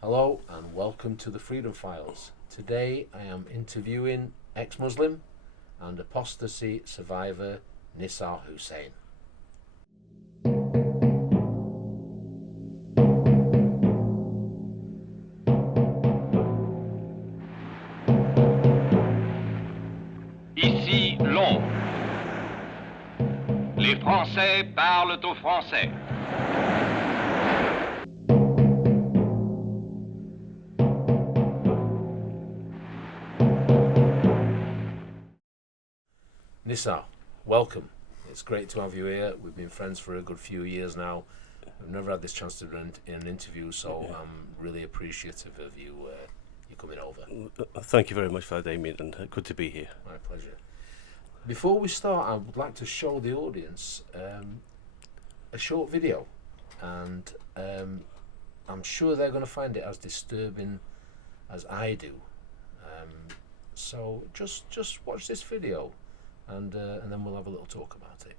Hello and welcome to the Freedom Files. Today I am interviewing ex-Muslim and apostasy survivor Nissar Hussain. Ici Londres. Les Français parlent aux Français. Nissar, welcome. It's great to have you here. We've been friends for a good few years now. We've never had this chance to run in an interview, so I'm really appreciative of you coming over. Thank you very much for that, Damien, and good to be here. My pleasure. Before we start, I would like to show the audience a short video, and I'm sure they're going to find it as disturbing as I do. So just watch this video, and then we'll have a little talk about it.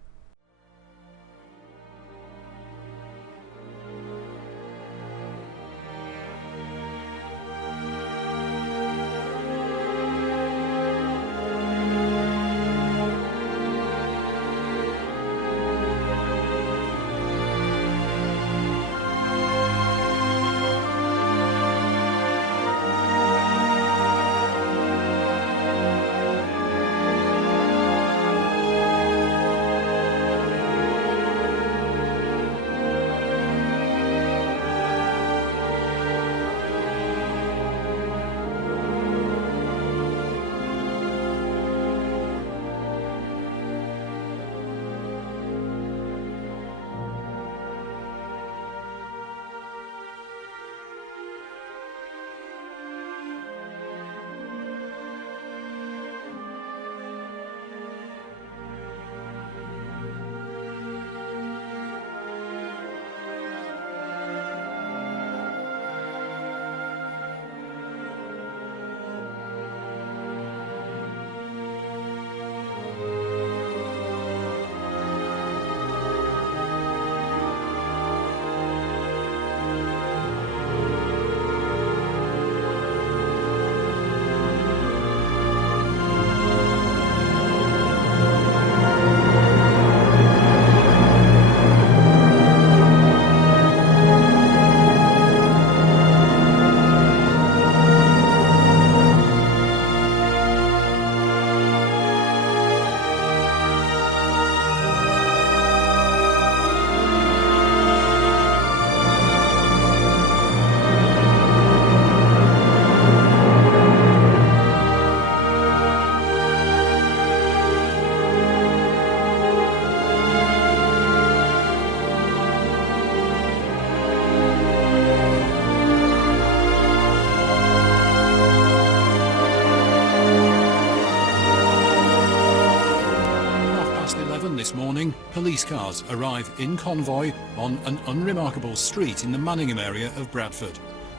This morning, police cars arrive in convoy on an unremarkable street in the Manningham area of Bradford.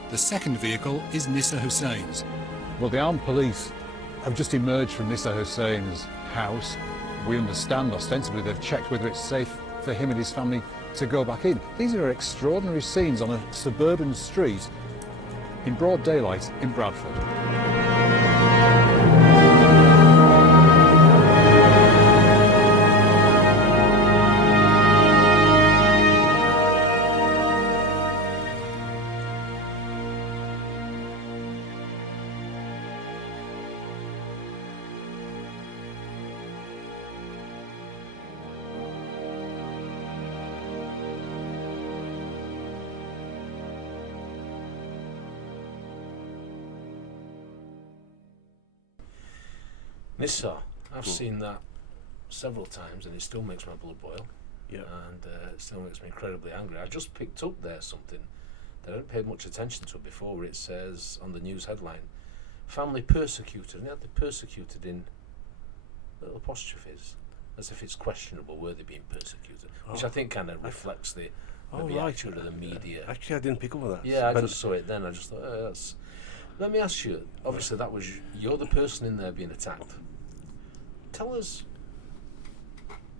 The second vehicle is Nissar Hussain's. Well, the armed police have just emerged from Nissar Hussain's house. We understand ostensibly they've checked whether it's safe for him and his family to go back in. These are extraordinary scenes on a suburban street in broad daylight in Bradford. Nissar, I've seen that several times and it still makes my blood boil. Yeah. And it still makes me incredibly angry. I just picked up there something that I hadn't paid much attention to before, where it says on the news headline, family persecuted, and they had the persecuted in little apostrophes, as if it's questionable were they being persecuted, which I think kind of reflects the attitude of the media. Actually, I didn't pick up on that. Yeah, I just saw it then. I just thought, that's... Let me ask you, obviously you're the person in there being attacked. Tell us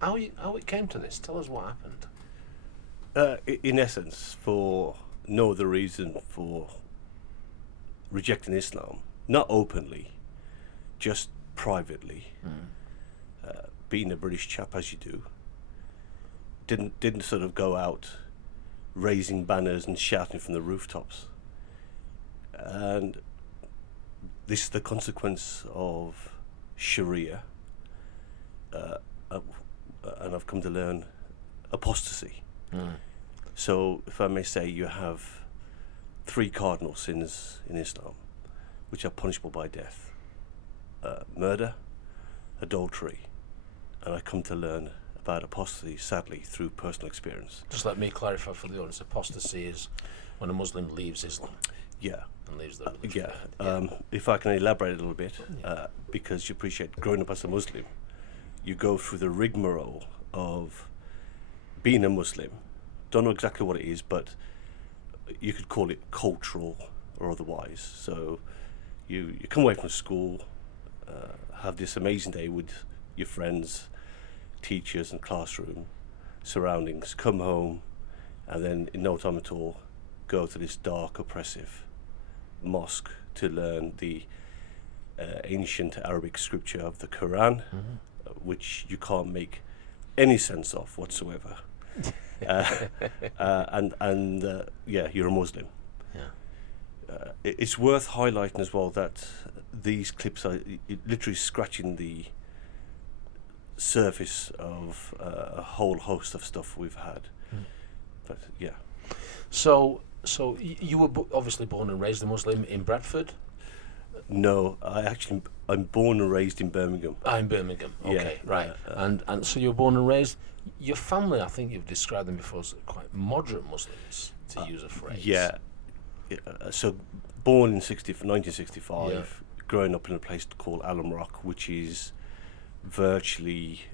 how it came to this. Tell us what happened. In essence, for no other reason for rejecting Islam, not openly, just privately, being a British chap as you do, didn't sort of go out raising banners and shouting from the rooftops. And this is the consequence of Sharia, and I've come to learn apostasy. So, if I may say, you have 3 cardinal sins in Islam, which are punishable by death: murder, adultery, and I come to learn about apostasy, sadly, through personal experience. Just let me clarify for the audience. Apostasy is when a Muslim leaves Islam. Yeah. And leaves the religion behind. If I can elaborate a little bit, because you appreciate growing up as a Muslim, you go through the rigmarole of being a Muslim. Don't know exactly what it is, but you could call it cultural or otherwise. So you come away from school, have this amazing day with your friends, teachers and classroom surroundings, come home, and then in no time at all go to this dark, oppressive mosque to learn the ancient Arabic scripture of the Quran, which you can't make any sense of whatsoever. You're a Muslim. It's worth highlighting as well that these clips are literally scratching the surface of a whole host of stuff we've had. But yeah. So you were obviously born and raised a Muslim in Bradford? No, I'm born and raised in Birmingham. In Birmingham. Okay, right. And so you were born and raised. Your family, I think you've described them before as quite moderate Muslims, to use a phrase. Yeah. So born in 1965, growing up in a place called Alam Rock, which is virtually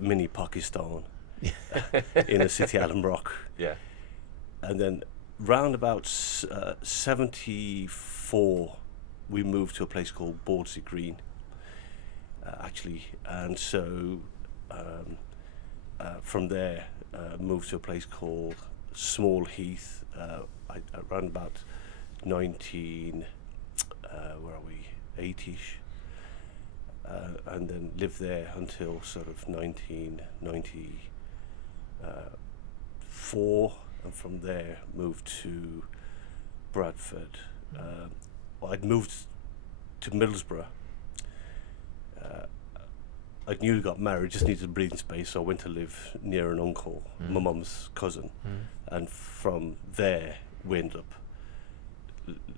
mini Pakistan, in the city Alam Rock. Yeah. And then round about 74, we moved to a place called Bordsey Green, actually, and so from there moved to a place called Small Heath around about 80-ish, and then lived there until sort of 1994, and from there moved to Bradford. I'd moved to Middlesbrough. I newly got married, just needed breathing space, so I went to live near an uncle, my mum's cousin, and from there we ended up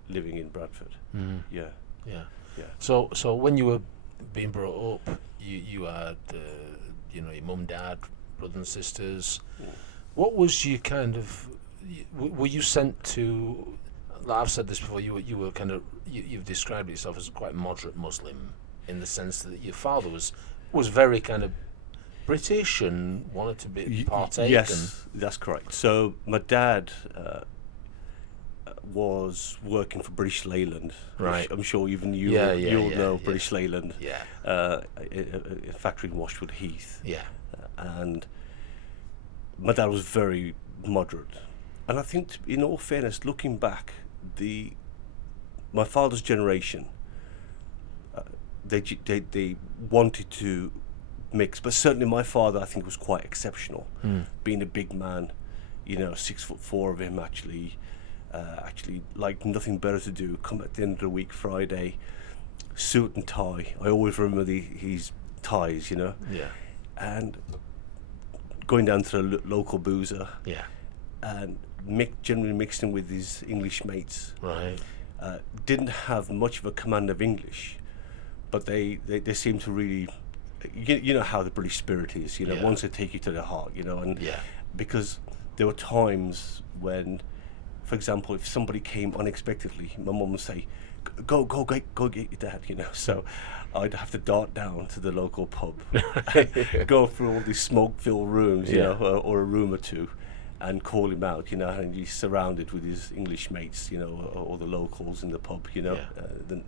living in Bradford. Yeah. So when you were being brought up, you had your mum, dad, brothers and sisters. What was you kind of? Were you sent to? I've said this before. You were kind of. You've described yourself as a quite moderate Muslim, in the sense that your father was very kind of British and wanted to be partake. Yes, that's correct. So my dad was working for British Leyland. Right. I'm sure even you'll know British Leyland. Yeah. A factory in Washwood Heath. Yeah. And my dad was very moderate. And I think, in all fairness, looking back, my father's generation, they wanted to mix, but certainly my father, I think, was quite exceptional, being a big man, 6'4" of him, actually like nothing better to do. Come at the end of the week, Friday, suit and tie. I always remember his ties, Yeah. And going down to the local boozer. Yeah. And generally mixing with his English mates. Right. Didn't have much of a command of English, but they seem to really, you know how the British spirit is, once they take you to the heart, and because there were times when, for example, if somebody came unexpectedly, my mum would say, go get your dad, so I'd have to dart down to the local pub, go through all these smoke-filled rooms, or a room or two, and call him out, and he's surrounded with his English mates, or the locals in the pub, in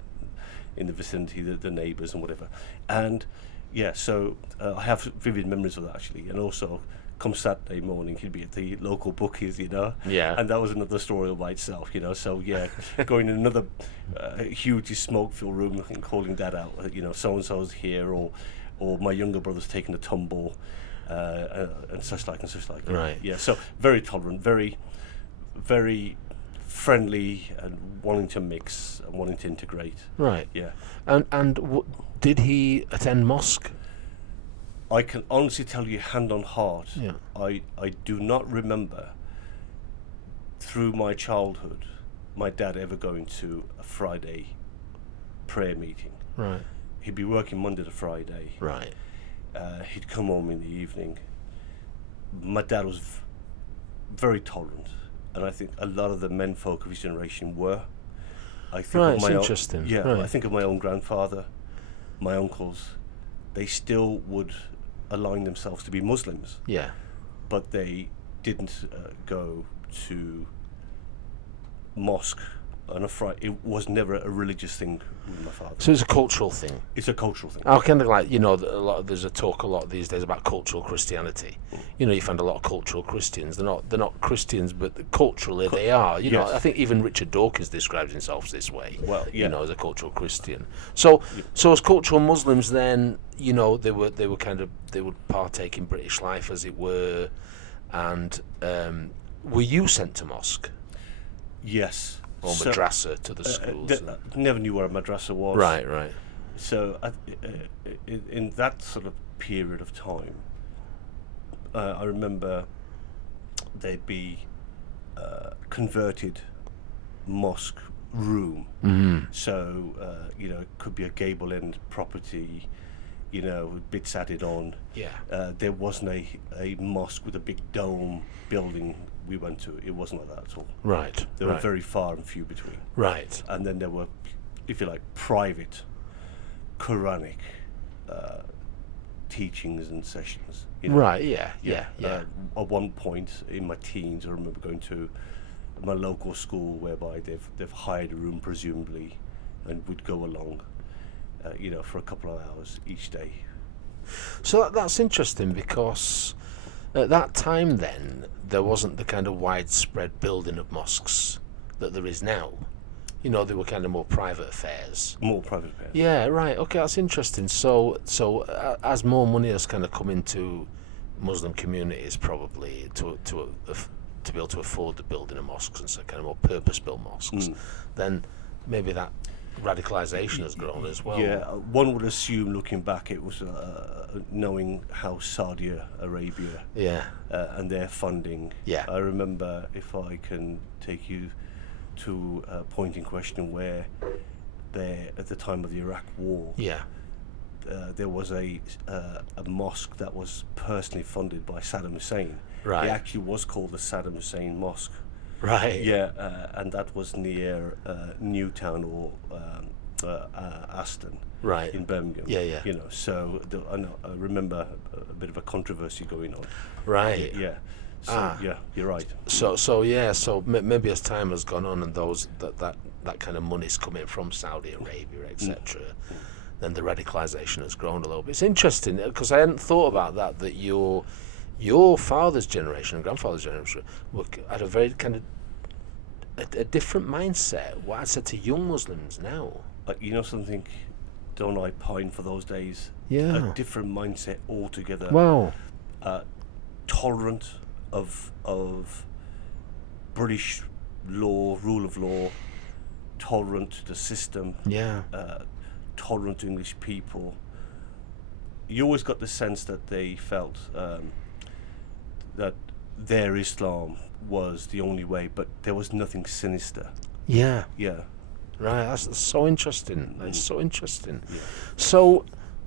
the vicinity, the neighbours and whatever. And so I have vivid memories of that, actually, and also come Saturday morning, he'd be at the local bookies, you know. Yeah. And that was another story all by itself, you know. So yeah, going in another hugely smoke-filled room and calling Dad out, you know, so and so's here, or my younger brother's taking a tumble, and such like. Right. Yeah. So very tolerant, very, very friendly, and wanting to mix and wanting to integrate. Right. Yeah. And did he attend mosque? I can honestly tell you, hand on heart, Yeah. I do not remember through my childhood my dad ever going to a Friday prayer meeting. Right. He'd be working Monday to Friday. Right. He'd come home in the evening. My dad was very tolerant, and I think a lot of the men folk of his generation were. I think Right, of it's my interesting. Yeah, Right. I think of my own grandfather, my uncles. They still would align themselves to be Muslims, Yeah. but they didn't go to mosque on a Friday. It was never a religious thing with my father. So it's a cultural thing. It's a cultural thing. I kind of like, you know, there's a lot these days about cultural Christianity. You know, you find a lot of cultural Christians. They're not Christians, but culturally they are. You know, Yes. I think even Richard Dawkins describes himself this way. Well, yeah. You know, as a cultural Christian. So as cultural Muslims, then, you know, they would partake in British life, as it were. And were you sent to mosque Yes. or madrasa to the schools? Never knew where a madrasa was. Right. So in that sort of period of time, I remember there'd be converted mosque room. Mm-hmm. So you know, it could be a gable end property, you know, with bits added on. Yeah. There wasn't a mosque with a big dome building we went to. It wasn't like that at all. Right. They were very far and few between. Right. And then there were, if you like, private Quranic teachings and sessions. You know? Right. Yeah. At one point in my teens, I remember going to my local school, whereby they've hired a room presumably, and would go along, you know, for a couple of hours each day. So that's interesting, because at that time then there wasn't the kind of widespread building of mosques that there is now. You know, they were kind of more private affairs. More private affairs. Yeah, right. Okay, that's interesting. So as more money has kind of come into Muslim communities, probably to be able to afford the building of mosques, and so kind of more purpose-built mosques, then maybe that radicalisation has grown as well. Yeah, one would assume, looking back, it was knowing how Saudi Arabia and their funding. Yeah. I remember, if I can take you to a point in question, where there, at the time of the Iraq War, there was a mosque that was personally funded by Saddam Hussein. Right. It actually was called the Saddam Hussein Mosque. Right. Yeah, and that was near Newtown or Aston, Right. in Birmingham. Yeah. You know, so I remember a bit of a controversy going on. Right. Yeah. So yeah, you're right. So maybe as time has gone on, and that kind of money's coming from Saudi Arabia, etc., then the radicalisation has grown a little bit. It's interesting, because I hadn't thought about that your father's generation and grandfather's generation had a very kind of a different mindset. What I said to young Muslims now. You know something? Don't I pine for those days? Yeah. A different mindset altogether. Wow. Tolerant of British law, rule of law, tolerant to the system. Yeah. Tolerant to English people. You always got the sense that they felt that their Islam was the only way, but there was nothing sinister. Yeah. Yeah. Right. That's so interesting. That's so interesting. Yeah.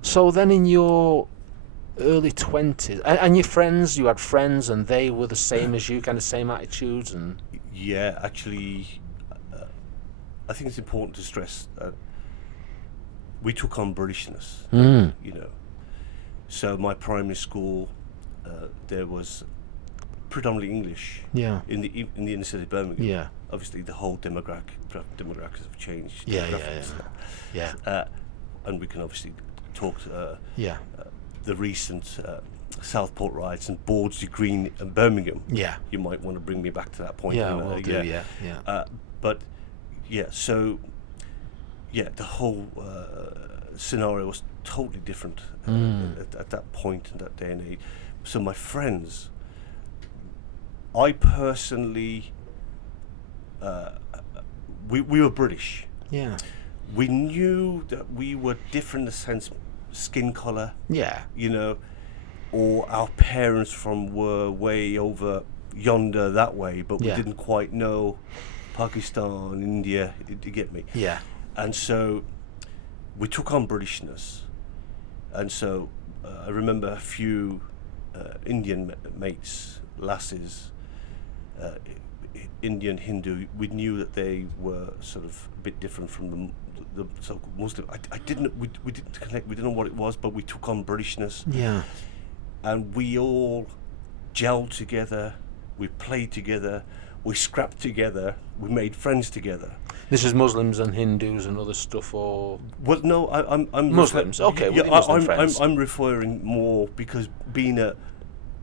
So then in your early 20s, and your friends, you had friends, and they were the same as you, kind of same attitudes, and. Yeah, actually, I think it's important to stress that we took on Britishness, you know. So my primary school, there was predominantly English. Yeah. In the inner city of Birmingham. Yeah. Obviously, the whole demographics have changed. Yeah. And we can obviously talk yeah. the recent Southport riots and Bawdsey Green and Birmingham. Yeah. You might want to bring me back to that point. Yeah, will do. Yeah. But yeah, so yeah, the whole scenario was totally different at that point in that day and age. So my friends, I personally, we were British. Yeah. We knew that we were different in the sense skin colour. Yeah. You know, or our parents were way over yonder that way, but we Yeah. didn't quite know Pakistan, India. You get me? Yeah. And so we took on Britishness, and so I remember a few Indian mates, lasses, Indian Hindu. We knew that they were sort of a bit different from the so-called Muslim. We didn't connect. We didn't know what it was, but we took on Britishness. Yeah. And we all gelled together, we played together, we scrapped together, we made friends together. This is Muslims and Hindus and other stuff, or Well, no, I'm Muslims. Okay, with yeah, your Muslim friends. I'm referring more because being a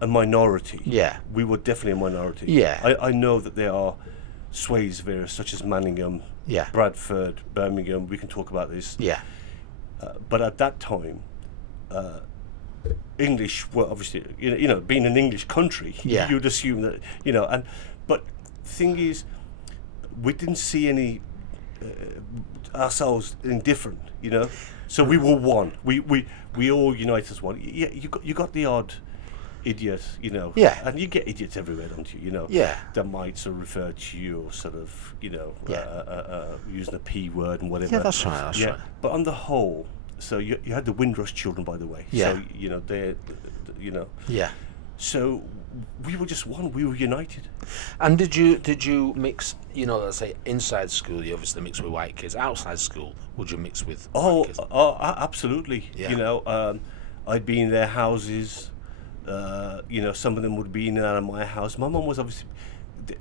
minority. Yeah. We were definitely a minority. Yeah. I know that there are sways of areas such as Manningham, Yeah. Bradford, Birmingham. We can talk about this. Yeah. But at that time, English were obviously, you know, being an English country, Yeah. you'd assume that, you know, but thing is, we didn't see any ourselves indifferent, you know. So we were one. We all unite as one. Yeah, you got the odd idiot, you know. Yeah. And you get idiots everywhere, don't you? You know. Yeah. That might sort of refer to you, or sort of, you know, Yeah. using a P word and whatever. Yeah, that's right. That's right. But on the whole, so you had the Windrush children, by the way. Yeah. So you know they're, you know. Yeah. So we were just one. We were united. And did you mix? You know, let's say inside school, you obviously mix with white kids. Outside school, would you mix with white kids? Absolutely. Yeah. You know, I'd be in their houses. You know, some of them would be in and out of my house. My mum was obviously.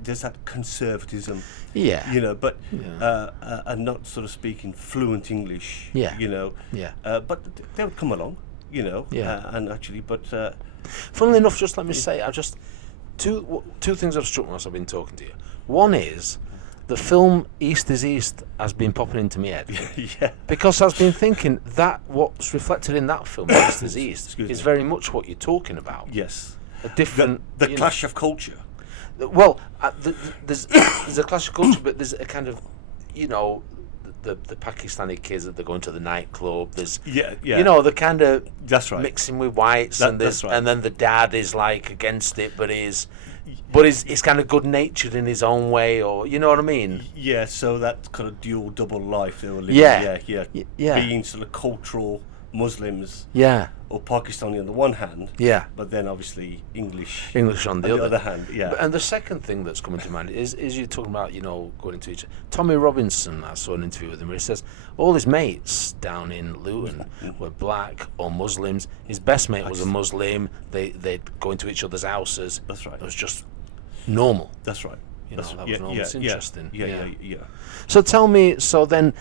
There's that conservatism. Yeah. You know, but Yeah. and not sort of speaking fluent English. Yeah. You know. Yeah. But they would come along. You know. Yeah. And actually, but. Funnily enough, just let me say, two things have struck me as I've been talking to you. One is the film East is East has been popping into my head. Yeah. Because I've been thinking that what's reflected in that film, East is East, Excuse is me. very much what you're talking about. Yes. A different... The you clash of culture. Well, there's a clash of culture, but there's a kind of, you know, the Pakistani kids that they're going to the nightclub. There's, Yeah. you know, the kind of That's right. mixing with whites, That- and that's right. and then the dad is like against it, but he's kind of good natured in his own way, or you know what I mean? Yeah, so that kind of dual double life they were living. Yeah. Yeah. Being sort of cultural Muslims Yeah, or Pakistani on the one hand, yeah. but then obviously English On the on other. hand. Yeah. And the second thing that's coming to mind is you're talking about, you know, going into each. Tommy Robinson, I saw an interview with him where he says all his mates down in Luton were black or Muslims. His best mate was a Muslim. They'd go into each other's houses. That's right. It was just normal. That's right. You know, That's that was normal. It's interesting. Yeah. So tell me, so then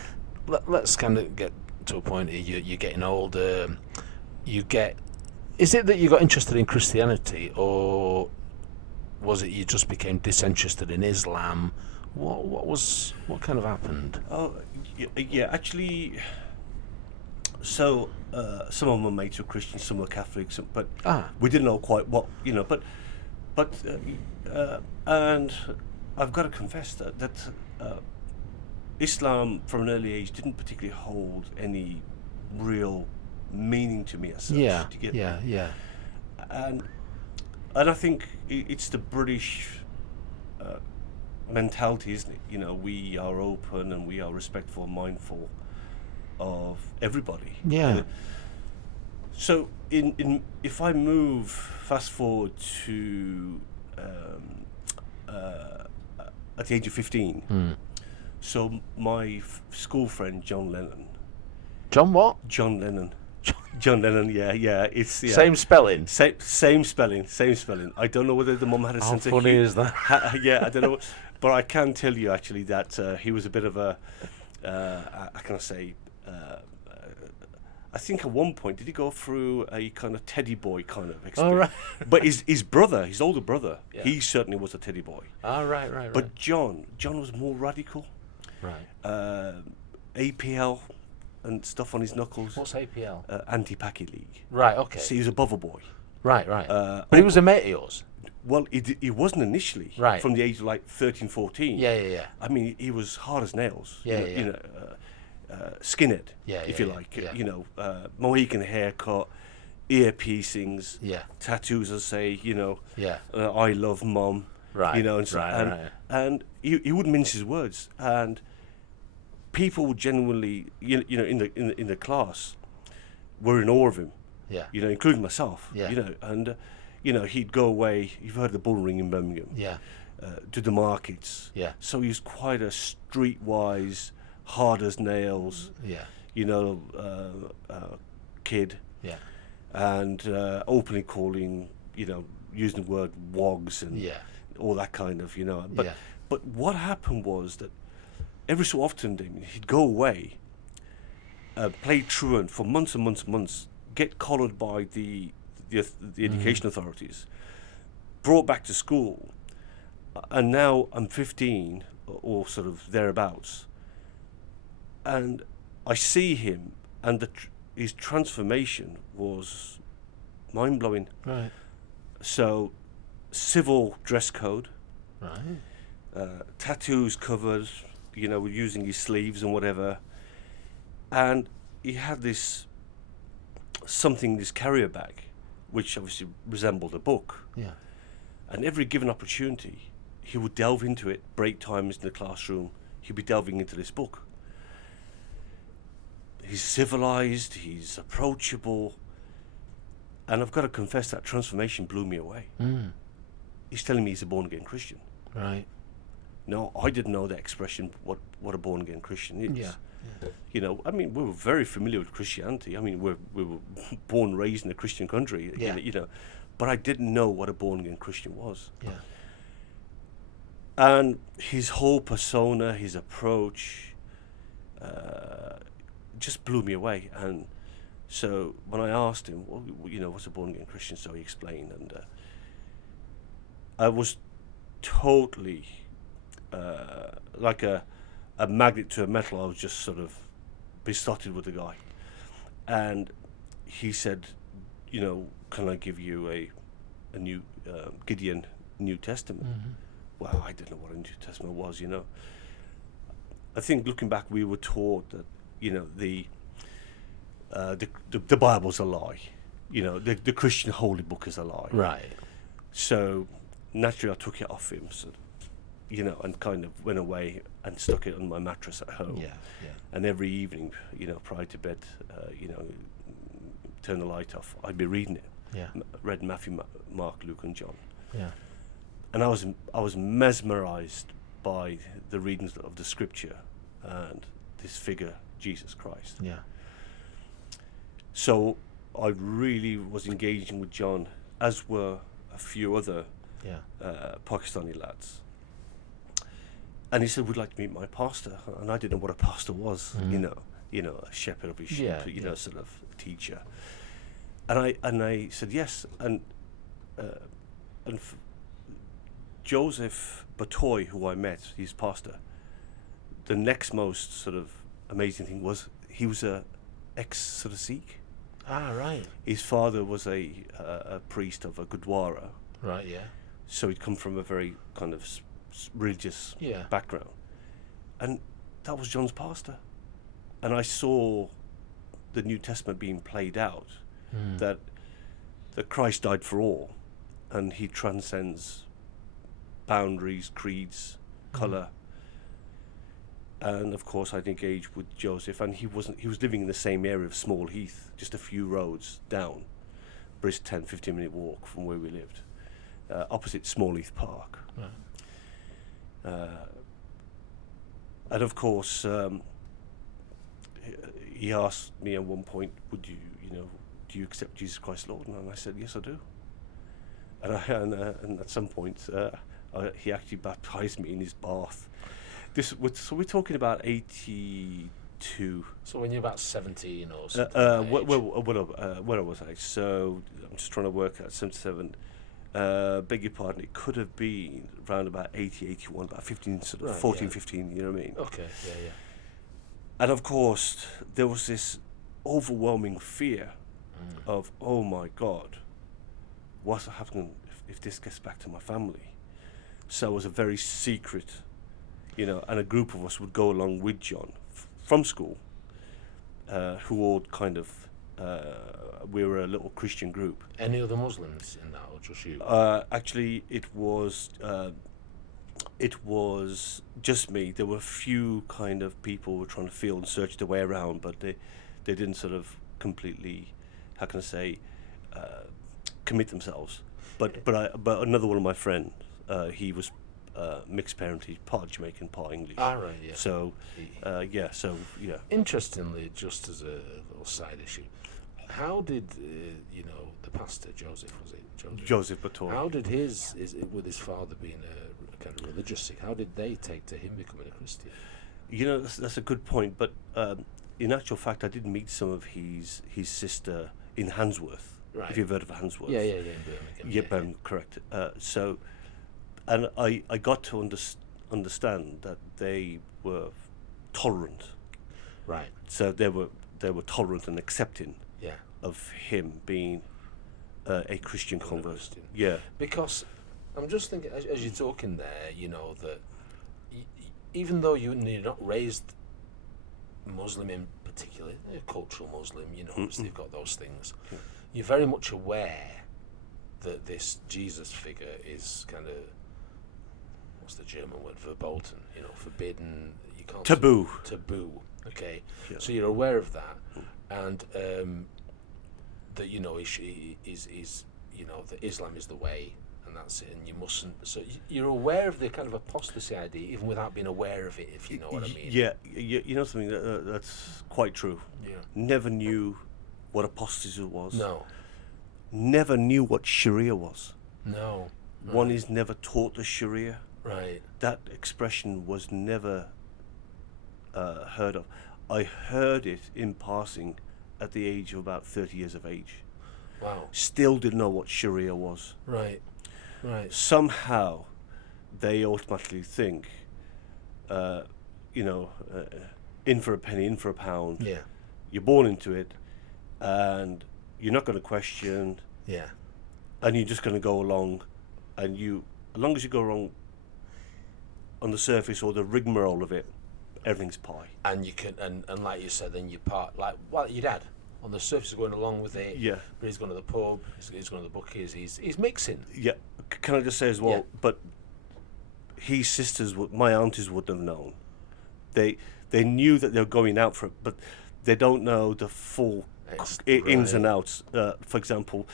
let's kind of get to a point here. You're getting older. Is it that you got interested in Christianity, or was it you just became disinterested in Islam? What kind of happened? Oh, yeah. Actually, so some of my mates were Christians, some were Catholics, but we didn't know quite what, you know. But and I've got to confess that Islam from an early age didn't particularly hold any real meaning to me as such. Yeah, to get yeah. And I think it's the British mentality, isn't it? You know, we are open and we are respectful and mindful of everybody. Yeah. So if I move fast forward to at the age of 15, so my school friend John Lennon. John what? John Lennon. John Lennon, yeah. It's Same spelling. Same spelling. I don't know whether the mum had a How sense of funny humour. is that? Yeah, I don't know, but I can tell you actually that he was a bit of a, how can I say, I think at one point, did he go through a kind of teddy boy kind of experience? Oh, right. But his brother, his older brother, Yeah. he certainly was a teddy boy. Ah, right. But John was more radical. Right. APL and stuff on his knuckles. What's APL? Anti-Packy League. Right, okay. So he was above a boy. Right. But he was a mate of yours? Well, he wasn't initially. Right. From the age of like 13, 14. Yeah. I mean, he was hard as nails. Yeah. You know, skinhead, if you yeah, like. yeah. You know, Mohican haircut, ear piercings, Yeah. tattoos that say, you know, Yeah. I love mom. Right. You know, and so, Right. and he wouldn't mince his words, and people would genuinely, you know, in the class, were in awe of him. Yeah. You know, including myself. Yeah. You know, and you know, he'd go away. You've heard of the bull ring in Birmingham. Yeah. To the markets. Yeah. So he was quite a streetwise, hard as nails. Yeah. You know, kid, Yeah. and openly calling, you know, using the word wogs and Yeah. all that kind of, you know. But Yeah. but what happened was that every so often, Damien, he'd go away, play truant for months and months and months, get collared by the education authorities, brought back to school, and now I'm 15 or sort of thereabouts, and I see him, and his transformation was mind-blowing. Right. So, civil dress code, Right. tattoos covered, you know, using his sleeves and whatever, and he had this carrier bag, which obviously resembled a book, Yeah. and every given opportunity, he would delve into it. Break times in the classroom, he'd be delving into this book. He's civilized, he's approachable, and I've got to confess that transformation blew me away. Mm. He's telling me he's a born-again Christian. Right. No, I didn't know that expression, what a born-again Christian is. Yeah. You know, I mean, we were very familiar with Christianity. I mean, we were born, raised in a Christian country, Yeah. you know, but I didn't know what a born-again Christian was. Yeah. And his whole persona, his approach, just blew me away. And so when I asked him, well, you know, what's a born-again Christian? So he explained, and I was totally like a magnet to a metal. I was just sort of besotted with the guy. And he said, you know, can I give you a new Gideon New Testament? Mm-hmm. Well, I didn't know what a New Testament was, you know. I think looking back, we were taught that, you know, the Bible's a lie. You know, the Christian holy book is a lie. Right. So naturally, I took it off him, so, you know, and kind of went away and stuck it on my mattress at home. Yeah. And every evening, you know, prior to bed, you know, turn the light off, I'd be reading it. Yeah. Read Matthew, Mark, Luke, and John. Yeah. And I was mesmerized by the readings of the scripture and this figure, Jesus Christ. Yeah. So I really was engaging with John, as were a few other Yeah. Pakistani lads. And he said, "Would like to meet my pastor," and I didn't know what a pastor was. You know, a shepherd of his sheep. Yeah, You know, sort of teacher. And I said yes, and Joseph Batoy, who I met, his pastor. The next most sort of amazing thing was he was a ex sort of Sikh. Ah, right. His father was a priest of a Gurdwara, Right. Yeah. so he'd come from a very kind of religious Yeah. background, and that was John's pastor. And I saw the New Testament being played out, that Christ died for all, and he transcends boundaries, creeds, colour. And of course I'd engaged with Joseph, and he was living in the same area of Small Heath, just a few roads down, brisk 10-15 minute walk from where we lived, opposite Small Heath Park. Right. And of course he asked me at one point, do you accept Jesus Christ Lord? And I said, yes, I do. And at some point he actually baptized me in his bath. So we're talking about 82, to. So when you're about 17 or something. Where was I? So I'm just trying to work out 77. Beg your pardon, it could have been around about 80, 81, about 15, sort of Right, 14, yeah. 15, you know what I mean? Okay, yeah. And of course, there was this overwhelming fear of, oh my God, what's happening if this gets back to my family? So it was a very secret, and a group of us would go along with John from school, who all kind of, we were a little Christian group. Any other Muslims in that, or just you? Actually, it was just me. There were a few kind of people who were trying to feel and search their way around, but they didn't sort of completely, how can I say, commit themselves. But another one of my friends, he was mixed parent. He's part Jamaican, part English. Ah, right, yeah. So, yeah. Interestingly, just as a little side issue, how did the pastor Joseph, was it Joseph Bator. How did his with his father being a kind of religious sick? How did they take to him becoming a Christian? That's a good point. But in actual fact, I did meet some of his sister in Handsworth. Right. If you've heard of Handsworth. Yeah, in Birmingham. Yep, correct. So, and I got to understand that they were tolerant. Right. So they were tolerant and accepting. Yeah. Of him being a Christian convert. Christian. Yeah. Because I'm just thinking, as you're talking there, that even though you're not raised Muslim in particular, a cultural Muslim, obviously they've got those things. Yeah. You're very much aware that this Jesus figure is kind of, what's the German word, verboten, forbidden. You can't taboo. Taboo. Okay. Yeah. So you're aware of that, and that is that Islam is the way, and that's it, and you mustn't. So you're aware of the kind of apostasy idea, even without being aware of it, if you know what I mean. Yeah, you know something that's quite true. Yeah. Never knew what apostasy was. No. Never knew what Sharia was. No. Right. One is never taught the Sharia. Right. That expression was never heard of. I heard it in passing at the age of about 30 years of age. Wow. Still didn't know what Sharia was. Right. Somehow they automatically think, in for a penny, in for a pound. Yeah. You're born into it, and you're not going to question. Yeah. And you're just going to go along, and as long as you go wrong on the surface or the rigmarole of it, everything's pie. And you can, and like you said, then you part like your dad on the surface is going along with it. Yeah. But he's going to the pub. He's going to the bookies. He's mixing. Yeah. Can I just say as well? Yeah. But his sisters, my aunties, wouldn't have known. They knew that they were going out for it, but they don't know the full ins and outs. For example,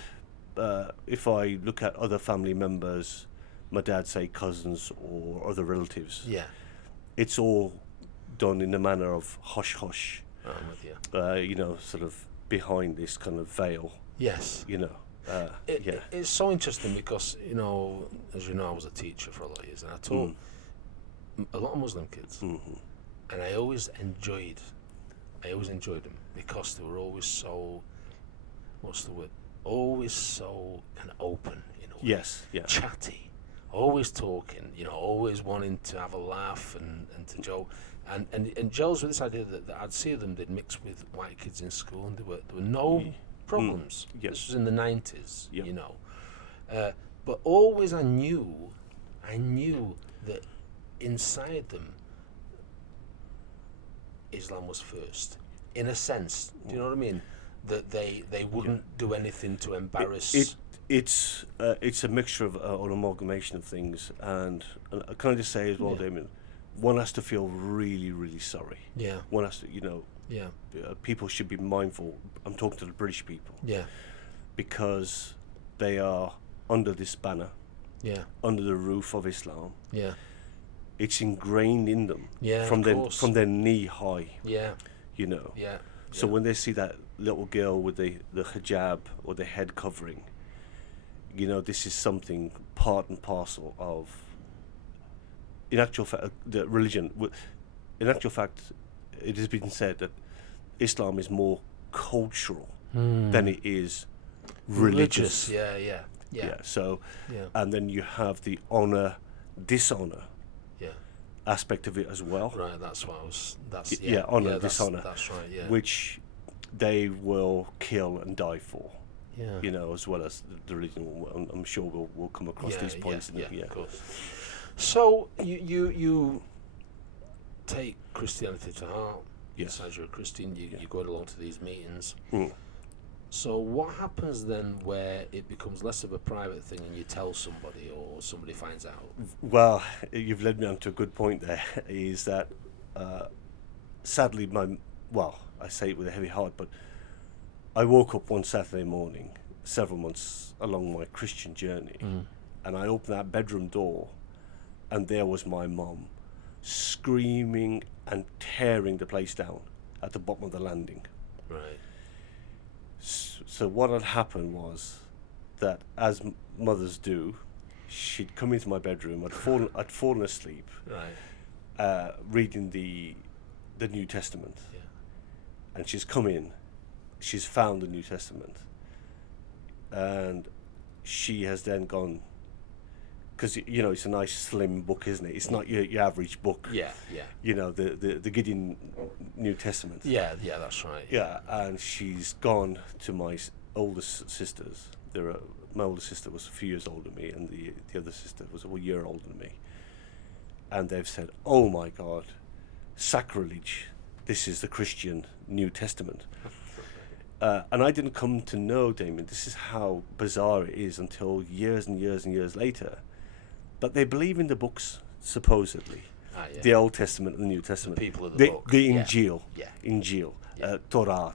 if I look at other family members, my dad say cousins or other relatives. Yeah. It's all done in the manner of hush hush. I'm with you. Sort of behind this kind of veil. Yes. It's so interesting because as you know, I was a teacher for a lot of years, and I taught a lot of Muslim kids, and I always enjoyed them because they were always so, what's the word? Always so kind of open, Yes. Yeah. Chatty, always talking, always wanting to have a laugh and to joke. And Joel's with this idea that I'd see them, they'd mix with white kids in school, and there were no problems. Yes. This was in the 90s, Yep. But always I knew that inside them, Islam was first, in a sense. Do you know what I mean? That they wouldn't do anything to embarrass. It's a mixture of an amalgamation of things, and can I just say as well, Damien, one has to feel really, really sorry. Yeah. One has to, people should be mindful. I'm talking to the British people. Yeah. Because they are under this banner. Yeah. Under the roof of Islam. Yeah. It's ingrained in them. Yeah. From their knee high. Yeah. Yeah. So when they see that little girl with the hijab or the head covering, this is something part and parcel of. In actual fact, the religion. In actual fact, it has been said that Islam is more cultural than it is religious. Yeah. So, Yeah. and then you have the honor, dishonor Yeah. aspect of it as well. Right. That's what I was. That's Honor, that's, dishonor. That's right. Yeah. Which they will kill and die for. Yeah. You know, as well as the religion. I'm sure we'll come across these points. Of course. So you take Christianity to heart. Yes. As you're a Christian, you go along to these meetings. Mm. So what happens then where it becomes less of a private thing and you tell somebody or somebody finds out? Well, you've led me on to a good point there, is that sadly I say it with a heavy heart, but I woke up one Saturday morning, several months along my Christian journey, and I opened that bedroom door, and there was my mum screaming and tearing the place down at the bottom of the landing. Right. So what had happened was that, as mothers do, she'd come into my bedroom. I'd fallen asleep, Right. Reading the New Testament, Yeah. and she's come in. She's found the New Testament, and she has then gone, because it's a nice slim book, isn't it? It's not your average book. Yeah. The Gideon New Testament. Yeah. That's right. Yeah, and she's gone to my oldest sisters. My oldest sister was a few years older than me, and the other sister was a year older than me. And they've said, "Oh my God, sacrilege! This is the Christian New Testament." And I didn't come to know, Damien, this is how bizarre it is until years and years and years later, that they believe in the books, supposedly. Yeah. The Old Testament and the New Testament. The people of the book. The Yeah. Injil. Yeah. Injil. Yeah. Torah.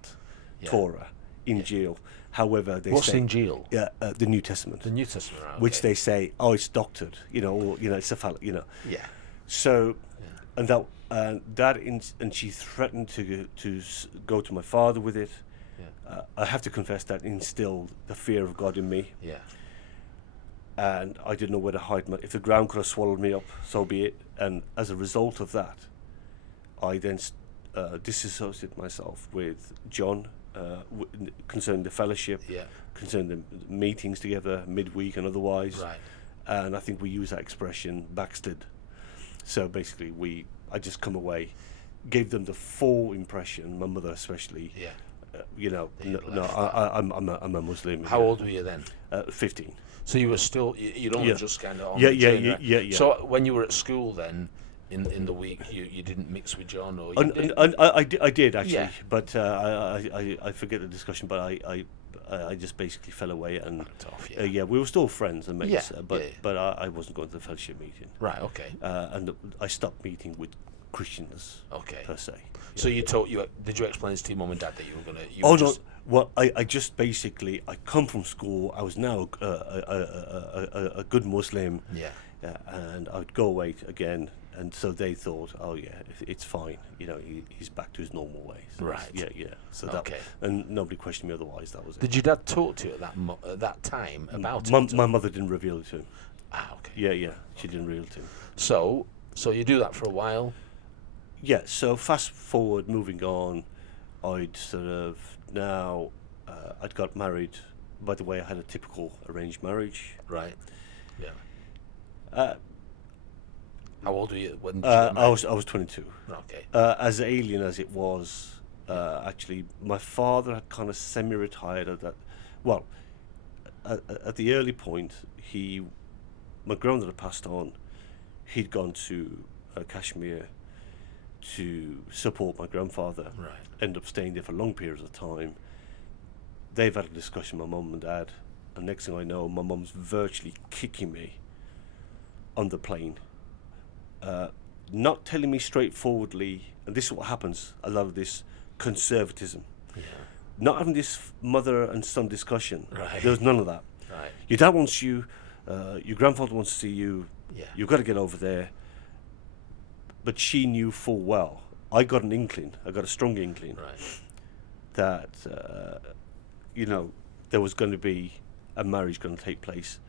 Yeah. Torah. Injil. However, they What's say... Injil? The New Testament. The New Testament, right, Which okay. they say, it's doctored, or, it's a phallic, Yeah. So, and and she threatened to go to my father with it. Yeah. I have to confess that instilled the fear of God in me, Yeah. and I didn't know where to hide if the ground could have swallowed me up, so be it. And as a result of that, I then disassociated myself with John concerning the fellowship, Yeah. concerning the meetings together, midweek and otherwise. Right. And I think we use that expression, backslid. So basically, I just come away, gave them the full impression, my mother especially. Yeah. I'm a Muslim. How old were you then? 15. So you were still, you'd only just kind of... Yeah. So when you were at school then, in the week, you didn't mix with John, or you did? I did actually, Yeah. but I forget the discussion. But I just basically fell away, and Off, we were still friends and mates. Yeah, but I wasn't going to the fellowship meeting. Right. Okay. And I stopped meeting with Christians. Okay. Per se. So did you explain this to your mum and dad that you were gonna? No. Well, I just basically, I come from school. I was now a good Muslim. Yeah. And I would go away again, and so they thought, it's fine. He's back to his normal ways. Right. Yeah. So that, and nobody questioned me otherwise. That was it. Did your dad talk to you at that time about it? My mother didn't reveal it to him. Ah, okay. Yeah. She didn't reveal it to him. So you do that for a while. Yeah. So fast forward, moving on, I'd sort of now I'd got married. By the way, I had a typical arranged marriage. Right. Yeah. How old were you when you got married? I was 22. Okay. As alien as it was, actually, my father had kind of semi-retired at that. Well, at the early point, my grandmother had passed on. He'd gone to Kashmir to support my grandfather. Right. Ended up staying there for long periods of time. They've had a discussion, my mum and dad, and next thing I know, my mum's virtually kicking me on the plane. Not telling me straightforwardly, and this is what happens, a lot of this conservatism. Yeah. Not having this mother and son discussion. Right. There was none of that. Right. Your dad wants you, your grandfather wants to see you, Yeah. you've got to get over there. But she knew full well, I got a strong inkling, Right. that, there was going to be a marriage going to take place.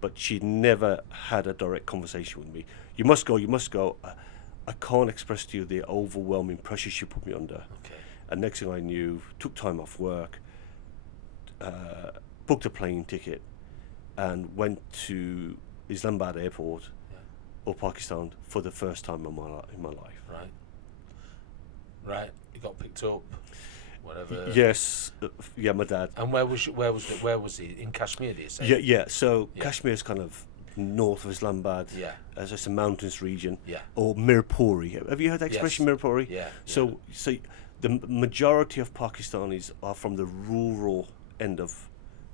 But she never had a direct conversation with me. You must go. I can't express to you the overwhelming pressure she put me under. Okay. And next thing I knew, took time off work, booked a plane ticket, and went to Islamabad airport or Pakistan for the first time in my life. Right. Right. You got picked up. Whatever. Yes. Yeah, my dad. And where was he? In Kashmir, do you say? Yeah. So Yeah. Kashmir is kind of north of Islamabad. Yeah. As it's a mountainous region. Yeah. Or Mirpuri. Have you heard the expression Mirpuri? Yeah. So the majority of Pakistanis are from the rural end of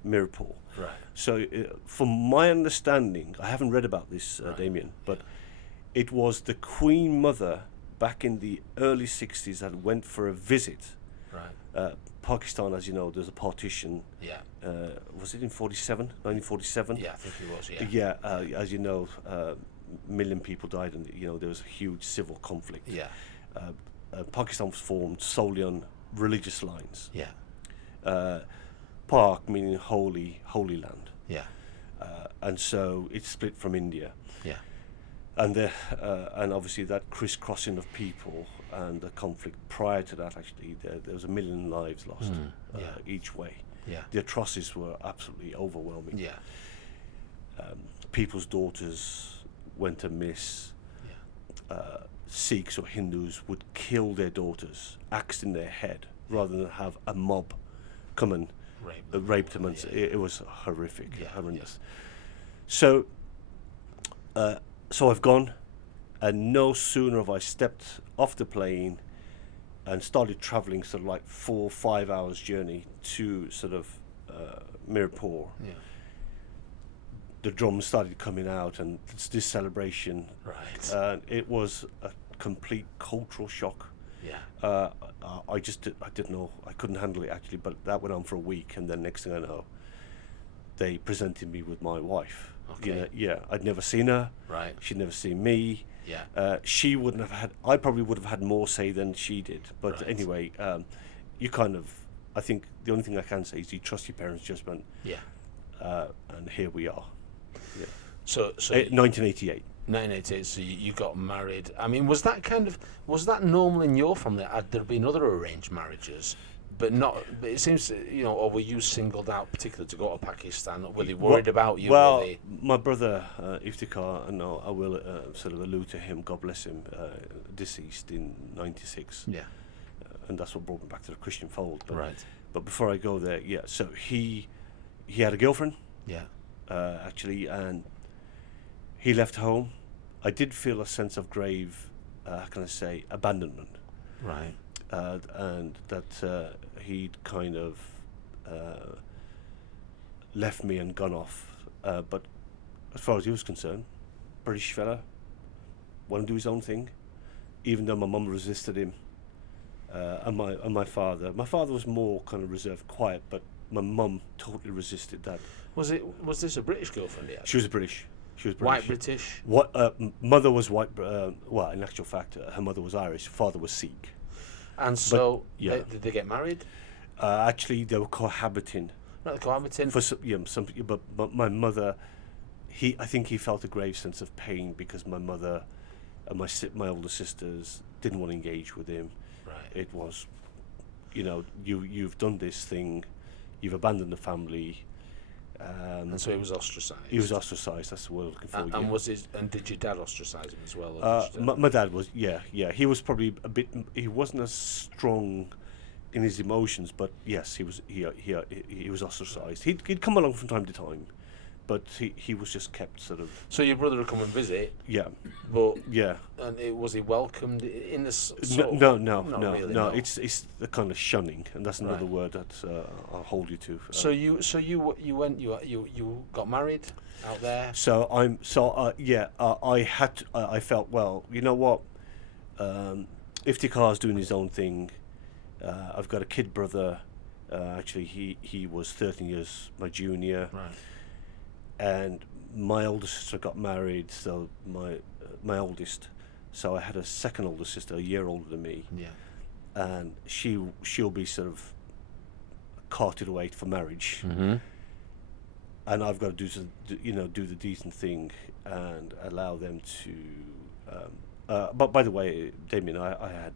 Mirpur. Right. So from my understanding, I haven't read about this, Damien, but it was the Queen Mother back in the early 60s that went for a visit. Right. Pakistan, as you know, there's a partition. Yeah. Was it in 1947? Yeah, I think it was. Yeah. Yeah, as you know, a million people died, and there was a huge civil conflict. Yeah. Pakistan was formed solely on religious lines. Yeah. Pak meaning holy land, Yeah. and so it's split from India. Yeah. And obviously that crisscrossing of people and the conflict prior to that, actually, there was 1 million lives lost each way. Yeah. The atrocities were absolutely overwhelming. Yeah. People's daughters went amiss. Yeah. Sikhs or Hindus would kill their daughters, axe in their head, rather than have a mob come and rape them. And it was horrific, horrendous. So I've gone, and no sooner have I stepped off the plane and started travelling sort of like 4 or 5 hours journey to sort of Mirpur. Yeah. The drums started coming out, and it's this celebration. Right. And it was a complete cultural shock. Yeah. I didn't know, I couldn't handle it actually, but that went on for a week, and then next thing I know, they presented me with my wife. Okay. I'd never seen her. Right. She'd never seen me. Yeah. She wouldn't have had, I probably would have had more say than she did. But Right. anyway, you kind of, I think the only thing I can say is you trust your parents' judgment. Yeah. And here we are. Yeah. So 1988. 1988. So you got married. I mean, was that normal in your family? Had there been other arranged marriages? But it seems, or were you singled out particularly to go to Pakistan? Were they worried about you? Well, my brother, Iftikhar, and I will sort of allude to him, God bless him, deceased in 96. Yeah. And that's what brought me back to the Christian fold. But, Right. But before I go there, so he had a girlfriend, Yeah. actually, and he left home. I did feel a sense of grave, how can I say, abandonment. Right. And that he'd kind of left me and gone off. But as far as he was concerned, British fella, wanted to do his own thing, even though my mum resisted him, and my father. My father was more kind of reserved, quiet, but my mum totally resisted that. Was this a British girlfriend he had? She was British. White British? What mother was white? Well, in actual fact, her mother was Irish. Father was Sikh. And so, yeah. did they get married? Actually, they were cohabiting. Not cohabiting. For but my mother, I think he felt a grave sense of pain because my mother and my older sisters didn't want to engage with him. Right. It was, you've done this thing, you've abandoned the family. And so he was ostracised. He was ostracised. That's the word I'm looking for. And did your dad ostracize him as well? Or my dad was, yeah. He was probably a bit. He wasn't as strong in his emotions, but yes, he was. He was ostracised. He'd come along from time to time, but he was just kept sort of. So your brother would come and visit. Yeah. But yeah. And was he welcomed in this? No. Really, no. It's the kind of shunning, and that's another Right. word that I'll hold you to. So you got married out there. I felt, well, you know what, Iftikhar's doing his own thing. I've got a kid brother. Actually, he was 13 years my junior. Right. And my older sister got married, so my oldest. So I had a second older sister, a year older than me. Yeah. And she'll be sort of carted away for marriage. Mm-hmm. And I've got to do the decent thing and allow them to But by the way, Damien, I had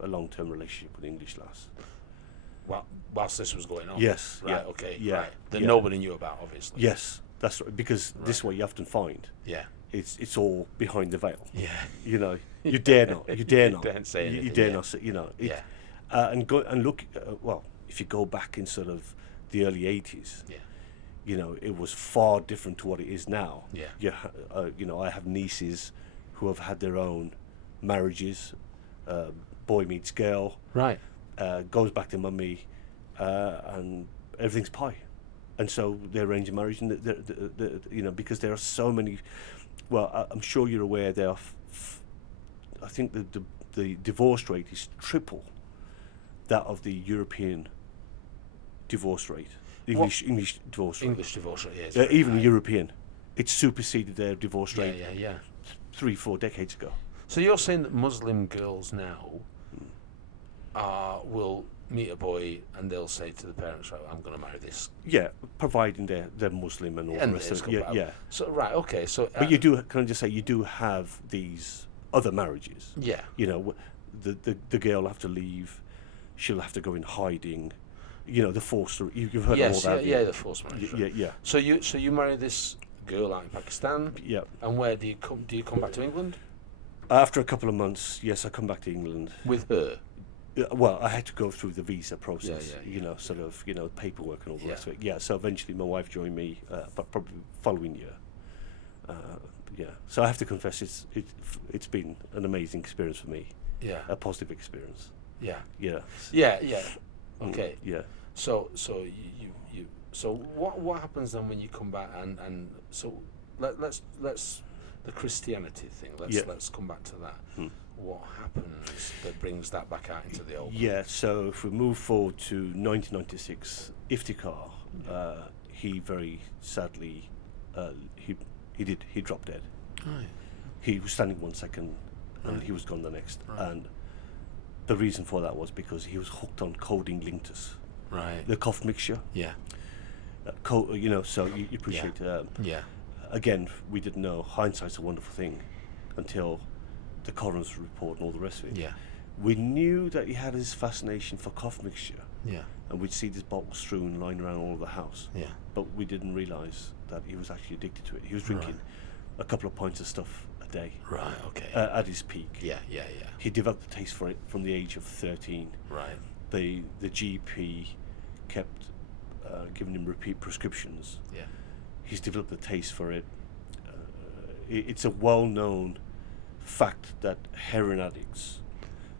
a long-term relationship with an English lass. Well, whilst this was going on. Yes. Right. Yeah, Okay. yeah, Right. That yeah. nobody knew about, obviously. Yes, that's right. Because this Right. way you often find Yeah. it's all behind the veil. Yeah. You know, you dare not. You dare not. Don't say You anything, dare yeah. not say. You know. It, Yeah. And go and look. Well, if you go back in sort of the early '80s, Yeah. you know, it was far different to what it is now. Yeah. You know, I have nieces who have had their own marriages. Boy meets girl. Right. Goes back to mummy, and everything's pie. And so they arrange a marriage, and you know, because there are so many. Well, I'm sure you're aware there are. I think the divorce rate is triple that of the European divorce rate. English divorce rate. English divorce rate. Yeah, it's Even very high. European, it superseded their divorce Yeah. rate Yeah. Yeah. 3-4 decades ago. So you're saying that Muslim girls now will meet a boy and they'll say to the parents, "Right, I'm going to marry this." Yeah, providing they're Muslim and all And the rest it's of it. Yeah, got- yeah. So right. Okay. So. But you do. Can I just say you do have these other marriages? Yeah. You know, the girl will have to leave. She'll have to go in hiding. You know, the forced. You've heard Yes. of all Yeah. that. Yeah. The forced marriage. Yeah, right. yeah, So you marry this girl out in Pakistan, yeah. and where do you come? Do you come back to England After a couple of months, yes, I come back to England. with her? Well, I had to go through the visa process. Yeah, You know, sort of, you know, paperwork and all the Yeah. rest of it. Yeah. So eventually, my wife joined me, but probably following year. Yeah. So I have to confess, it's been an amazing experience for me. Yeah. A positive experience. Yeah. Yeah. Yeah. Yeah. Okay. Yeah. So you so what happens then when you come back and so let's the Christianity thing. Yeah. Let's come back to that. What happens that brings that back out into the open? Yeah, so if we move forward to 1996, Iftikhar, he very sadly, he dropped dead. Right. He was standing 1 second, and Right. he was gone the next. Right. And the reason for that was because he was hooked on codeine linctus, Right. the cough mixture. Yeah. You know, so you appreciate. Yeah. Again, we didn't know. Hindsight's a wonderful thing, until the coroner's report and all the rest of it. Yeah. We knew that he had his fascination for cough mixture, Yeah. and we'd see these bottles strewn lying around all over the house. Yeah. But we didn't realise that he was actually addicted to it. He was drinking a couple of pints of stuff a day Right. Okay. at his peak. yeah. Yeah. Yeah. He developed a taste for it from the age of 13. Right. The GP kept giving him repeat prescriptions. Yeah. He's developed a taste for it. It's a well-known fact that heroin addicts,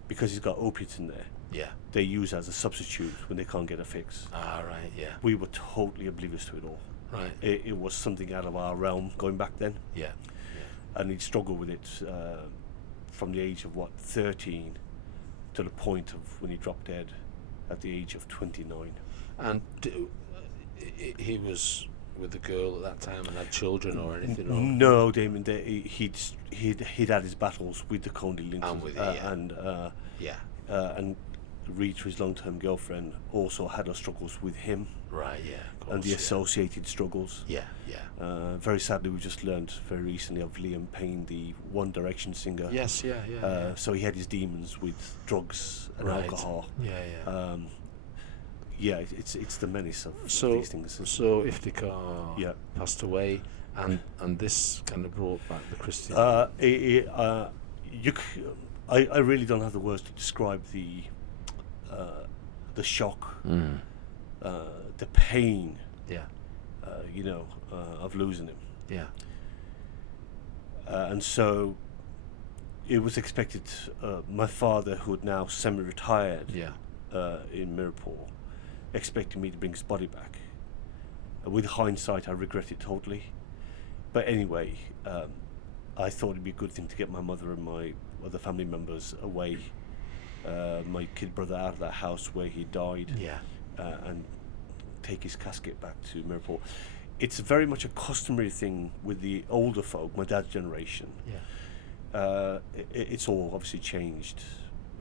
because he's got opiates in there, Yeah. they use as a substitute when they can't get a fix. Ah. Right. Yeah. We were totally oblivious to it all. Right. It was something out of our realm going back then, Yeah. and he'd struggled with it from the age of 13 to the point of when he dropped dead at the age of 29. And he was with the girl at that time and had children or anything? Or? No, Damon. He'd had his battles with the codeine linctus, And with it, yeah. and Rita, his long-term girlfriend, also had her struggles with him, Right. Yeah. Of and the course, associated struggles. Yeah. Yeah. Very sadly, we just learned very recently of Liam Payne, the One Direction singer. Yes. Yeah. Yeah. So he had his demons with drugs and Right. alcohol. Yeah. Yeah, it's the menace of So these things. Iftikhar Yeah. passed away, and this kind of brought back the Christian. I really don't have the words to describe the shock, the pain, Yeah. of losing him. Yeah. And so it was expected. My father, who had now semi-retired Yeah. in Mirapore, expected me to bring his body back. With hindsight, I regret it totally. But anyway, I thought it'd be a good thing to get my mother and my other family members away, my kid brother out of that house where he died, Yeah. and take his casket back to Mirapore. It's very much a customary thing with the older folk, my dad's generation. Yeah. It's all obviously changed,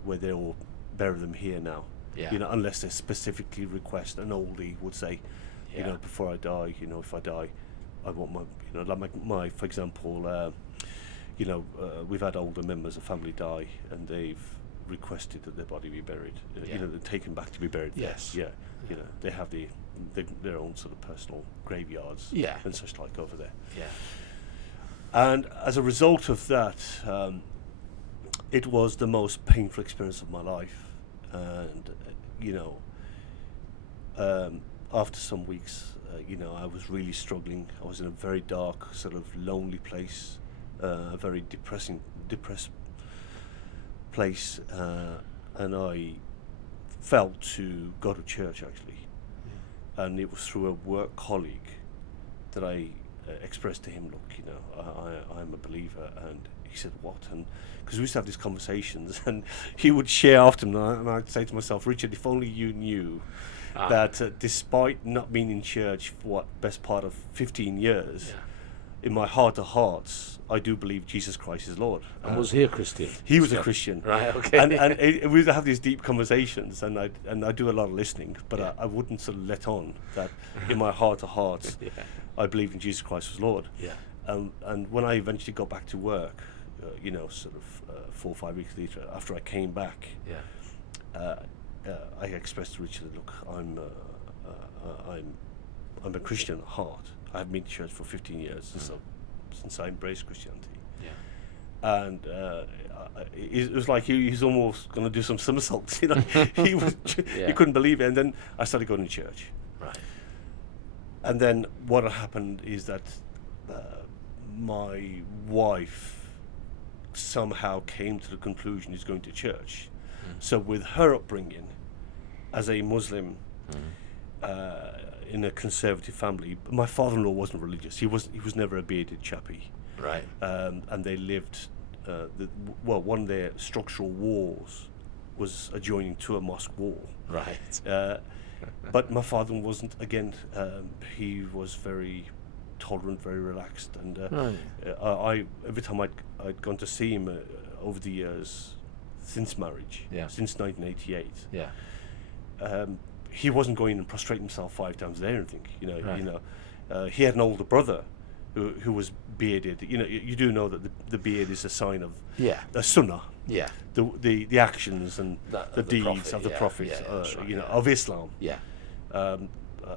where they all bury them here now. Yeah. Unless they specifically request, an oldie would say, Yeah. before I die, if I die, I want my, like my for example, we've had older members of family die, and they've requested that their body be buried. They're taken back to be buried. Yes. Yeah. They have their own sort of personal graveyards. Yeah. And such like over there. Yeah. And as a result of that, it was the most painful experience of my life. And after some weeks, I was really struggling. I was in a very dark, sort of lonely place, a very depressed place, and I felt to go to church actually. And it was through a work colleague that I expressed to him, look, I'm a believer. And he said, what? And because we used to have these conversations, and he would share after them, and I'd say to myself, Richard, if only you knew that despite not being in church for what, best part of 15 years, in my heart of hearts, I do believe Jesus Christ is Lord. And was he a Christian? He was a Christian. Right, okay. And we would have these deep conversations, and I do a lot of listening, but I wouldn't sort of let on that in my heart of hearts, I believe in Jesus Christ as Lord. Yeah. And when I eventually got back to work, 4 or 5 weeks later, after I came back, I expressed to Richard, look, I'm a Christian at heart. I've been to church for 15 years since I embraced Christianity. Yeah. And it was like he's almost going to do some somersaults. He couldn't believe it. And then I started going to church. Right. And then what happened is that my wife somehow came to the conclusion he's going to church. So with her upbringing as a Muslim in a conservative family, my father-in-law wasn't religious. He was never a bearded chappie. Right. And they lived one of their structural walls was adjoining to a mosque wall. Right. But my father wasn't. Again, he was very tolerant, very relaxed, and I every time I'd gone to see him over the years since marriage, since 1988, he wasn't going and prostrating himself 5 times a day or anything. He had an older brother who was bearded. You do know that the beard is a sign of a sunnah. Yeah. The actions and the deeds of the Prophet, of Islam. Yeah.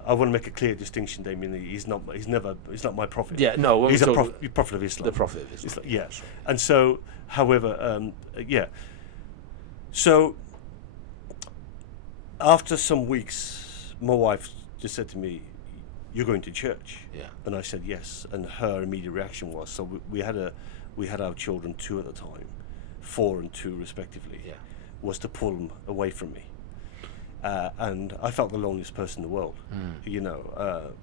I want to make a clear distinction, Damien. He's not my prophet. Yeah, no. He's a prophet of Islam. The prophet of Islam. Yeah. Right. And so, however, So after some weeks, my wife just said to me, "You're going to church?" Yeah. And I said yes. And her immediate reaction was, so we had our children, 2 at the time, 4 and 2 respectively. Yeah. Was to pull them away from me. And I felt the loneliest person in the world,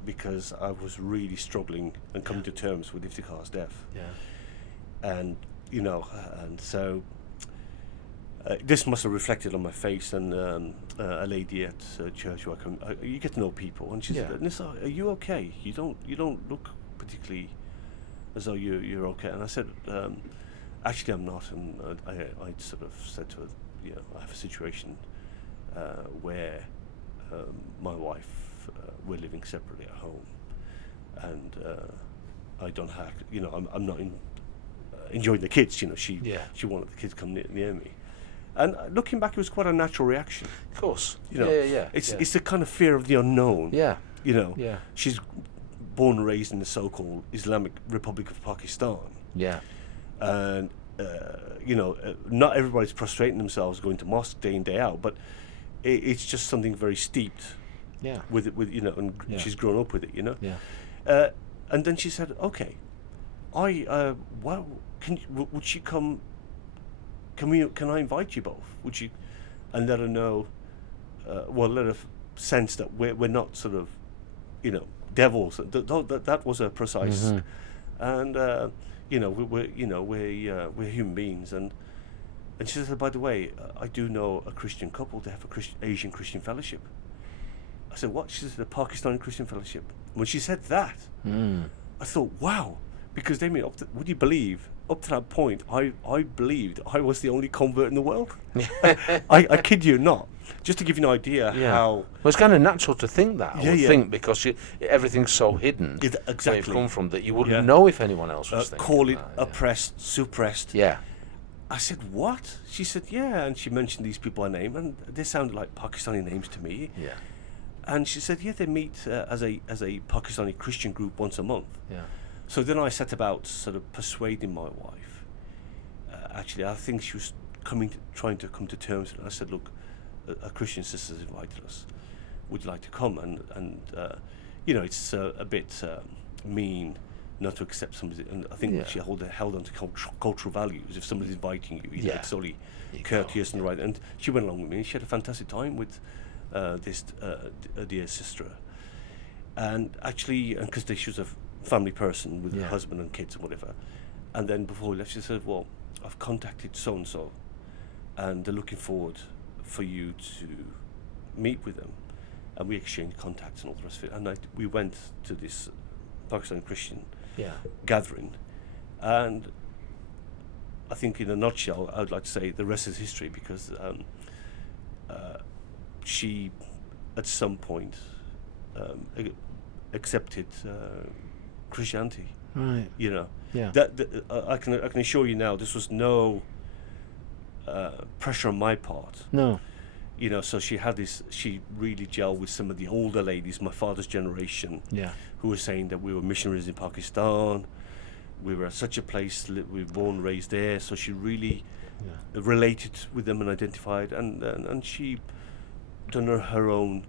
because I was really struggling and coming to terms with Iftikhar's death. Yeah. And, and so this must have reflected on my face. And a lady at church who you get to know people, and she said, "Nissar, are you okay? You don't look particularly as though you're okay." And I said, "Actually, I'm not." And I sort of said to her, "I have a situation where my wife, we're living separately at home, and I don't have, I'm not enjoying the kids. She wanted the kids to come near me." And looking back, it was quite a natural reaction. Of course. It's the kind of fear of the unknown. Yeah. She's born and raised in the so-called Islamic Republic of Pakistan. Yeah. And not everybody's prostrating themselves going to mosque day in, day out, but it's just something very steeped with it, and she's grown up with it, Yeah. And then she said, "Okay, would she come? Can I invite you both? Would you?" And let her know, let her sense that we're not sort of, devils. That was a precise, and we're human beings. And she said, "By the way, I do know a Christian couple. They have a Asian Christian fellowship." I said, "What?" She said, "The Pakistani Christian fellowship." When she said that, I thought, wow, because would you believe up to that point, I believed I was the only convert in the world. I kid you not. Just to give you an idea how... Well, it's kind of natural to think that, I would yeah. think, because everything's so hidden where exactly. you've come from that you wouldn't know if anyone else was thinking call it that, oppressed, suppressed. Yeah. I said, what? She said, yeah, and she mentioned these people by name, and they sounded like Pakistani names to me. Yeah. And she said, yeah, they meet as a Pakistani Christian group once a month. Yeah. So then I set about sort of persuading my wife. Actually, I think she was trying to come to terms with it. I said, look, a Christian sister's invited us. Would you like to come? And you know, it's a bit mean not to accept somebody. And I think she held on to cultural values. If somebody's inviting you, you know, it's only courteous and right. And she went along with me. And she had a fantastic time with this dear sister. And actually, because she was a family person with a husband and kids and whatever. And then before we left, she said, well, I've contacted so-and-so, and they're looking forward for you to meet with them. And we exchanged contacts and all the rest of it. And we went to this Pakistani Christian gathering. And I think in a nutshell, I would like to say the rest is history, because she, at some point, accepted Christianity. Right. You know. Yeah. I can assure you now, this was no pressure on my part. No. You know, so she really gelled with some of the older ladies, my father's generation, who were saying that we were missionaries in Pakistan, we were at such a place, we were born, raised there, so she really related with them and identified, and she done her own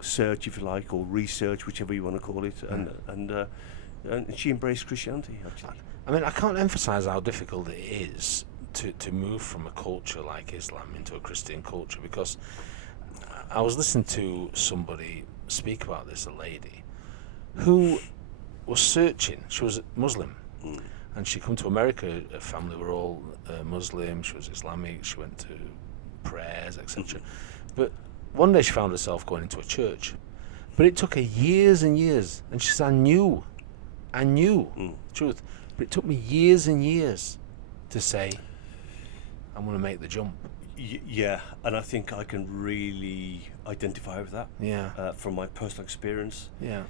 search, if you like, or research, whichever you want to call it, and she embraced Christianity, actually. I mean, I can't emphasize how difficult it is to move from a culture like Islam into a Christian culture, because I was listening to somebody speak about this, a lady who was searching. She was Muslim, and she come to America. Her family were all Muslim. She was Islamic. She went to prayers, etc. But one day she found herself going into a church, but it took her years and years. And she said, I knew truth, but it took me years and years to say, I'm going to make the jump. Yeah, and I think I can really identify with that. Yeah. From my personal experience. Yeah.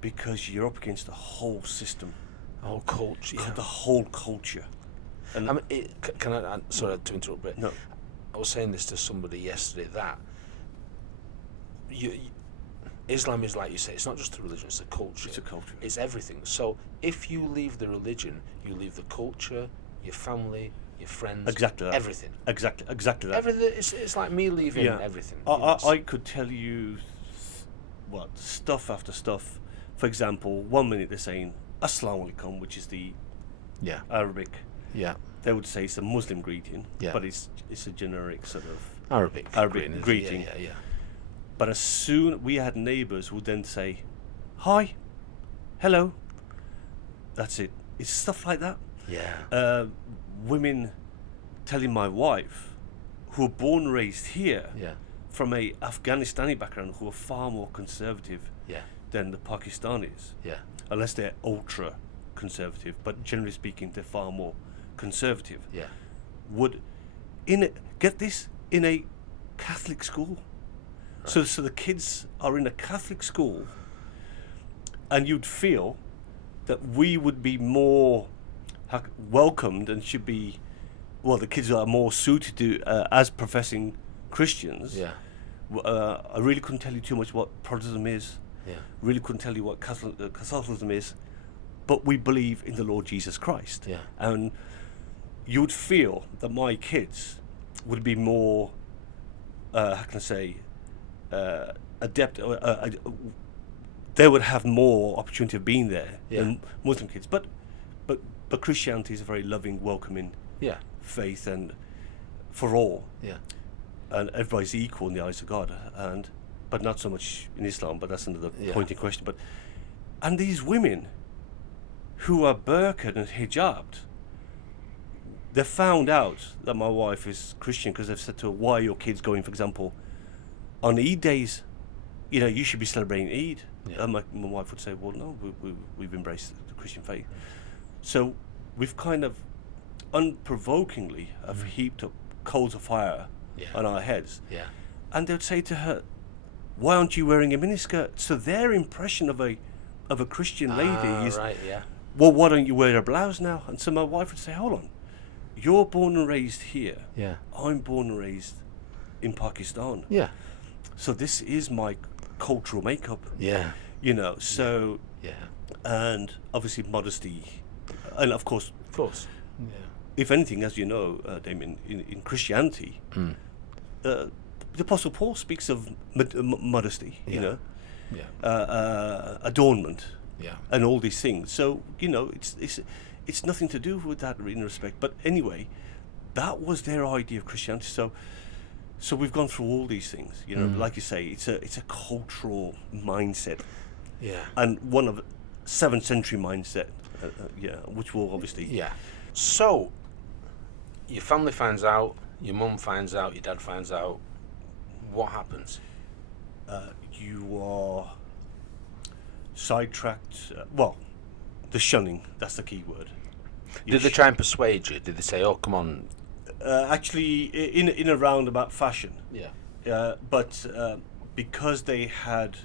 Because you're up against the whole system. The whole culture. Yeah. The whole culture. And I mean, can I? Sorry to interrupt, but no. I was saying this to somebody yesterday that Islam is, like you say, it's not just a religion; it's a culture. It's a culture. It's everything. So if you leave the religion, you leave the culture, your family, your friends, exactly that. Everything. Exactly that. Everything. It's like me leaving everything. I could tell you, stuff after stuff. For example, 1 minute they're saying Assalamu alaikum, which is the Arabic. Yeah. They would say it's a Muslim greeting, but it's a generic sort of Arabic greeting. Yeah. But as soon we had neighbours who would then say, "Hi, hello." That's it. It's stuff like that. Yeah. Women telling my wife, who were born and raised here, from a Afghanistani background, who are far more conservative than the Pakistanis. Yeah. Unless they're ultra conservative, but generally speaking, they're far more conservative. Yeah. Would in a Catholic school. Right. So the kids are in a Catholic school, and you'd feel that we would be more welcomed and should be, the kids are more suited to as professing Christians. Yeah. I really couldn't tell you too much what Protestantism is. Yeah. Really couldn't tell you what Catholicism is, but we believe in the Lord Jesus Christ. Yeah. And you would feel that my kids would be more, adept. They would have more opportunity of being there than Muslim kids. But Christianity is a very loving, welcoming faith, and for all. Yeah. And everybody's equal in the eyes of God, but not so much in Islam. But that's another point in question. And these women who are burqa'd and hijabbed, they found out that my wife is Christian because they've said to her, "Why are your kids going, for example, on Eid days? You know, you should be celebrating Eid." Yeah. And my wife would say, "Well, no, we've embraced the Christian faith." So we've kind of unprovokingly have heaped up coals of fire on our heads. Yeah. And they'd say to her, "Why aren't you wearing a miniskirt?" So their impression of a Christian lady is, right, yeah. "Well, why don't you wear a blouse now?" And so my wife would say, "Hold on, you're born and raised here. Yeah. I'm born and raised in Pakistan. Yeah. So this is my cultural makeup." Yeah. You know, so Yeah. and obviously modesty, and of course, Yeah. if anything, as you know, Damien, in Christianity, the Apostle Paul speaks of modesty, you know, adornment, and all these things. So you know, it's nothing to do with that in respect. But anyway, that was their idea of Christianity. So we've gone through all these things, you know. Like you say, it's a cultural mindset, and one of 7th century mindset, which will obviously So, your family finds out, your mum finds out, your dad finds out. What happens? You are sidetracked. Well, the shunning, that's the key word. Did they try and persuade you? Did they say, "Oh, come on"? Actually, in a roundabout fashion. Yeah. But because they had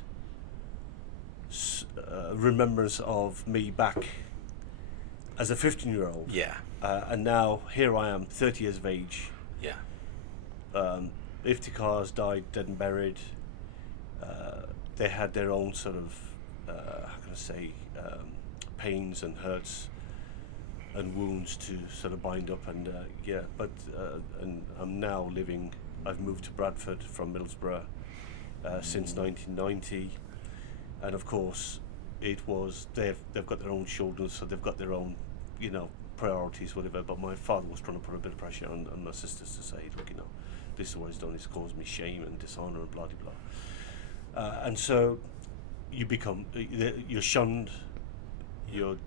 remembrance of me back as a 15-year-old. Yeah. And now here I am, 30 years of age. Yeah. Iftikars died dead and buried. They had their own sort of, how can I say, pains and hurts and wounds to sort of bind up, and and I'm now living. I've moved to Bradford from Middlesbrough since 1990, and of course, it was they've got their own children, so they've got their own, you know, priorities, whatever. But my father was trying to put a bit of pressure on my sisters to say, look, you know, this is what he's done. It's caused me shame and dishonor and blah blah blah. And so you become you're shunned, you're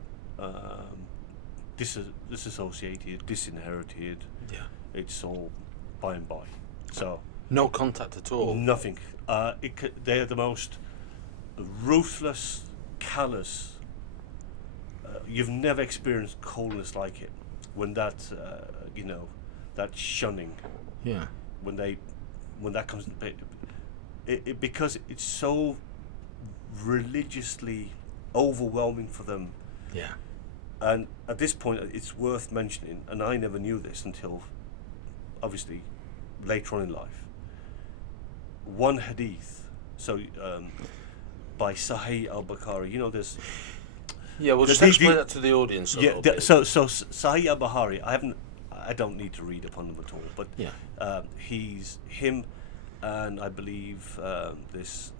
disassociated, disinherited. Yeah. It's all by and by. So No contact at all. nothing. They're the most ruthless, callous. You've never experienced coldness like it. When that, you know, that shunning. Yeah. When that comes into it, because it's so religiously overwhelming for them. Yeah. And at this point, it's worth mentioning, and I never knew this until, obviously, later on in life. One hadith, so by Sahih al-Bukhari, you know, there's. Yeah, well, just explain that to the audience a little bit. So Sahih al-Bukhari, I don't need to read upon them at all, but him, and I believe this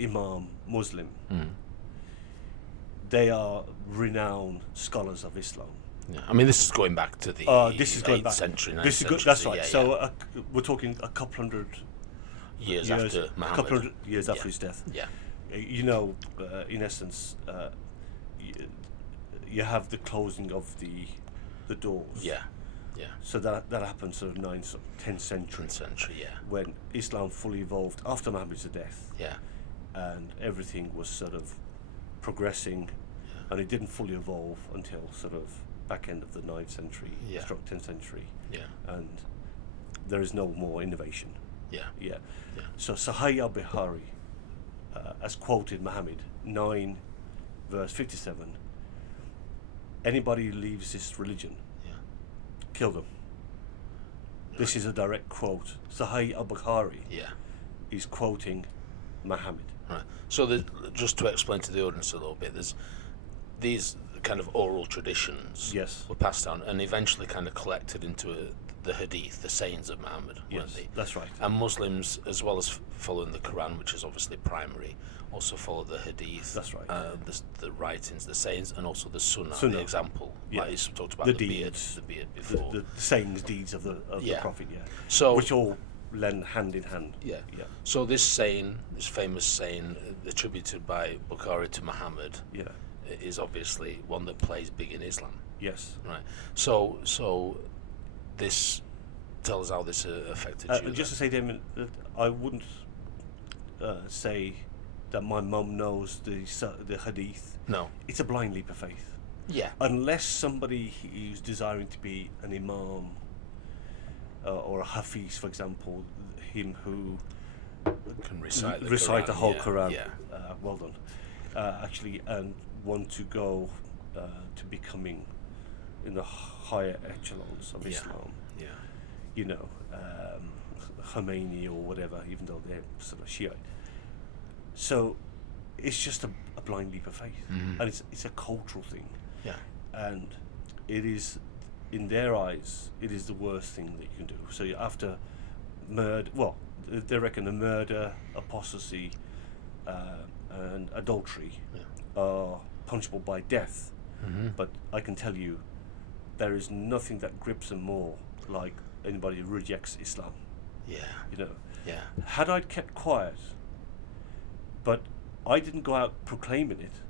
Imam Muslim. They are renowned scholars of Islam. Yeah. I mean, this is going back to the 8th century, 9th century. That's right. Yeah, so we're talking a couple hundred years after Muhammad. A couple hundred years after his death. Yeah. You know, in essence, you have the closing of the doors. Yeah. Yeah. So that happened sort of 9th, 10th century. 10th century, yeah. When Islam fully evolved after Muhammad's death. Yeah. And everything was sort of progressing, and it didn't fully evolve until sort of back end of the 9th century, struck 10th century. Yeah. And there is no more innovation. Yeah. Yeah. Yeah. So Sahih al-Bukhari, as quoted Muhammad 9, verse 57. Anybody who leaves this religion, kill them. Right. This is a direct quote. Sahih al-Bukhari is quoting Muhammad. Right. So just to explain to the audience a little bit, there's these kind of oral traditions were passed down and eventually kind of collected into the hadith, the sayings of Muhammad. Yes, that's right. And Muslims, as well as following the Quran, which is obviously primary, also follow the hadith. That's right. The writings, the sayings, and also the sunnah. The example. Like you talked about the beard before. The sayings, deeds of the Prophet. Yeah. So which all lend hand in hand. Yeah. Yeah. So this saying, this famous saying attributed by Bukhari to Muhammad, is obviously one that plays big in Islam. Yes. Right. So this tells how this affected you. Just to say, Damien, that I wouldn't say that my mum knows the hadith. No. It's a blind leap of faith. Yeah. Unless somebody is desiring to be an imam or a hafiz, for example, him who Can recite the recite Quran, the whole yeah, Quran. Yeah. Well done. Actually, and want to go to becoming in the higher echelons of Yeah. Islam. Yeah. You know, Khomeini or whatever, even though they're sort of Shiite. So it's just a blind leap of faith, and it's a cultural thing, Yeah. and it is, in their eyes, it is the worst thing that you can do. So after murder, well, they reckon a murder, apostasy, and adultery are punishable by death. But I can tell you, there is nothing that grips them more like anybody who rejects Islam. Yeah. You know, Yeah. had I kept quiet, but I didn't go out proclaiming it.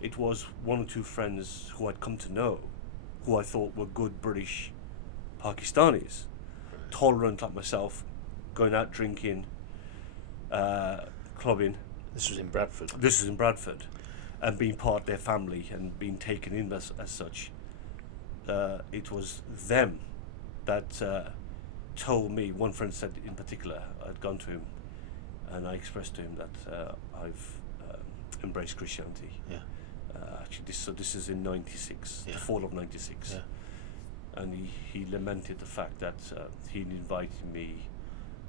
It was one or two friends who I'd come to know, who I thought were good British Pakistanis, tolerant like myself, going out drinking, clubbing. This was in Bradford. This is in Bradford, and being part of their family and being taken in as such. It was them that told me. One friend said in particular, I'd gone to him and I expressed to him that I've embraced Christianity. Yeah. Actually, this is in '96, Yeah. the fall of '96, Yeah. and he lamented the fact that he'd invited me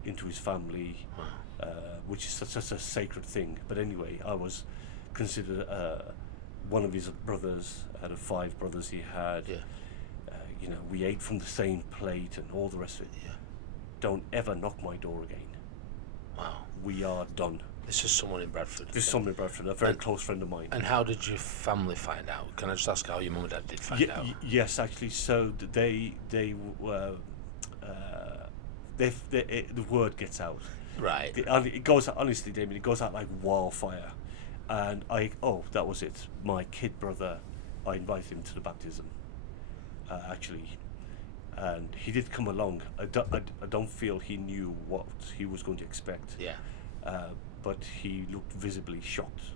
into his family, which is such a sacred thing. But anyway, I was considered one of his brothers out of 5 brothers he had. Yeah. You know, we ate from the same plate and all the rest of it. Yeah. Don't ever knock my door again. Wow. We are done. This is someone in Bradford. This is someone in Bradford, a very close friend of mine. And how did your family find out? Can I just ask how your mum and dad did find out? Yes, actually. So they were. The word gets out. Right. It goes out, honestly, Damien. It goes out like wildfire, and that was it. My kid brother, I invited him to the baptism. Actually, and he did come along. I don't feel he knew what he was going to expect. Yeah. But he looked visibly shocked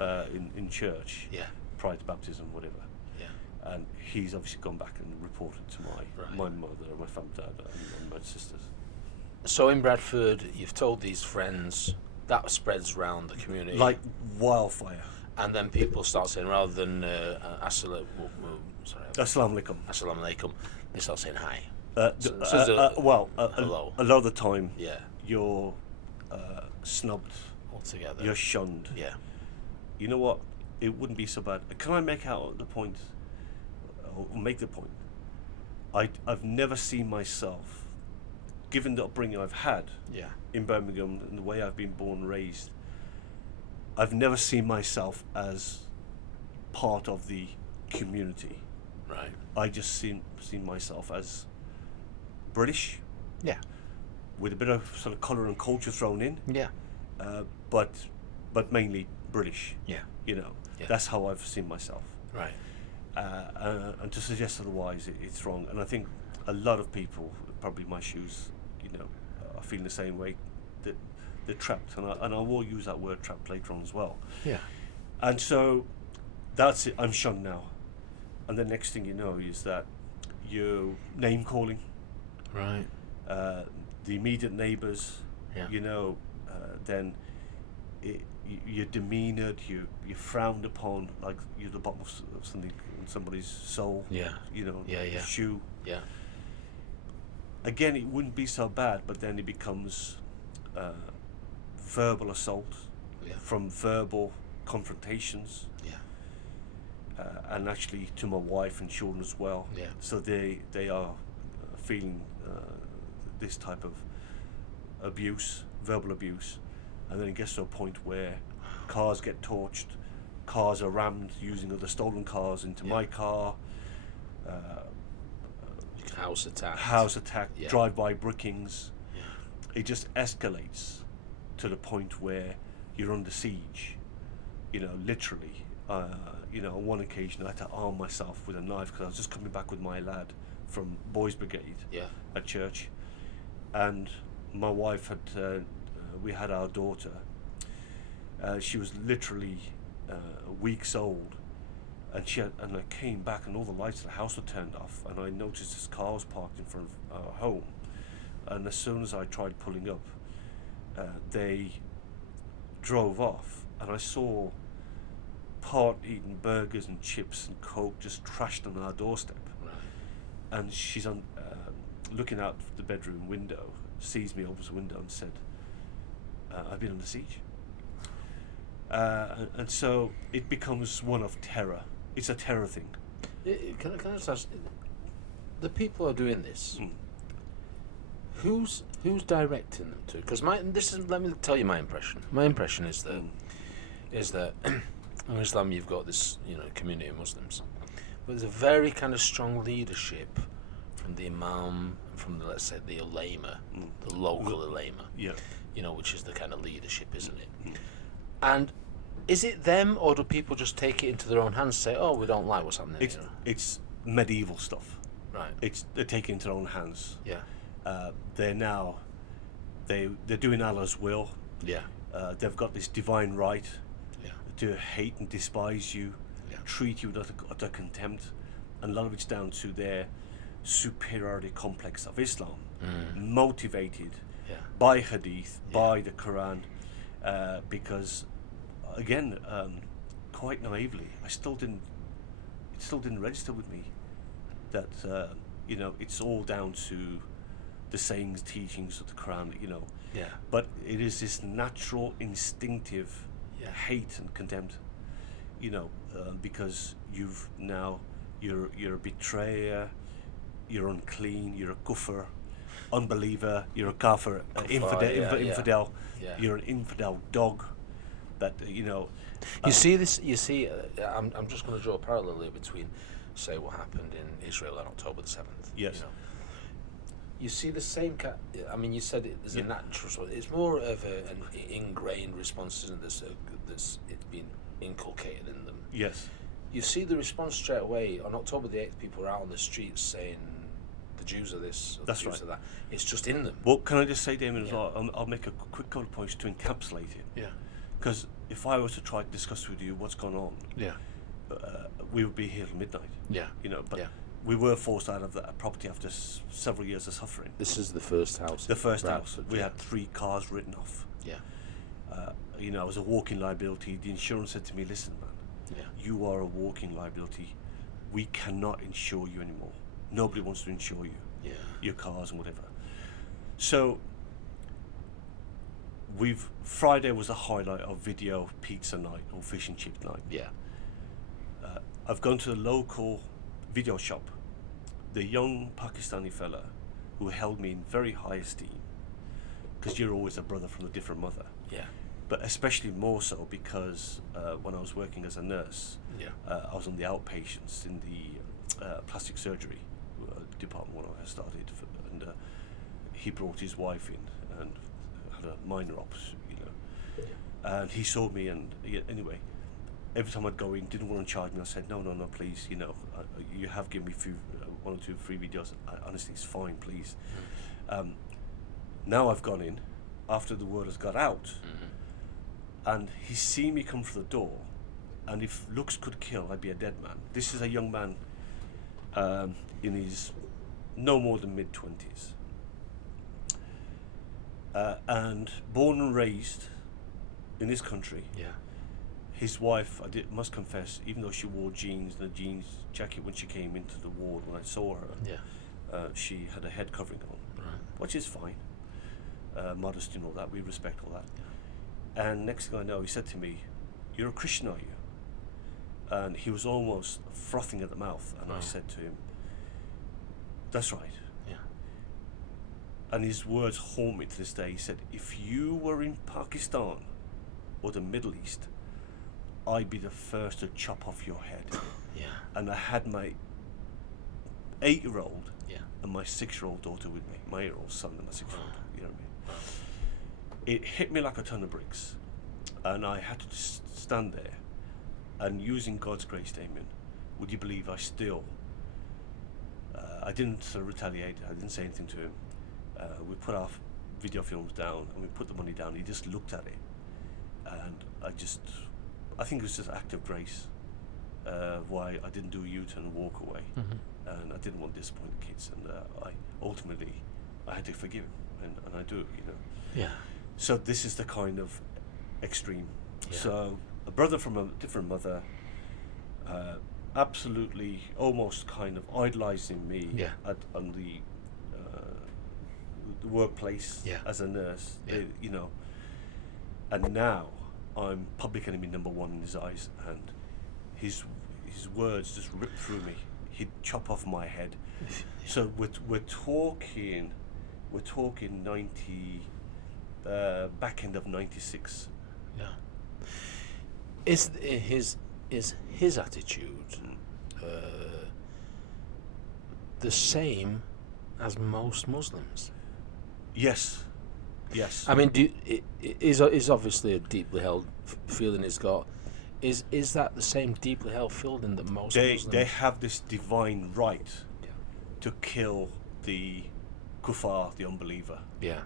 in church. Yeah. Prior to baptism, whatever. Yeah. And he's obviously gone back and reported to my mother, my dad, and my sisters. So in Bradford, you've told these friends, that spreads around the community. Like wildfire. And then people start saying, rather than Assalamu alaikum, they start saying hi. Hello. A lot of the time, Yeah. you're snubbed, Altogether. you're shunned. Yeah. You know what? It wouldn't be so bad. Can I make out the point? Or make the point? I've never seen myself, given the upbringing I've had Yeah. in Birmingham and the way I've been born and raised, I've never seen myself as part of the community. Right. I just seen myself as British, Yeah. with a bit of sort of colour and culture thrown in, Yeah. but mainly British. Yeah. You know, Yeah. that's how I've seen myself. Right. And to suggest otherwise, it's wrong. And I think a lot of people, probably my shoes, you know, are feeling the same way. That they're trapped, and I will use that word trapped later on as well. Yeah. And so that's it. I'm shunned now. And the next thing you know is that you're name calling. Right. The immediate neighbours, Yeah. you know, then you're demeanoured, you're frowned upon, like you're the bottom of something in somebody's soul. Yeah. You know, Yeah. shoe. Yeah. Again, it wouldn't be so bad, but then it becomes verbal assault, Yeah. from verbal confrontations, Yeah. and actually to my wife and children as well. Yeah. So they are feeling this type of abuse, verbal abuse, and then it gets to a point where cars get torched, cars are rammed using other stolen cars into my car, House attack. Yeah. drive-by brickings. Yeah. It just escalates to the point where you're under siege. You know, literally. You know, on one occasion I had to arm myself with a knife because I was just coming back with my lad from Boys Brigade at church, and my wife had we had our daughter. She was literally weeks old, And I came back, and all the lights of the house were turned off, and I noticed this car was parked in front of our home. And as soon as I tried pulling up, they drove off, and I saw part-eaten burgers and chips and Coke just trashed on our doorstep. Right. And she's on looking out the bedroom window, sees me over the window, and said, "I've been under siege." And so it becomes one of terror. It's a terror thing. Can I just ask, the people who are doing this, who's directing them to? Because let me tell you my impression. My impression is that in Islam you've got this community of Muslims, but there's a very kind of strong leadership from the imam, from let's say the ulama, the local ulama. Yeah. Which is the kind of leadership, isn't it? And is it them, or do people just take it into their own hands and say, "Oh, we don't like what's happening"? It's medieval stuff. Right. They take it into their own hands. Yeah. They're doing Allah's will. Yeah. They've got this divine right Yeah. to hate and despise you, Yeah. treat you with utter contempt, and a lot of it's down to their superiority complex of Islam, motivated by Hadith, by the Quran, because again, quite naively, it still didn't register with me that it's all down to the sayings, teachings of the Quran, Yeah. but it is this natural, instinctive hate and contempt, because you're a betrayer, you're unclean, you're a kufr, unbeliever, you're a kafir, infidel, Yeah. you're an infidel dog. That You see this. You see, I'm just going to draw a parallel here between, say, what happened in Israel on October the 7th. Yes. You see the same. I mean, you said there's a natural. It's more of an ingrained response, isn't it? That's it been inculcated in them. Yes. You see the response straight away. On October the 8th, people are out on the streets saying the Jews are this, or That's the Jews right. are that. It's just in them. Well, can I just say, Damien, as well, I'll make a quick couple of points to encapsulate it. Yeah. Because if I was to try to discuss with you what's gone on, Yeah. we would be here till midnight. Yeah. But we were forced out of that property after several years of suffering. This is the first house. The first house. Bradford, We had 3 cars written off. Yeah. I was a walking liability. The insurance said to me, "Listen, man, Yeah. you are a walking liability. We cannot insure you anymore. Nobody wants to insure you, Yeah. your cars and whatever." So Friday was a highlight of video pizza night or fish and chip night. Yeah. I've gone to the local video shop. The young Pakistani fella who held me in very high esteem, because you're always a brother from a different mother, Yeah. but especially more so because when I was working as a nurse, Yeah. I was on the outpatients in the plastic surgery department when I started, and he brought his wife in and had a minor ops, and he saw me, and anyway, every time I'd go in, didn't want to charge me. I said, no, please, you have given me 1 or 2 free videos. Honestly, it's fine, please. Now I've gone in after the word has got out, and he's seen me come through the door, and if looks could kill, I'd be a dead man. This is a young man in his no more than mid-20s, and born and raised in this country. Yeah. His wife, must confess, even though she wore jeans and a jeans jacket when she came into the ward when I saw her, Yeah. she had a head covering on, Right. which is fine. Modesty and all that, we respect all that. And next thing I know, he said to me, "You're a Christian, are you?" And he was almost frothing at the mouth, and I said to him, "That's right." Yeah. And his words haunt me to this day. He said, "If you were in Pakistan or the Middle East, I'd be the first to chop off your head." Yeah. And I had my 8-year-old Yeah. and my 6-year-old daughter with me, my 8-year-old son and my 6-year-old, you know what I mean? It hit me like a ton of bricks, and I had to just stand there, and using God's grace, Damien, would you believe I still, I didn't retaliate, I didn't say anything to him. We put our video films down, and we put the money down. He just looked at it, and I think it was just an act of grace. why I didn't do a U-turn and walk away, and I didn't want to disappoint the kids, and I had to forgive him, and I do, you know. Yeah. So this is the kind of extreme. Yeah. So a brother from a different mother, absolutely almost kind of idolizing me on the workplace as a nurse, you know. And now I'm public enemy number one in his eyes, and his words just rip through me. He'd chop off my head. So we're talking 90, back end of 96. Yeah. Is his attitude the same as most Muslims? Yes. I mean, is obviously a deeply held feeling he's got. Is that the same deeply held feeling that most Muslims? They have this divine right to kill the kuffar, the unbeliever. Yeah.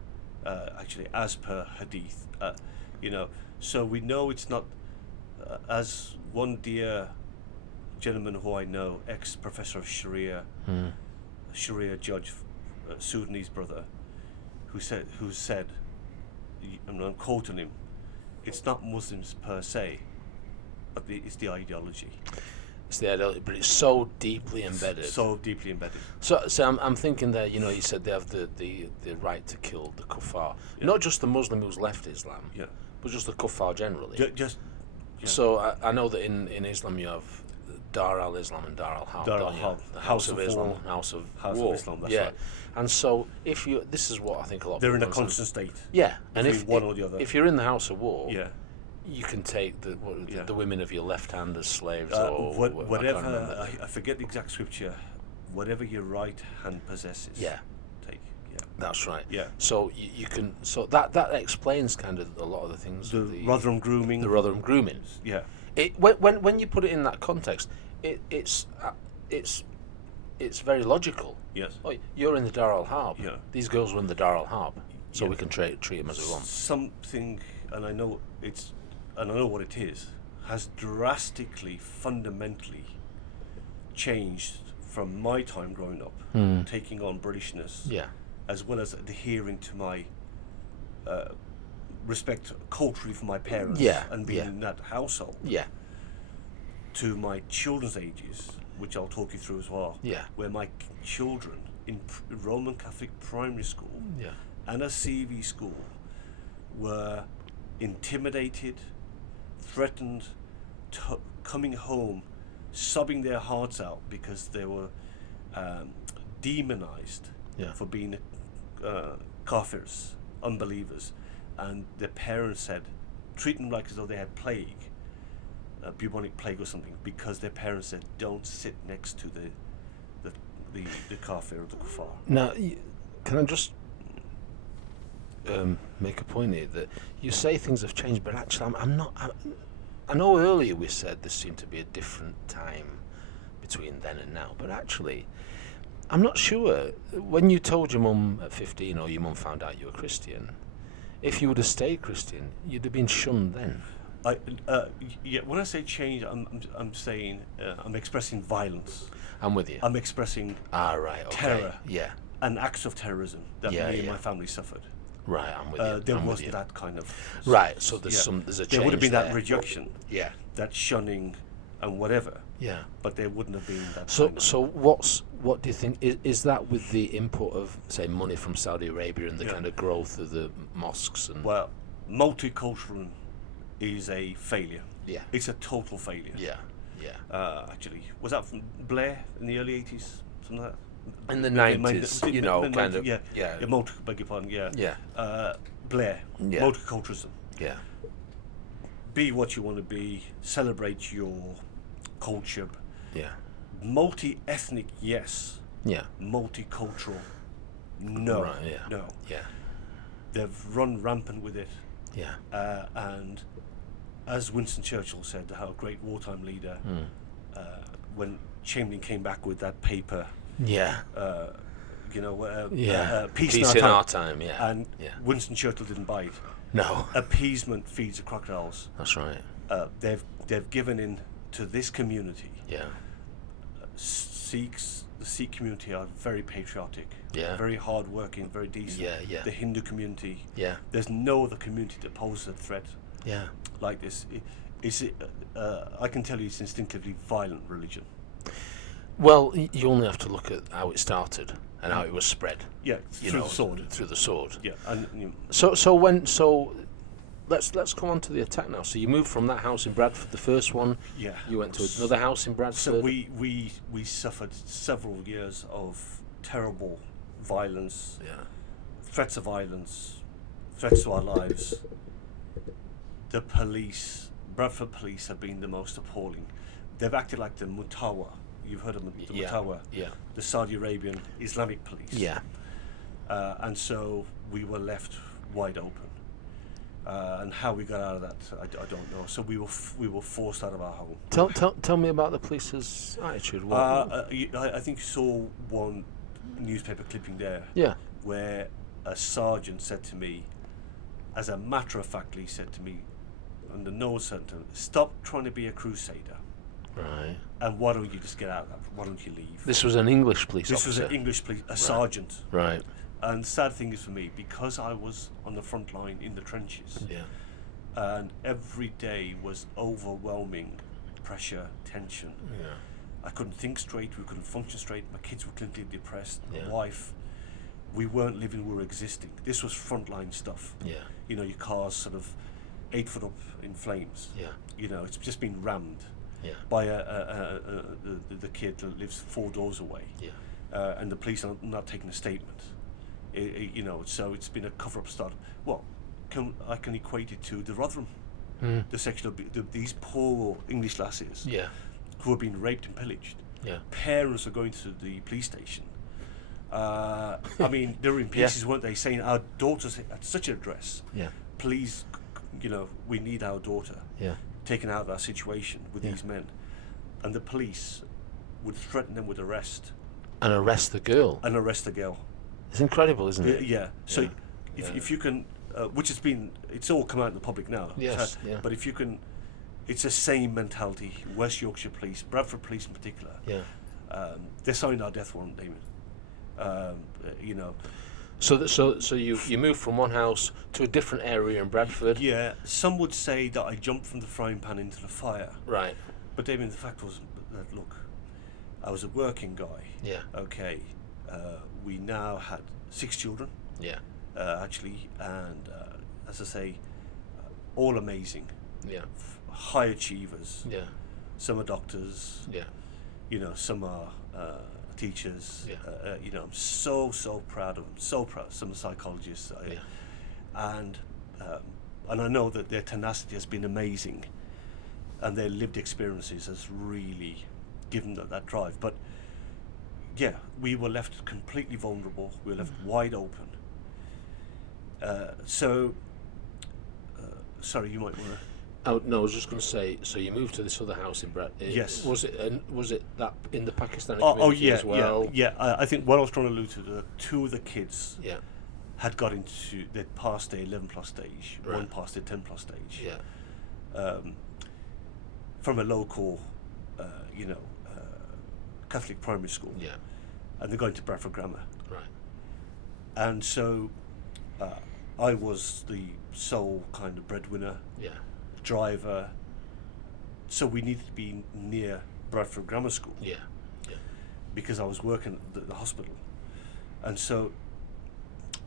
Actually, as per hadith, you know. So we know it's not. As one dear gentleman who I know, ex-professor of Sharia, Sharia judge, Sudanese brother, who said, and I'm quoting him, it's not Muslims per se, but it's the ideology. It's the ideology, but it's so deeply embedded. So deeply embedded. So I'm thinking there, you know, you said they have the right to kill the kuffar. Yeah. Not just the Muslim who's left Islam, but just the kuffar generally. So I know that in Islam you have Dar al-Islam and Dar al-Harb. Dar al-Harb, the House of Islam, War. House of House War. of Islam, that's yeah. right. And so if you, this is what I think a lot of They're people in a constant state. Yeah, and if one or the other. If you're in the House of War, yeah, you can take the women of your left hand as slaves or whatever. I forget the exact scripture. Whatever your right hand possesses. Yeah. Take. Yeah. That's right. Yeah. So you can. So that explains kind of a lot of the things. The Rotherham grooming. The Rotherham grooming. Yeah. When you put it in that context, it's very logical. Yes. Oh, you're in the Dar al-Harb. Yeah. These girls were in the Dar al-Harb, so we can treat them as we want. Something, and I know what it is, has drastically, fundamentally changed from my time growing up, taking on Britishness, as well as adhering to my respect culturally for my parents, and being in that household, to my children's ages, which I'll talk you through as well, where my children in Roman Catholic primary school and a CV school were intimidated, threatened, coming home, sobbing their hearts out because they were demonized for being kafirs, unbelievers, and their parents said, treat them like as though they had plague, bubonic plague or something, because their parents said, don't sit next to the kafir or the kuffar. Now, can I just make a point here that you say things have changed, but actually I'm not. I know earlier we said there seemed to be a different time between then and now, but actually, I'm not sure. When you told your mum at 15, or your mum found out you were Christian, if you would have stayed Christian, you'd have been shunned then. When I say change, I'm saying I'm expressing violence. I'm with you. I'm expressing terror, and acts of terrorism that me and my family suffered. Right, I'm with you. There wasn't that kind of. Right, so there's a change. There would have been there. that rejection, that shunning, and whatever. Yeah. But there wouldn't have been that. So what do you think is that with the input of, say, money from Saudi Arabia and the kind of growth of the mosques and? Well, multicultural is a failure. Yeah. It's a total failure. Yeah. Actually, was that from Blair in the early 80s? Something like that? In the 90s, beg your pardon, Blair, multiculturalism. Yeah. Be what you want to be, celebrate your culture. Yeah. Multi-ethnic, yes. Yeah. Multicultural, no. Right, yeah. No. Yeah. They've run rampant with it. Yeah. And as Winston Churchill said, our great wartime leader, when Chamberlain came back with that paper, peace in our time, and Winston Churchill didn't buy it. No. Appeasement feeds the crocodiles. That's right. They've given in to this community. Yeah. The Sikh community are very patriotic, Yeah. very hard-working, very decent. Yeah, yeah. The Hindu community, Yeah. there's no other community that poses a threat Yeah. like this. I can tell you it's instinctively violent religion. Well, you only have to look at how it started and how it was spread. Yeah, You through know, the sword. Through the sword. Yeah, and Let's come on to the attack now. So you moved from that house in Bradford, the first one. yeah. You went to another house in Bradford. So we suffered several years of terrible violence, Yeah. threats of violence, threats to our lives. The police, Bradford police, have been the most appalling. They've acted like the Mutawa. You've heard of the Yeah. Mutawa, Yeah. the Saudi Arabian Islamic police. Yeah. And so we were left wide open. And how we got out of that, I don't know. So we were forced out of our home. Tell me about the police's attitude. I think you saw one newspaper clipping there Yeah. where a sergeant said to me, as a matter of fact, he said to me, under no sentence, stop trying to be a crusader. Right. And why don't you just get out of that? Why don't you leave? This was an English police This was officer. an English police, sergeant. Right. And the sad thing is for me, because I was on the front line in the trenches, Yeah. and every day was overwhelming pressure, tension. Yeah. I couldn't think straight, we couldn't function straight, my kids were clinically depressed, Yeah. my wife, we weren't living, we were existing. This was frontline stuff. Yeah. You know, your car's sort of 8 foot up in flames. Yeah. You know, it's just been rammed Yeah. by the kid that lives 4 doors away. Yeah. And the police are not taking a statement. You know, so it's been a cover-up start. Well, I can equate it to the Rotherham, the section of these poor English lasses Yeah. who have been raped and pillaged. Yeah. Parents are going to the police station. I mean, they were in pieces, weren't they? Saying our daughter's at such an address. Yeah. Please, you know, we need our daughter Yeah. taken out of our situation with Yeah. these men, and the police would threaten them with arrest And arrest the girl. and arrest the girl. It's incredible, isn't it? Yeah. So Yeah. if you can, which has been, it's all come out in the public now. Yes, yeah. But if you can, it's the same mentality. West Yorkshire Police, Bradford Police in particular. Yeah. They signed our death warrant, Damien. You know. So you moved from one house to a different area in Bradford. Yeah. Some would say that I jumped from the frying pan into the fire. Right. But Damien, the fact was that, look, I was a working guy. Yeah. Okay. We now had 6 children. Yeah. Actually, and as I say, all amazing, Yeah. high achievers. Yeah. Some are doctors, Yeah. you know, some are teachers. Yeah. You know, I'm so proud of them. So proud. Some are psychologists, Yeah. and I know that their tenacity has been amazing, and their lived experiences has really given them that drive. But yeah, we were left completely vulnerable. We were left wide open. Sorry, you might want to. Oh no, I was just going to say. So you moved to this other house in Bradford. Yes. Was it that in the Pakistani Oh community yeah, as well? yeah. I think what I was trying to allude to, 2 of the kids Yeah. had got into, they'd passed the 11+ stage, Right. one passed the 10+ stage. Yeah. From a local, Catholic primary school. Yeah. And they're going to Bradford Grammar. Right. And so I was the sole kind of breadwinner, Yeah. driver. So we needed to be near Bradford Grammar School Yeah. Yeah. because I was working at the hospital. And so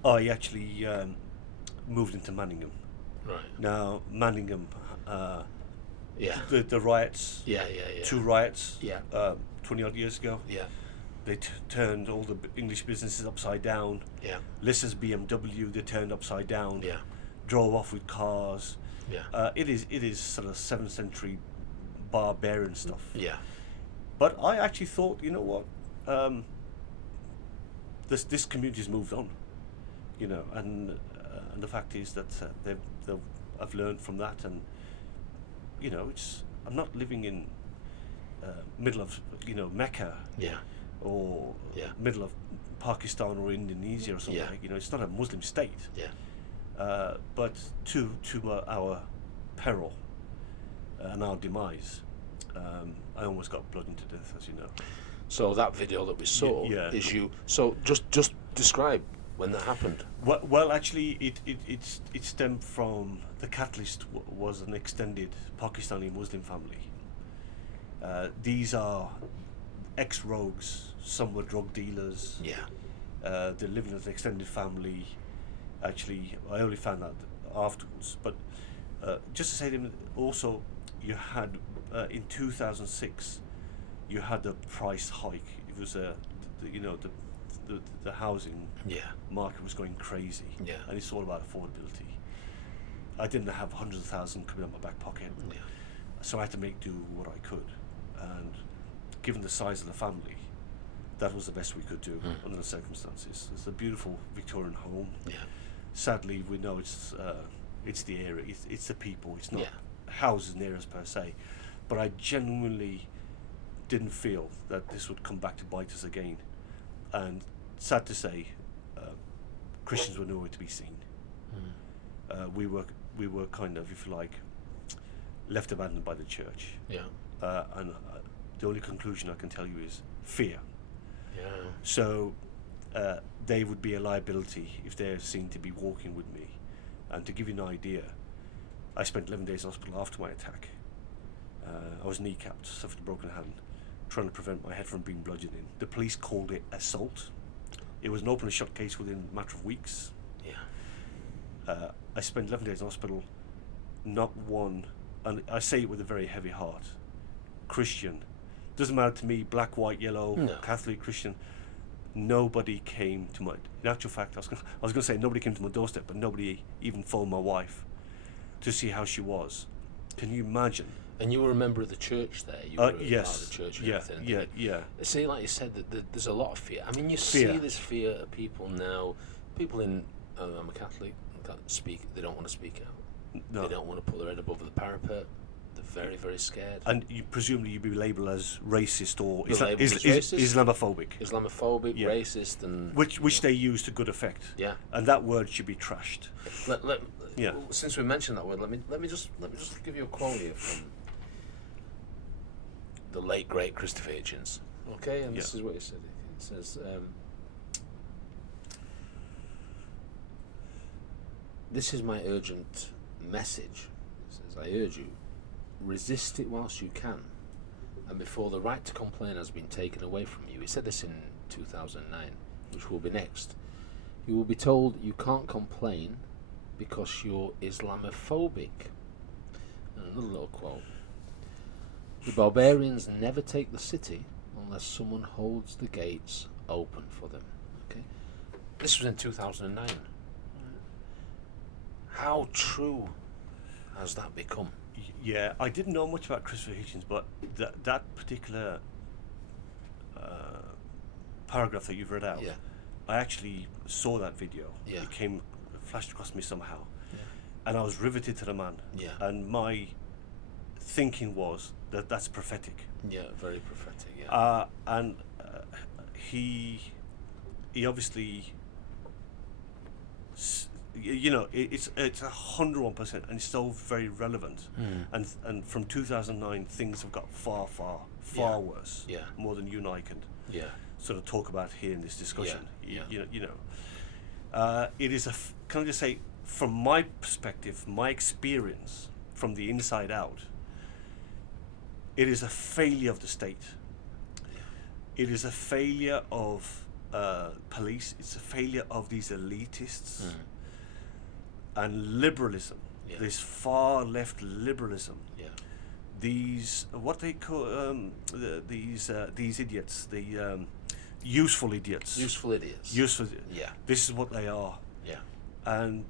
I actually moved into Manningham. Right. Now, Manningham, Yeah. the riots, Yeah. 2 riots, Yeah. 20 odd years ago, Yeah. they turned all the English businesses upside down. Yeah. Lister's BMW, they turned upside down. Yeah. Drove off with cars. Yeah. It is sort of 7th century barbarian stuff. Yeah. But I actually thought, you know what, this community's moved on, you know, and the fact is that I've learned from that, and you know, I'm not living in middle of, you know, Mecca. Yeah. Or Yeah. middle of Pakistan or Indonesia or something. Yeah. You know, it's not a Muslim state. Yeah. But to our peril and our demise, I almost got bludgeoned to death, as you know. So that video that we saw yeah. is you. So just describe when that happened. Well, actually, it stemmed from the catalyst was an extended Pakistani Muslim family. These are ex-rogues. Some were drug dealers. Yeah. They're living as an extended family. Actually, I only found out afterwards. But just to say to them, also, you had in 2006, you had a price hike. It was the housing market was going crazy. Yeah. And it's all about affordability. I didn't have hundreds of thousands coming out my back pocket. Yeah. So I had to make do what I could. And given the size of the family, that was the best we could do under the circumstances. It's a beautiful Victorian home. Yeah. Sadly, we know it's the area, it's the people, it's not houses near us per se. But I genuinely didn't feel that this would come back to bite us again. And sad to say, Christians were nowhere to be seen. We were kind of, if you like, left abandoned by the church. Yeah. And the only conclusion I can tell you is fear. Yeah. So they would be a liability if they're seen to be walking with me. And to give you an idea, I spent 11 days in hospital after my attack. I was kneecapped, suffered a broken hand, trying to prevent my head from being bludgeoned in. The police called it assault. It was an open and shut case within a matter of weeks. Yeah. I spent 11 days in hospital, not one, and I say it with a very heavy heart, Christian. Doesn't matter to me, black, white, yellow, Catholic, Christian. Nobody came to my. In actual fact, I was going to say nobody came to my doorstep, but nobody even phoned my wife to see how she was. Can you imagine? And you were a member of the church there. You were Yes. part of the church. And Yeah. everything. Yeah. See, like you said, that there's a lot of fear. I mean, you Fear. see this fear of people now. People in, I'm a Catholic, can't speak. They don't want to speak out. No. They don't want to put their head above the parapet. They're very, very scared. And you presumably you'd be labelled as racist or We're labelled as racist. Islamophobic. Islamophobic, Yeah. racist, and Which they use to good effect. Yeah. And that word should be trashed. Yeah. Since we mentioned that word, let me just give you a quote here from the late great Christopher Hitchens. Okay, and this is what he said. It says, "This is my urgent message." It says, "I urge you, resist it whilst you can, and before the right to complain has been taken away from you." He said this in 2009, which will be next. "You will be told you can't complain because you're Islamophobic." And another little quote. "The barbarians never take the city unless someone holds the gates open for them." Okay, this was in 2009. How true has that become? Yeah, I didn't know much about Christopher Hitchens, but that particular paragraph that you've read out, I actually saw that video. Yeah. It flashed across me somehow. Yeah. And I was riveted to the man. Yeah. And my thinking was that's prophetic. Yeah, very prophetic. Yeah. And he obviously, it's 101%, and it's still very relevant. And from 2009, things have got far worse. Yeah. More than you and I can sort of talk about here in this discussion. Yeah. It is can I just say, from my perspective, my experience from the inside out, it is a failure of the state. It is a failure of police. It's a failure of these elitists and liberalism. Yeah. This far left liberalism. Yeah. These what they call these idiots, the useful idiots. Useful idiots. Useful. Yeah. This is what they are. Yeah. And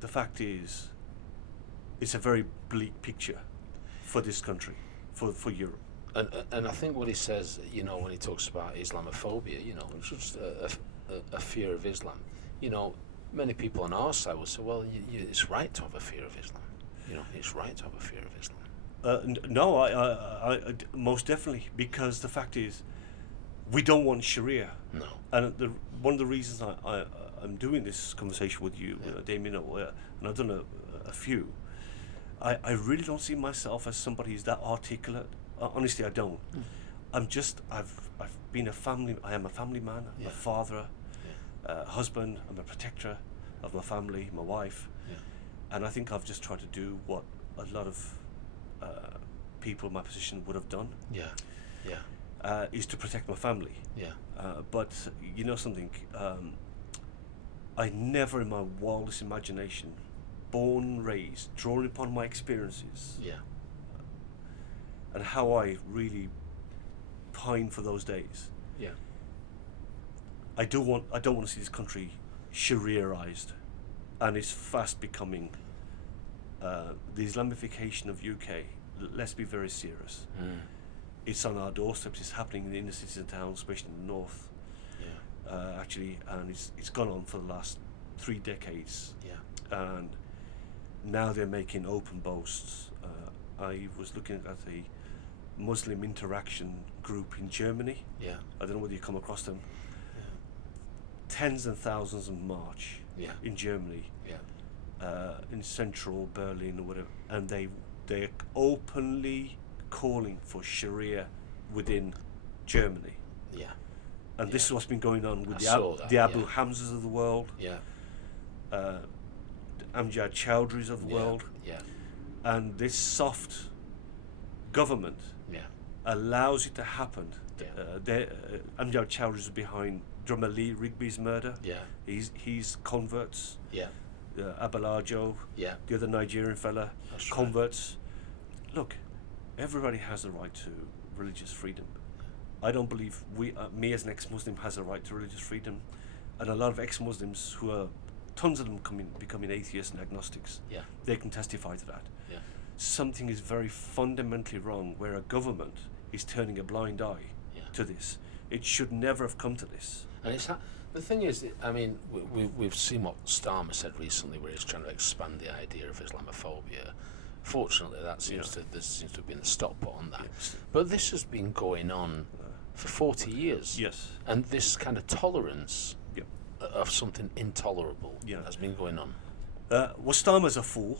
the fact is, it's a very bleak picture for this country, for Europe. And I think what he says, when he talks about Islamophobia, it's just a fear of Islam. Many people on our side will say, well, it's right to have a fear of Islam. It's right to have a fear of Islam. No, I most definitely, because the fact is, we don't want Sharia. No. And one of the reasons I'm doing this conversation with you, Damien, and I've done a few, I really don't see myself as somebody who's that articulate honestly, I don't. I've been I am a family man. I'm a father, husband. I'm a protector of my family, my wife, and I think I've just tried to do what a lot of people in my position would have done. Is to protect my family. But you know something, I never in my wildest imagination, born, raised, drawn upon my experiences, and how I really pine for those days. I don't want to see this country Sharia-ized, and it's fast becoming the Islamification of UK. Let's be very serious. It's on our doorsteps. It's happening in the inner cities and towns, especially in the north. Actually, and it's gone on for the last 3 decades. And now they're making open boasts. I was looking at a Muslim interaction group in Germany. I don't know whether you come across them. Tens and thousands in March in Germany, in central Berlin or whatever, and they're openly calling for Sharia within Germany. And this is what's been going on with the Abu Hamzas of the world, the Amjad Chowdhuries of the world, and this soft government allows it to happen. Amjad Chowdhury is behind drummer Lee Rigby's murder. He's converts. Abalajo, the other Nigerian fella, that's converts. Right. Look, everybody has a right to religious freedom. I don't believe me as an ex-Muslim has a right to religious freedom, and a lot of ex-Muslims who are, tons of them becoming atheists and agnostics. They can testify to that. Something is very fundamentally wrong where a government is turning a blind eye to this. It should never have come to this. And it's the thing is, I mean, we've seen what Starmer said recently, where he's trying to expand the idea of Islamophobia. Fortunately, there seems to have been a stop put on that. But this has been going on for 40 years. And this kind of tolerance of something intolerable has been going on. Well, Starmer's a fool,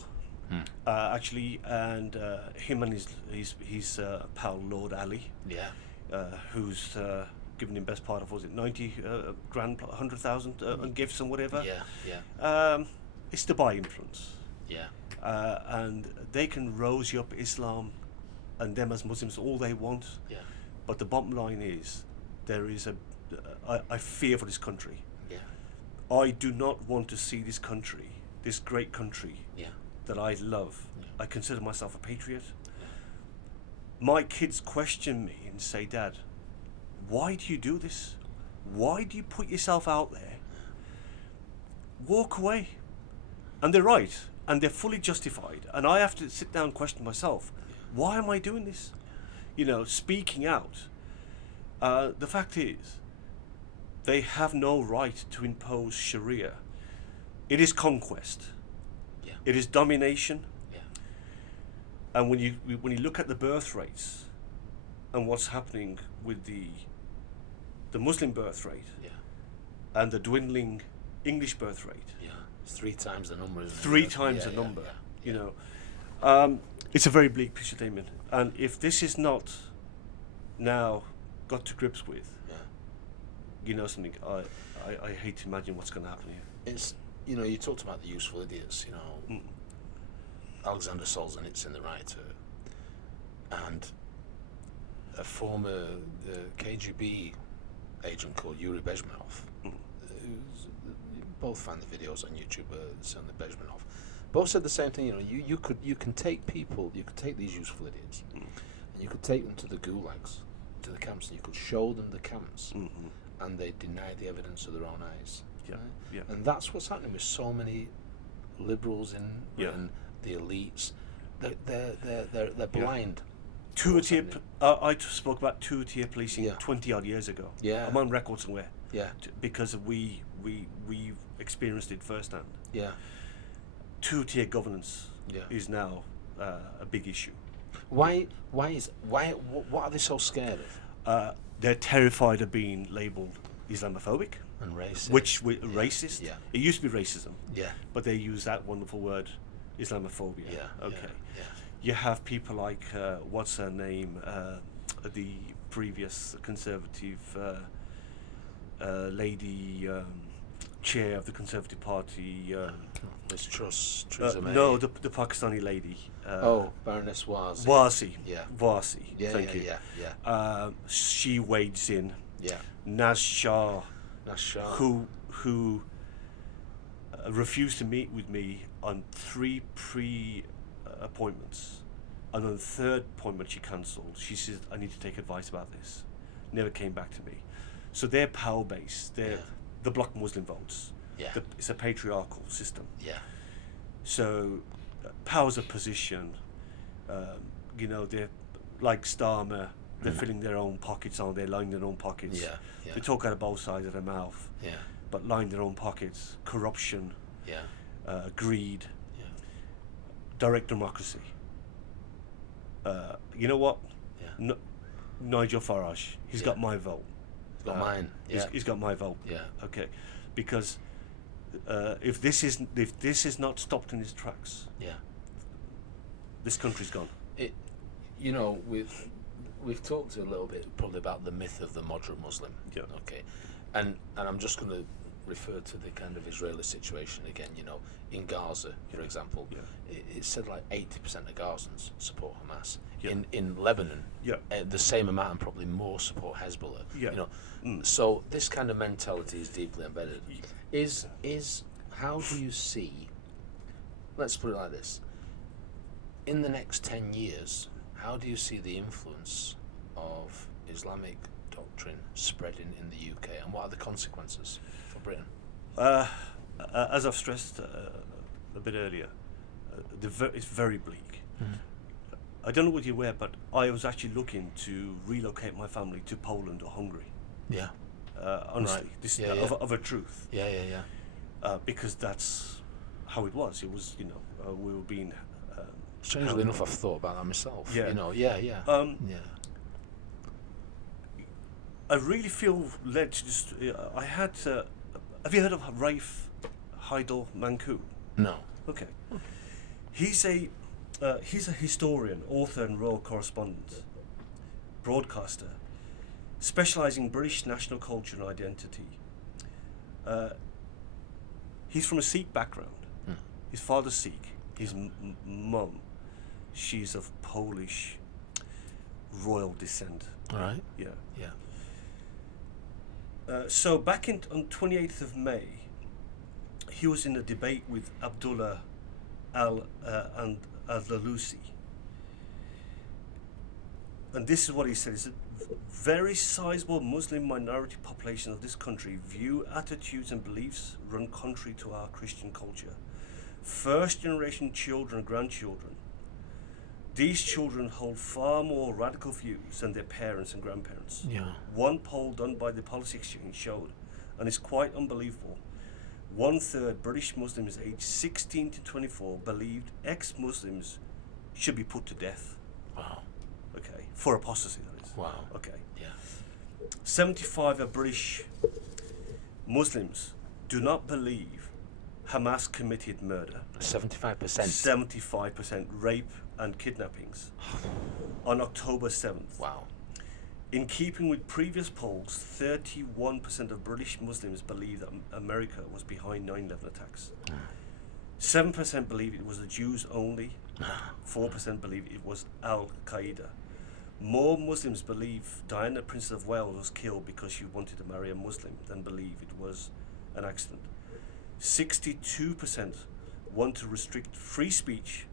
actually, and him and his pal Lord Ali, who's given him best part of, was it 90 grand, 100,000 on gifts and whatever. It's Dubai influence. And they can rose you up Islam and them as Muslims all they want. But the bottom line is, there is I fear for this country. I do not want to see this country, this great country that I love. I consider myself a patriot. My kids question me and say, Dad, why do you do this? Why do you put yourself out there? Walk away. And they're right, and they're fully justified. And I have to sit down and question myself, why am I doing this? You know, speaking out. The fact is, they have no right to impose Sharia. It is conquest. It is domination. And when you look at the birth rates and what's happening with the Muslim birth rate and the dwindling English birth rate, it's 3 times the number. Three times the number. You know, it's a very bleak picture, Damien. And if this is not now got to grips with, you know something, I hate to imagine what's going to happen here. It's, you know, you talked about the useful idiots. You know, Alexander Solzhenitsyn, the writer, and a former KGB agent called Yuri Bezmenov, who's, both find the videos on YouTube, certainly Bezmenov, both said the same thing. You know, you can take people, you could take these useful idiots, and you could take them to the gulags, to the camps, and you could show them the camps, and they deny the evidence of their own eyes. And that's what's happening with so many liberals in Britain, the elites. They're blind. I spoke about two-tier policing 20 odd years ago. I'm on record somewhere. Because we experienced it firsthand. Two-tier governance is now a big issue. Why? What are they so scared of? They're terrified of being labelled Islamophobic and racist. Racist. It used to be racism. But they use that wonderful word, Islamophobia. You have people like what's her name, the previous Conservative lady, chair of the Conservative Party. Liz Truss, Theresa May. No, the Pakistani lady. Baroness Wazi. Warsi. Yeah. Warsi. Yeah, Thank you. yeah. She wades in. Yeah. Naz Shah, Nissar. who refused to meet with me on 3 appointments, and on the 3rd appointment she cancelled. She said, I need to take advice about this. Never came back to me. So they're power based. They're the bloc Muslim votes. Yeah. It's a patriarchal system. Yeah. So powers of position, they're like Starmer. They're filling their own pockets on. They're lining their own pockets. Yeah. Yeah. They talk out of both sides of their mouth, Yeah. but line their own pockets. Corruption, Yeah. greed, Yeah. direct democracy. You know what? Yeah. Nigel Farage, he's got my vote. He's got mine. Yeah. He's got my vote. Yeah. Okay, because if this is not stopped in its tracks, Yeah. this country's gone. We've talked a little bit probably about the myth of the moderate Muslim. Yeah. Okay. And I'm just going to refer to the kind of Israeli situation again. In Gaza, for example, it's said like 80% of Gazans support Hamas. Yeah. In Lebanon, Yeah. the same amount and probably more support Hezbollah. Yeah. So this kind of mentality is deeply embedded. Is how do you see? Let's put it like this. In the next 10 years, how do you see the influence of Islamic doctrine spreading in the UK, and what are the consequences for Britain? As I've stressed a bit earlier, it's very bleak. I don't know what you're aware, but I was actually looking to relocate my family to Poland or Hungary. Yeah. Honestly, Right. this Yeah, of a truth. Yeah. Because that's how it was. It was, we were being. Strangely enough, I've thought about that myself. Yeah. Yeah. I really feel led to just. I had. Have you heard of Raif Haidal Mankou? No. Okay. He's a historian, author, and royal correspondent, broadcaster, specialising in British national culture and identity. He's from a Sikh background. His father's Sikh. His mum, she's of Polish royal descent. All right. Yeah. Yeah. So back on 28th of May, he was in a debate with Abdullah al-Andalusi. And this is what he said. He said, very sizable Muslim minority population of this country view attitudes and beliefs run contrary to our Christian culture. First generation children and grandchildren. These children hold far more radical views than their parents and grandparents. Yeah. One poll done by the Policy Exchange showed, and it's quite unbelievable, 1/3 British Muslims aged 16 to 24 believed ex-Muslims should be put to death. Wow. Okay, for apostasy, that is. Wow. Okay. Yeah. 75 of British Muslims do not believe Hamas committed murder. 75%. 75% rape and kidnappings on October 7th. Wow. In keeping with previous polls, 31% of British Muslims believe that America was behind 9/11 attacks. 7% believe it was the Jews only. 4% believe it was Al-Qaeda. More Muslims believe Diana, Princess of Wales, was killed because she wanted to marry a Muslim than believe it was an accident. 62% want to restrict free speech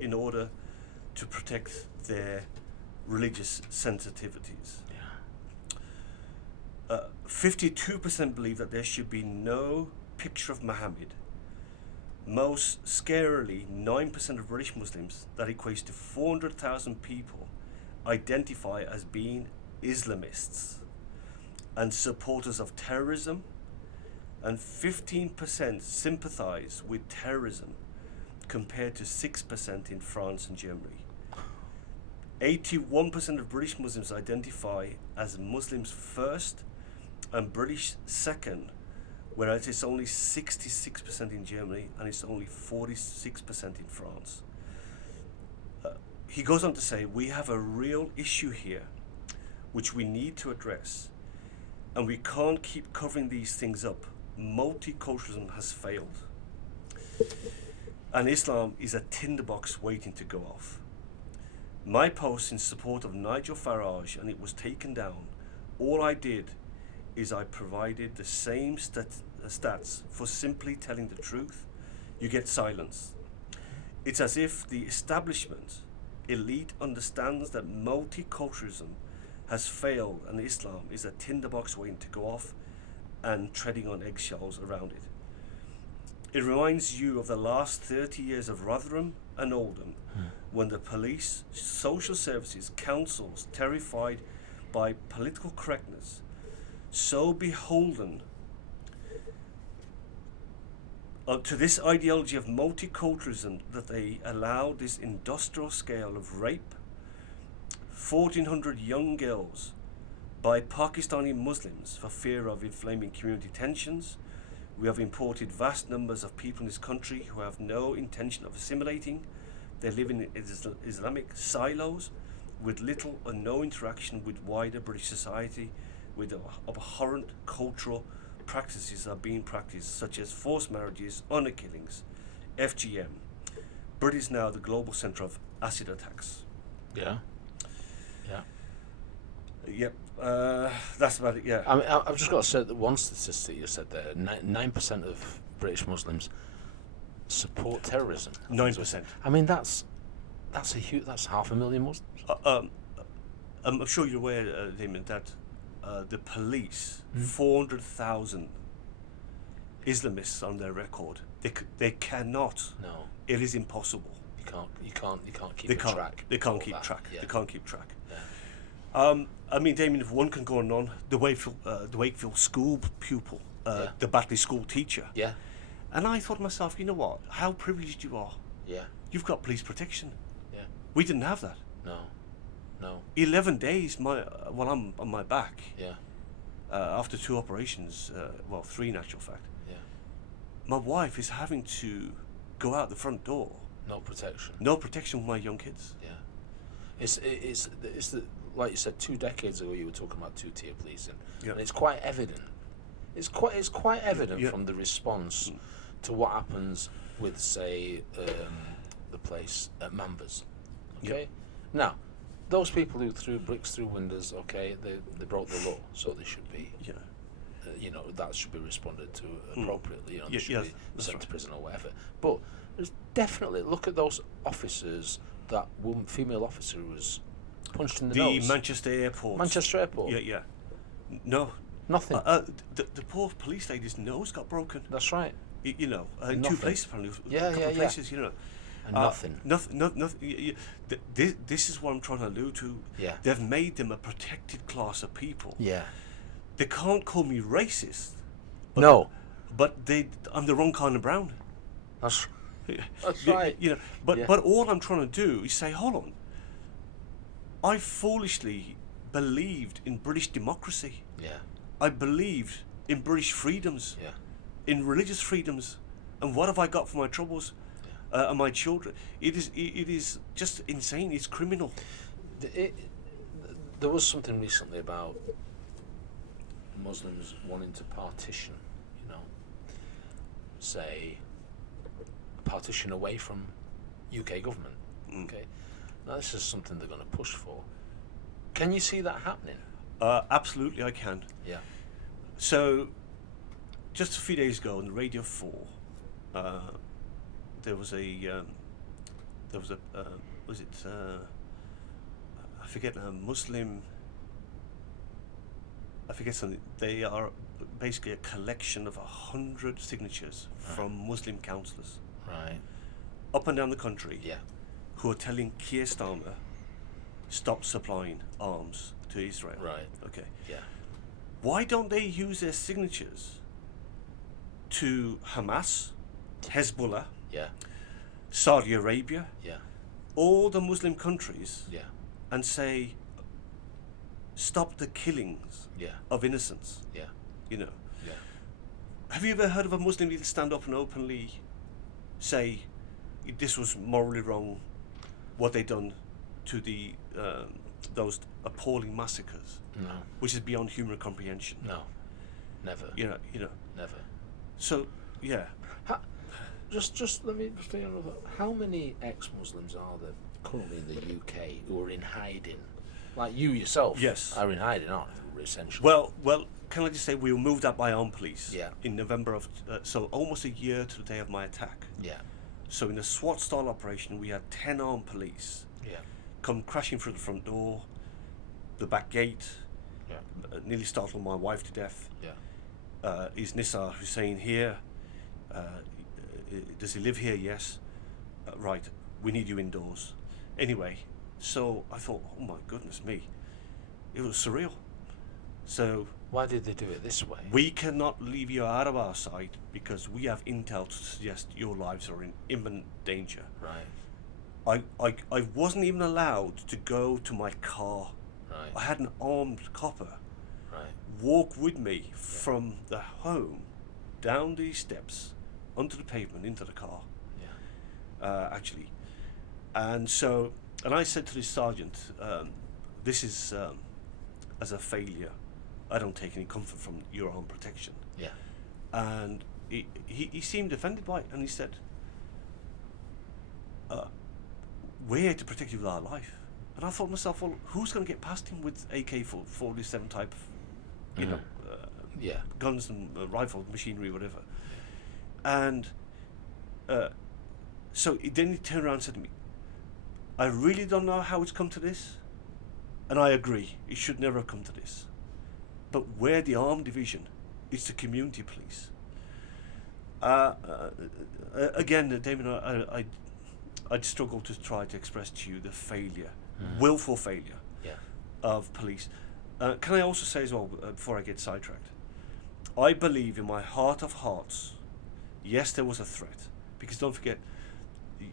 in order to protect their religious sensitivities. 52% believe that there should be no picture of Muhammad. Most scarily, 9% of British Muslims, that equates to 400,000 people, identify as being Islamists and supporters of terrorism, and 15% sympathize with terrorism compared to 6% in France and Germany. 81% of British Muslims identify as Muslims first and British second, whereas it's only 66% in Germany and it's only 46% in France. he goes on to say, we have a real issue here which we need to address, and we can't keep covering these things up. Multiculturalism has failed, and Islam is a tinderbox waiting to go off. My post in support of Nigel Farage, and it was taken down. All I did is I provided the same stats for simply telling the truth. You get silence. It's as if the establishment elite understands that multiculturalism has failed and Islam is a tinderbox waiting to go off and treading on eggshells around it. It reminds you of the last 30 years of Rotherham and Oldham, when the police, social services, councils, terrified by political correctness, so beholden to this ideology of multiculturalism that they allowed this industrial scale of rape, 1,400 young girls by Pakistani Muslims for fear of inflaming community tensions. We have imported vast numbers of people in this country who have no intention of assimilating. They live in Islamic silos with little or no interaction with wider British society, with abhorrent cultural practices are being practiced, such as forced marriages, honour killings, FGM. Britain is now the global centre of acid attacks. Yeah. Yep, that's about it, yeah. I mean, I've just got to say that one statistic you said there, 9% of British Muslims support terrorism. 9%. I mean, that's a huge, that's 500,000 Muslims. I'm sure you're aware, Damien, that the police, 400,000 Islamists on their record. They cannot. No. It is impossible. You can't keep track. They can't keep track. Yeah. They can't keep track. Yeah. I mean, Damien, if one can go on, the Wakefield school pupil, the Batley school teacher. Yeah. And I thought to myself, you know what? How privileged you are. Yeah. You've got police protection. Yeah. We didn't have that. No. 11 days while I'm on my back. Yeah. After 2 operations, 3 in actual fact. Yeah. My wife is having to go out the front door. No protection. No protection with my young kids. Yeah. It's the, like you said, 2 decades ago you were talking about 2-tier policing, and it's quite evident. It's quite evident from the response to what happens with, say, the place at Mambas. Okay. Now, those people who threw bricks through windows, okay, they broke the law, so they should be. Yeah. That should be responded to appropriately. They should be sent to prison or whatever. But there's definitely, look at those officers. That female officer who was punched in the nose. The Manchester Airport. Yeah. No. Nothing. The poor police lady's nose got broken. That's right. In 2 places apparently. Places, And nothing. Nothing. This is what I'm trying to allude to. Yeah. They've made them a protected class of people. Yeah. They can't call me racist. But I'm the wrong kind of brown. That's right. But all I'm trying to do is say, hold on. I foolishly believed in British democracy. Yeah. I believed in British freedoms. Yeah. In religious freedoms. And what have I got for my troubles? And my children? It is just insane. It's criminal. There was something recently about Muslims wanting to partition, say, partition away from UK government. Okay, now this is something they're going to push for. Can you see that happening? Absolutely, I can. Yeah. So, just a few days ago on Radio 4, there was a I forget a Muslim. I forget something. They are basically a collection of 100 signatures from Muslim councillors, right, up and down the country, who are telling Keir Starmer stop supplying arms to Israel. Right. Okay. Yeah. Why don't they use their signatures to Hamas, Hezbollah, Saudi Arabia, all the Muslim countries, and say, stop the killings of innocents? Have you ever heard of a Muslim leader stand up and openly say this was morally wrong? what they done to the those appalling massacres, No. which is beyond human comprehension. No. Never. You know. Never. So yeah, Just let me just think another. How many ex-Muslims are there currently in the UK who are in hiding? Like you yourself, Yes. are in hiding, aren't you? Essentially. well, can I just say we were moved out by armed police Yeah. in November of so almost a year to the day of my attack. Yeah. So in a SWAT style operation, we had 10 armed police Yeah. come crashing through the front door, the back gate, Yeah. nearly startled my wife to death. Yeah. Is Nissar Hussain here? Does he live here? Yes. Right, we need you indoors. Anyway, so I thought, oh my goodness me, it was surreal. So Why did they do it this way? we cannot leave you out of our sight because we have intel to suggest your lives are in imminent danger. Right. I wasn't even allowed to go to my car. Right. I had an armed copper Right. walk with me from the home down these steps onto the pavement into the car. Yeah. Actually, and I said to the sergeant, this is as a failure. I don't take any comfort from your armed protection. Yeah. And he seemed offended by it, and he said, we're here to protect you with our life. And I thought to myself, well, who's going to get past him with AK-47 type of, Yeah. guns and rifle machinery, whatever. And so then he turned around and said to me, I really don't know how it's come to this, and I agree, it should never have come to this. But we're the armed division, it's the community police. Again, Damien, I'd struggle to try to express to you the failure, willful failure Yeah. of police. Can I also say as well, before I get sidetracked, I believe in my heart of hearts, yes, there was a threat. Because don't forget,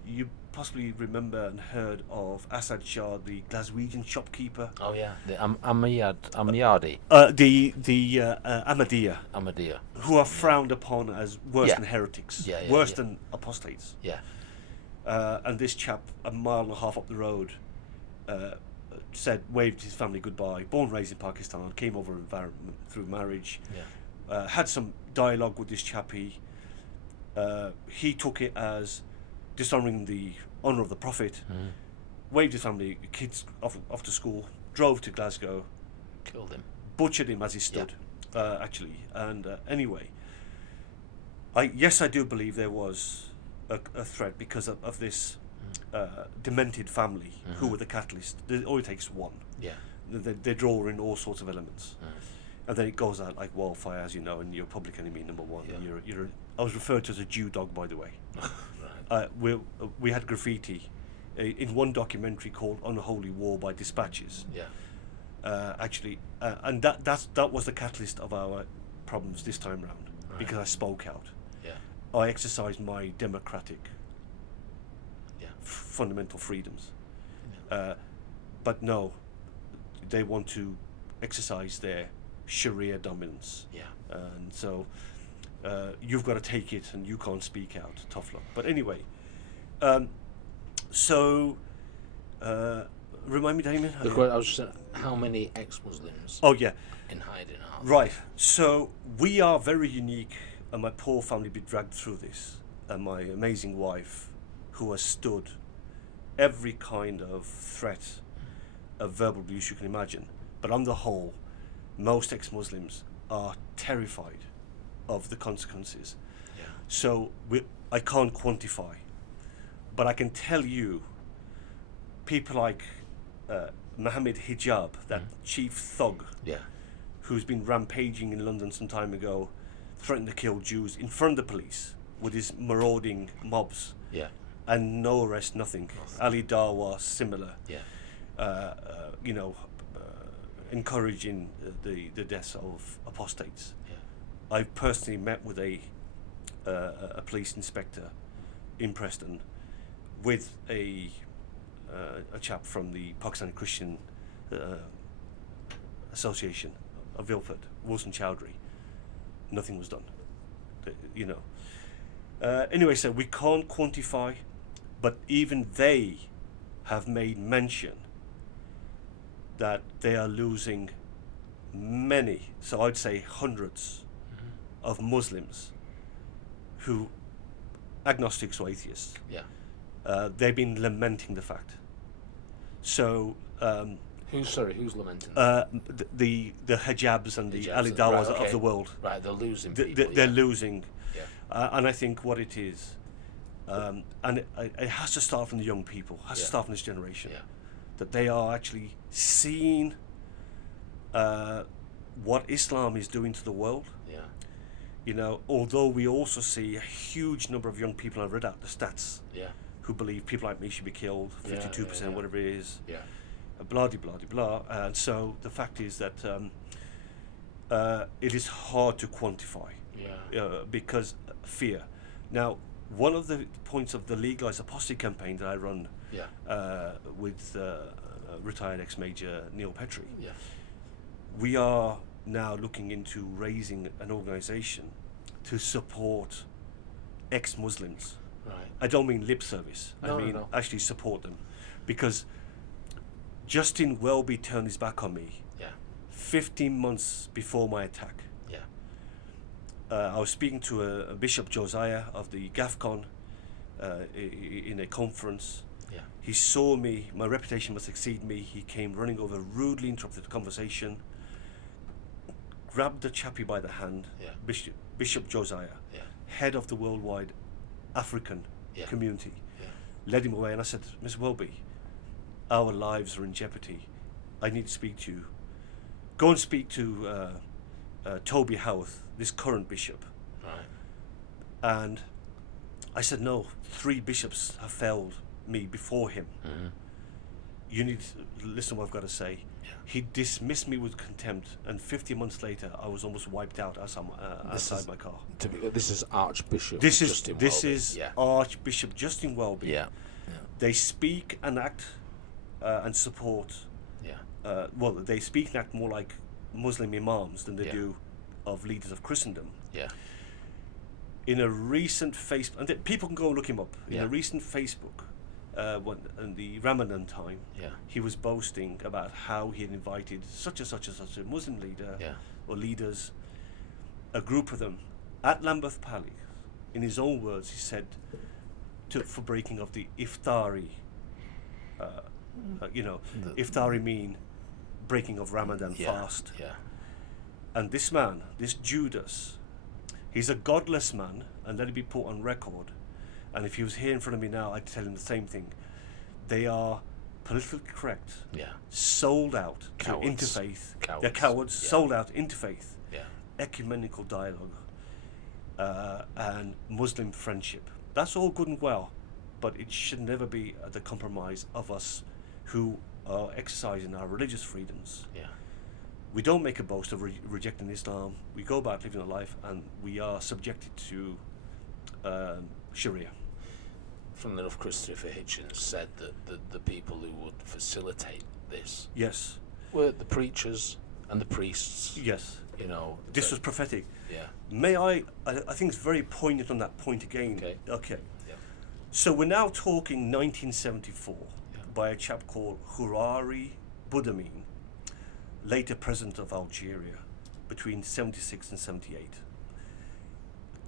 you possibly remember and heard of Asad Shah, the Glaswegian shopkeeper. Oh yeah. The Amyadi. The Ahmadiyya, Ahmadiyya. who are frowned upon as worse Yeah. than heretics, Yeah, worse yeah. than apostates. Yeah. And this chap, a mile and a half up the road, waved his family goodbye, born and raised in Pakistan, came over through marriage, Yeah. had some dialogue with this chappie. He took it as dishonouring the honour of the Prophet, waved his family, kids off to school, drove to Glasgow, Killed him. butchered him as he stood, actually. And anyway, I do believe there was a threat because of this demented family who were the catalyst. It only takes one. Yeah. They draw in all sorts of elements, and then it goes out like wildfire, as you know, and you're public enemy number one. Yeah. You're I was referred to as a Jew dog, by the way. Right. We had graffiti in one documentary called "Unholy War" by Dispatches. Yeah. Actually, and that was the catalyst of our problems this time round, because I spoke out. Yeah. I exercised my democratic, Yeah. fundamental freedoms. But no, they want to exercise their Sharia dominance. Yeah. And so you've got to take it, and you can't speak out. Tough luck. But anyway, remind me, Damien. I was just saying, how many ex-Muslims Oh yeah, in hiding are? right. So we are very unique, and my poor family been dragged through this, and my amazing wife, who has stood every kind of threat of verbal abuse you can imagine. But on the whole, most ex-Muslims are terrified of the consequences. Yeah. So I can't quantify, but I can tell you, people like Mohammed Hijab, that chief thug, Yeah. who's been rampaging in London some time ago, threatened to kill Jews in front of the police with his marauding mobs, Yeah. and no arrest, nothing. Ali Darwa, similar. Yeah. Encouraging the deaths of apostates. Yeah. I've personally met with a police inspector in Preston with a chap from the Pakistani Christian Association of Ilford, Wilson Chowdhury. Nothing was done. Anyway, so we can't quantify, but even they have made mention that they are losing many, so I'd say hundreds of Muslims who, agnostics or atheists, they've been lamenting the fact. So Who's lamenting? The hijabs and the Hijabs, Ali Dawas right, okay. of the world. Right, they're losing people. They're losing. Yeah. And I think what it is, and it has to start from the young people, has to start from this generation, that they are actually seeing what Islam is doing to the world. Yeah. You know, although we also see a huge number of young people, I've read out the stats, who believe people like me should be killed, 52%, whatever it is, blah, de, blah, de, blah. And so the fact is that it is hard to quantify because fear. Now, one of the points of the Legalise Apostasy campaign that I run with retired ex-major Neil Petrie, we are now looking into raising an organisation to support ex-Muslims. Right. I don't mean lip service. No, I mean no. actually support them, because Justin Welby turned his back on me 15 months before my attack. I was speaking to a Bishop Josiah of the GAFCON in a conference. He saw me, my reputation must exceed me. He came running over, rudely interrupted the conversation, grabbed the chappie by the hand, Bishop Josiah, head of the worldwide African community, led him away, and I said, Mr. Welby, our lives are in jeopardy. I need to speak to you. Go and speak to Toby Howarth, this current bishop. Right. And I said, no, 3 bishops have failed me before him. You need to listen to what I've got to say. He dismissed me with contempt, and 50 months later, I was almost wiped out outside my car. This is Archbishop. This Justin is Archbishop Justin Welby. Yeah. They speak and act and support. Well, they speak and act more like Muslim imams than they do of leaders of Christendom. In a recent Facebook, and people can go look him up. In a recent Facebook, in the Ramadan time, he was boasting about how he had invited such and such a Muslim leader or leaders, a group of them, at Lambeth Palace. In his own words, he said, for breaking of the iftari. Iftari mean breaking of Ramadan fast. And this man, this Judas, he's a godless man, and let it be put on record. And if he was here in front of me now, I'd tell him the same thing. They are politically correct, sold out Cowards. to interfaith. Cowards. They're cowards, Yeah. sold out interfaith, ecumenical dialogue, and Muslim friendship. That's all good and well, but it should never be at the compromise of us who are exercising our religious freedoms. We don't make a boast of rejecting Islam. We go about living a life, and we are subjected to Sharia. From enough, Christopher Hitchens said that the people who would facilitate this were the preachers and the priests. You know, this was prophetic. May I think it's very poignant on that point again. Okay. So we're now talking 1974 by a chap called Hurari Budamin, later president of Algeria, between 76 and 78.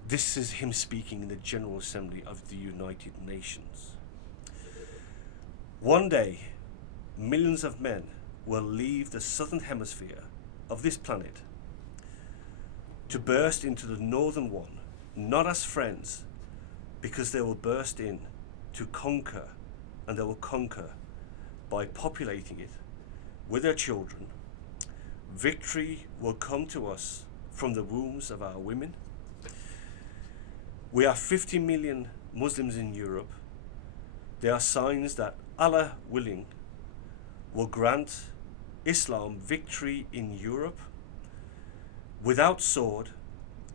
This is him speaking in the General Assembly of the United Nations. One day, millions of men will leave the southern hemisphere of this planet to burst into the northern one, not as friends, because they will burst in to conquer, and they will conquer by populating it with their children. Victory will come to us from the wombs of our women. We are 50 million Muslims in Europe. There are signs that Allah willing will grant Islam victory in Europe without sword,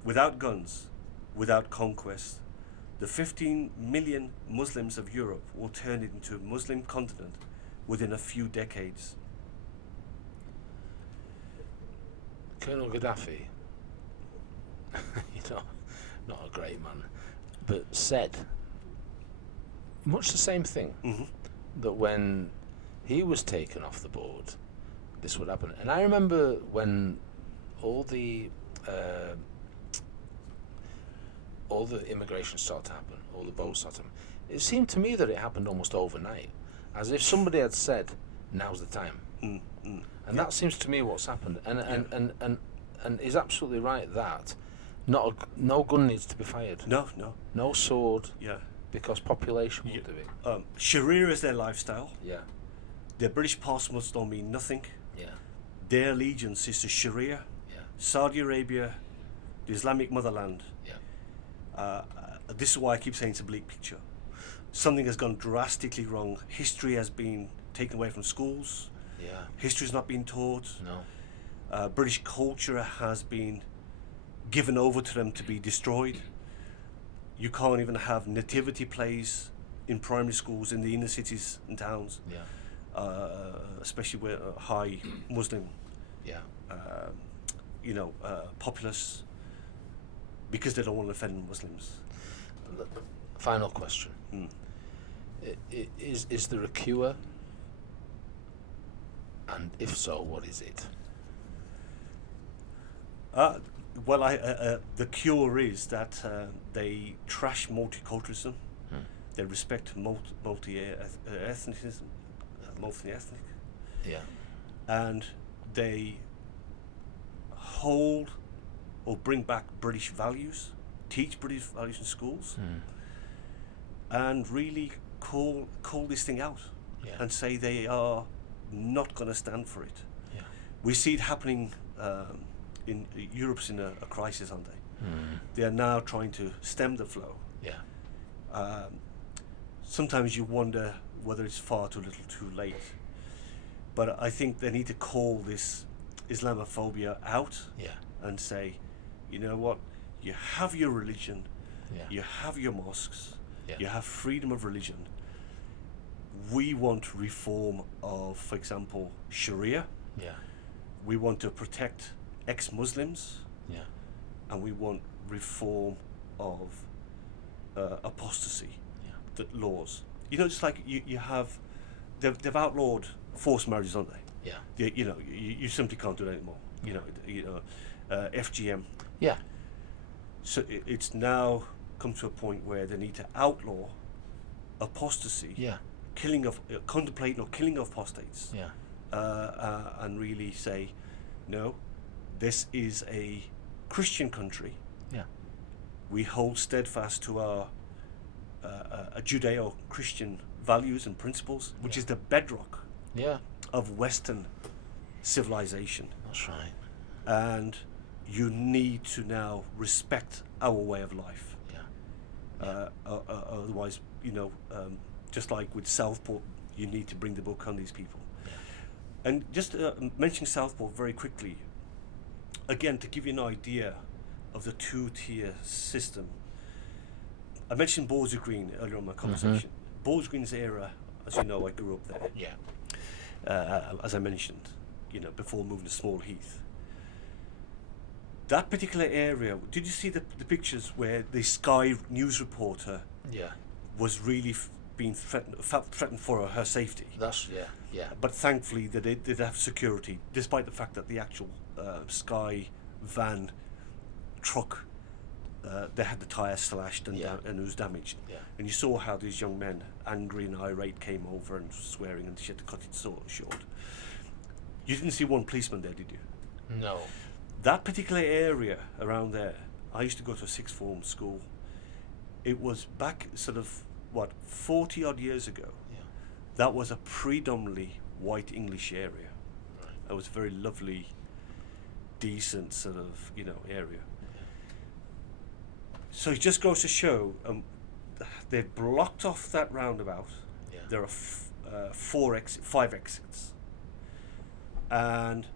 without guns, without conquest. The 15 million Muslims of Europe will turn it into a Muslim continent within a few decades. Colonel Gaddafi, not a great man, but said much the same thing. that when he was taken off the board, this would happen. And I remember when all the immigration started to happen, all the votes started to happen, it seemed to me that it happened almost overnight, as if somebody had said, "Now's the time." And that seems to me what's happened. And he's absolutely right that no gun needs to be fired. No sword. Yeah. Because population will do it. Sharia is their lifestyle. Yeah. Their British passports don't mean nothing. Yeah. Their allegiance is to Sharia. Yeah. Saudi Arabia, the Islamic motherland. Yeah. This is why I keep saying it's a bleak picture. Something has gone drastically wrong. History has been taken away from schools. Yeah. History is not being taught. No. British culture has been given over to them to be destroyed. You can't even have nativity plays in primary schools in the inner cities and towns. Yeah. Especially with high Muslim, Yeah. populace, because they don't want to offend Muslims. Final question. Is there a cure? And if so, what is it? The cure is that they trash multiculturalism. They respect multi-ethnic. Yeah. And they hold or bring back British values, teach British values in schools, and really call this thing out and say they are not going to stand for it. Yeah. We see it happening in Europe's in a crisis, aren't they? They are now trying to stem the flow. Yeah. Sometimes you wonder whether it's far too little too late. But I think they need to call this Islamophobia out and say, you know what, you have your religion, you have your mosques, you have freedom of religion. We want reform of, for example, Sharia. Yeah. We want to protect ex-Muslims. Yeah. And we want reform of apostasy, the laws. It's like you have, they've outlawed forced marriages, aren't they? Yeah. You simply can't do that anymore. FGM. Yeah. So it's now come to a point where they need to outlaw apostasy. Yeah. Contemplating or killing of apostates. Yeah. And really say, no, this is a Christian country. Yeah. We hold steadfast to our Judeo-Christian values and principles, which is the bedrock of Western civilization. That's right. And you need to now respect our way of life. Yeah. Otherwise, just like with Southport, you need to bring the book on these people. Yeah. And just mentioning Southport very quickly, again, to give you an idea of the two-tier system. I mentioned Ballsy Green earlier in my conversation. Ballsy Green's era, as you know, I grew up there. Yeah. As I mentioned, before moving to Small Heath. That particular area, did you see the pictures where the Sky news reporter was really felt threatened for her safety? That's, yeah. But thankfully they did have security, despite the fact that the actual Sky van truck, they had the tyre slashed and it was damaged. Yeah. And you saw how these young men, angry and irate, came over and swearing, and she had to cut it short. You didn't see one policeman there, did you? No. That particular area around there, I used to go to a sixth form school. It was back 40 odd years ago. Yeah. That was a predominantly white English area. Right. It was a very lovely, decent area. So it just goes to show, they've blocked off that roundabout. Yeah. There are 5 exits. And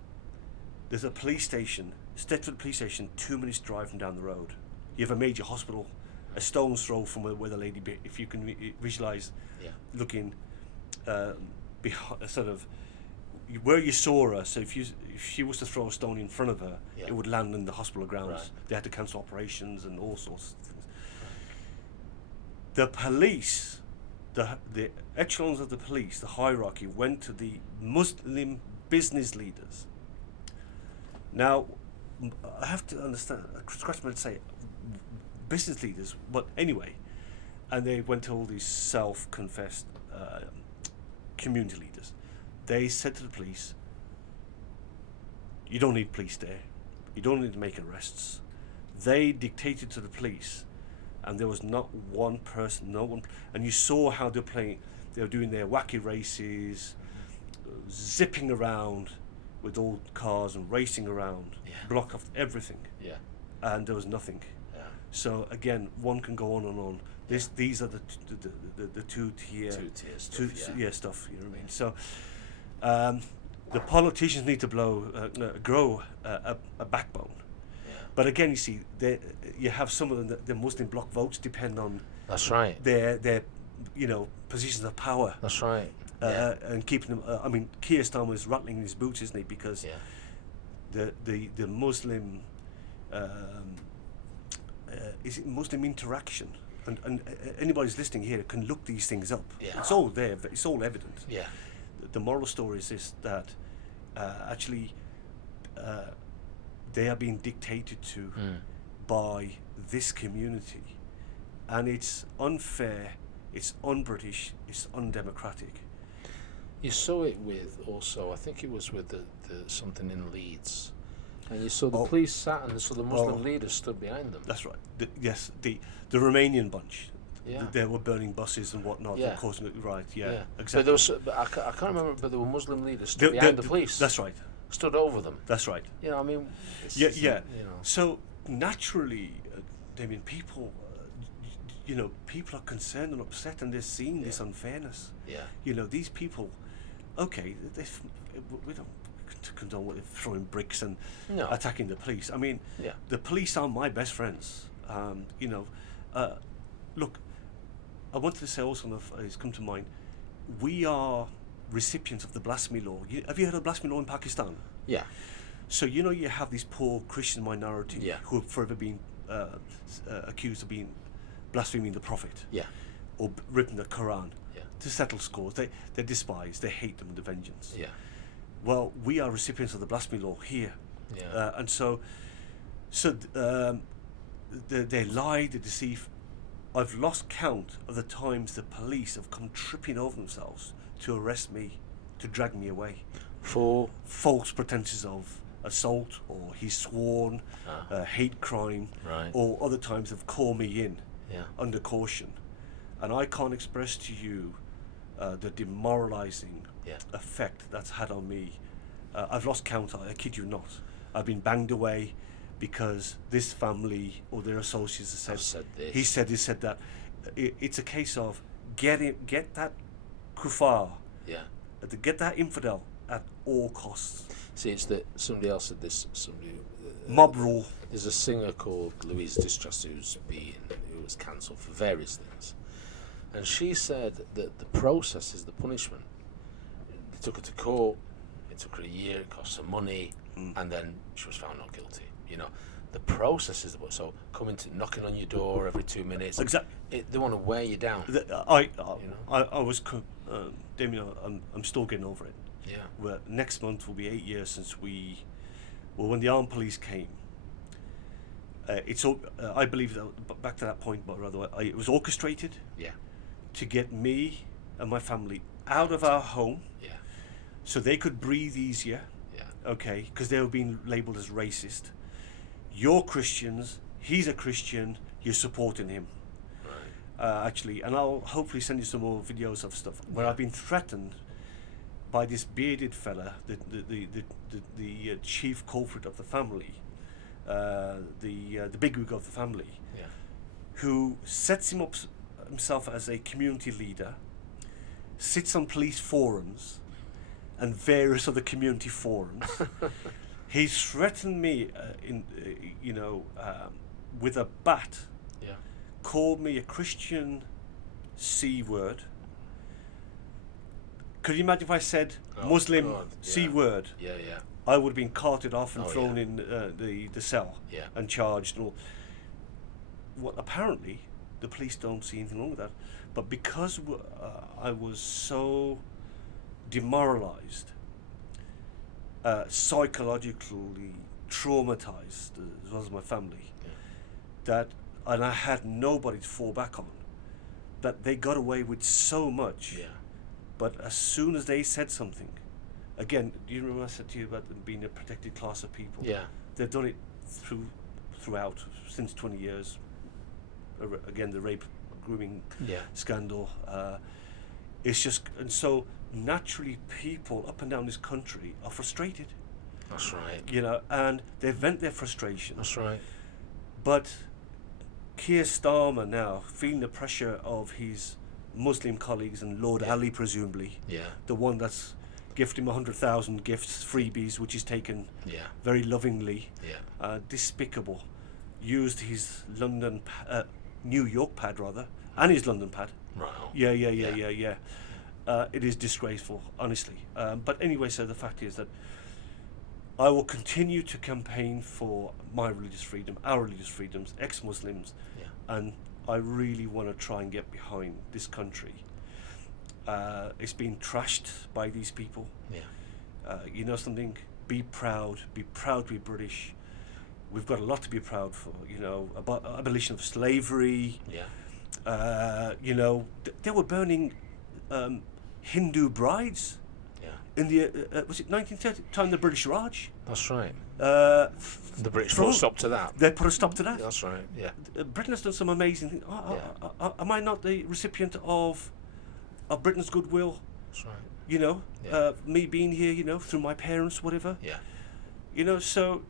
there's a police station, Stedford police station, 2 minutes drive from down the road. You have a major hospital, a stone's throw from where the lady, if you can visualize, looking where you saw her. So if she was to throw a stone in front of her, it would land in the hospital grounds. Right. They had to cancel operations and all sorts of things. The police the echelons of the police, the hierarchy, went to the Muslim business leaders. Now, I have to understand, scratch my head to say, business leaders, but anyway, and they went to all these self-confessed community leaders. They said to the police, you don't need police there. You don't need to make arrests. They dictated to the police, and there was not one person, no one, and you saw how they're playing. They were doing their wacky races, zipping around with old cars and racing around, block off everything, and there was nothing. So again, one can go on and on. These are the two-tier stuff. You know what I mean? So the politicians need to grow a backbone. But again, you see, you have some of them. The Muslim bloc votes depend on. That's right. Their positions of power. That's right. And keeping them. I mean, Keir Starmer is rattling in his boots, isn't he? Because the Muslim is it Muslim interaction, and anybody's listening here can look these things up. It's all there. It's all evident. The moral story is this: that actually they are being dictated to by this community, and it's unfair, it's un-British, it's undemocratic. You saw it with also, I think it was with the something in Leeds, and you saw the police sat and so the Muslim leaders stood behind them. That's right. The Romanian bunch. They were burning buses and whatnot. Of course, right. Exactly. But I can't remember. But there were Muslim leaders stood behind the police. That's right. Stood over them. That's right. You know, I mean. You know. So naturally, I mean, people. People are concerned and upset, and they're seeing this unfairness. You know, these people. Okay, we don't condone what they're throwing bricks and attacking the police. I mean, the police are my best friends. Look, I wanted to say also, it's come to mind, we are recipients of the blasphemy law. Have you heard of blasphemy law in Pakistan? Yeah. So you have this poor Christian minority who have forever been accused of being blaspheming the Prophet, or ripping the Quran to settle scores. They despise, they hate them with a vengeance. Well, we are recipients of the blasphemy law here, and so they lie, they deceive. I've lost count of the times the police have come tripping over themselves to arrest me, to drag me away for false pretenses of assault, or he's sworn, hate crime, or other times they've called me in under caution, and I can't express to you the demoralizing effect that's had on me. I've lost count. I kid you not. I've been banged away because this family or their associates have said this. He said that. It's a case of get that kuffar, get that infidel at all costs. See, it's that somebody else said this. Mob rule. There's a singer called Louise Distrust who was cancelled for various things, and she said that the process is the punishment. They took her to court. It took her a year. It cost her money, and then she was found not guilty. You know, the process is so knocking on your door every 2 minutes. Exactly. They want to wear you down. I was, Damien. I'm still getting over it. Yeah. Well, next month will be 8 years since when the armed police came. I believe that back to that point, but rather it was orchestrated. To get me and my family out of our home. So they could breathe easier. Okay, because they were being labelled as racist. You're Christians. He's a Christian. You're supporting him. Actually, and I'll hopefully send you some more videos of stuff where I've been threatened by this bearded fella, the chief culprit of the family, the bigwig of the family, who sets himself as a community leader, sits on police forums and various other community forums. He's threatened me, with a bat. Called me a Christian C word. Could you imagine if I said Muslim C word? I would have been carted off and thrown in the cell and charged. And all. What apparently the police don't see anything wrong with that. But because I was so demoralized, psychologically traumatized, as well as my family, and I had nobody to fall back on, that they got away with so much. Yeah. But as soon as they said something, again, do you remember I said to you about them being a protected class of people? Yeah. They've done it throughout since 20 years. Again, the rape, grooming scandal. It's just, and so naturally people up and down this country are frustrated. That's right. You know, and they vent their frustration. That's right. But Keir Starmer now, feeling the pressure of his Muslim colleagues and Lord Ali, presumably, the one that's gifted him 100,000 gifts, freebies, which he's taken very lovingly, despicable, used his New York pad rather, and his London pad. Wow. Yeah. It is disgraceful, honestly. But anyway, so the fact is that I will continue to campaign for my religious freedom, our religious freedoms, ex-Muslims, and I really want to try and get behind this country. It's been trashed by these people. You know something? Be proud to be British. We've got a lot to be proud for, you know, about abolition of slavery. You know, they were burning Hindu brides in the was it 1930 time the British Raj? That's right. The British put a stop to that. They put a stop to that. That's right. Yeah. Britain has done some amazing things. Am I not the recipient of Britain's goodwill? That's right. You know, me being here, you know, through my parents, whatever. Yeah. You know, so,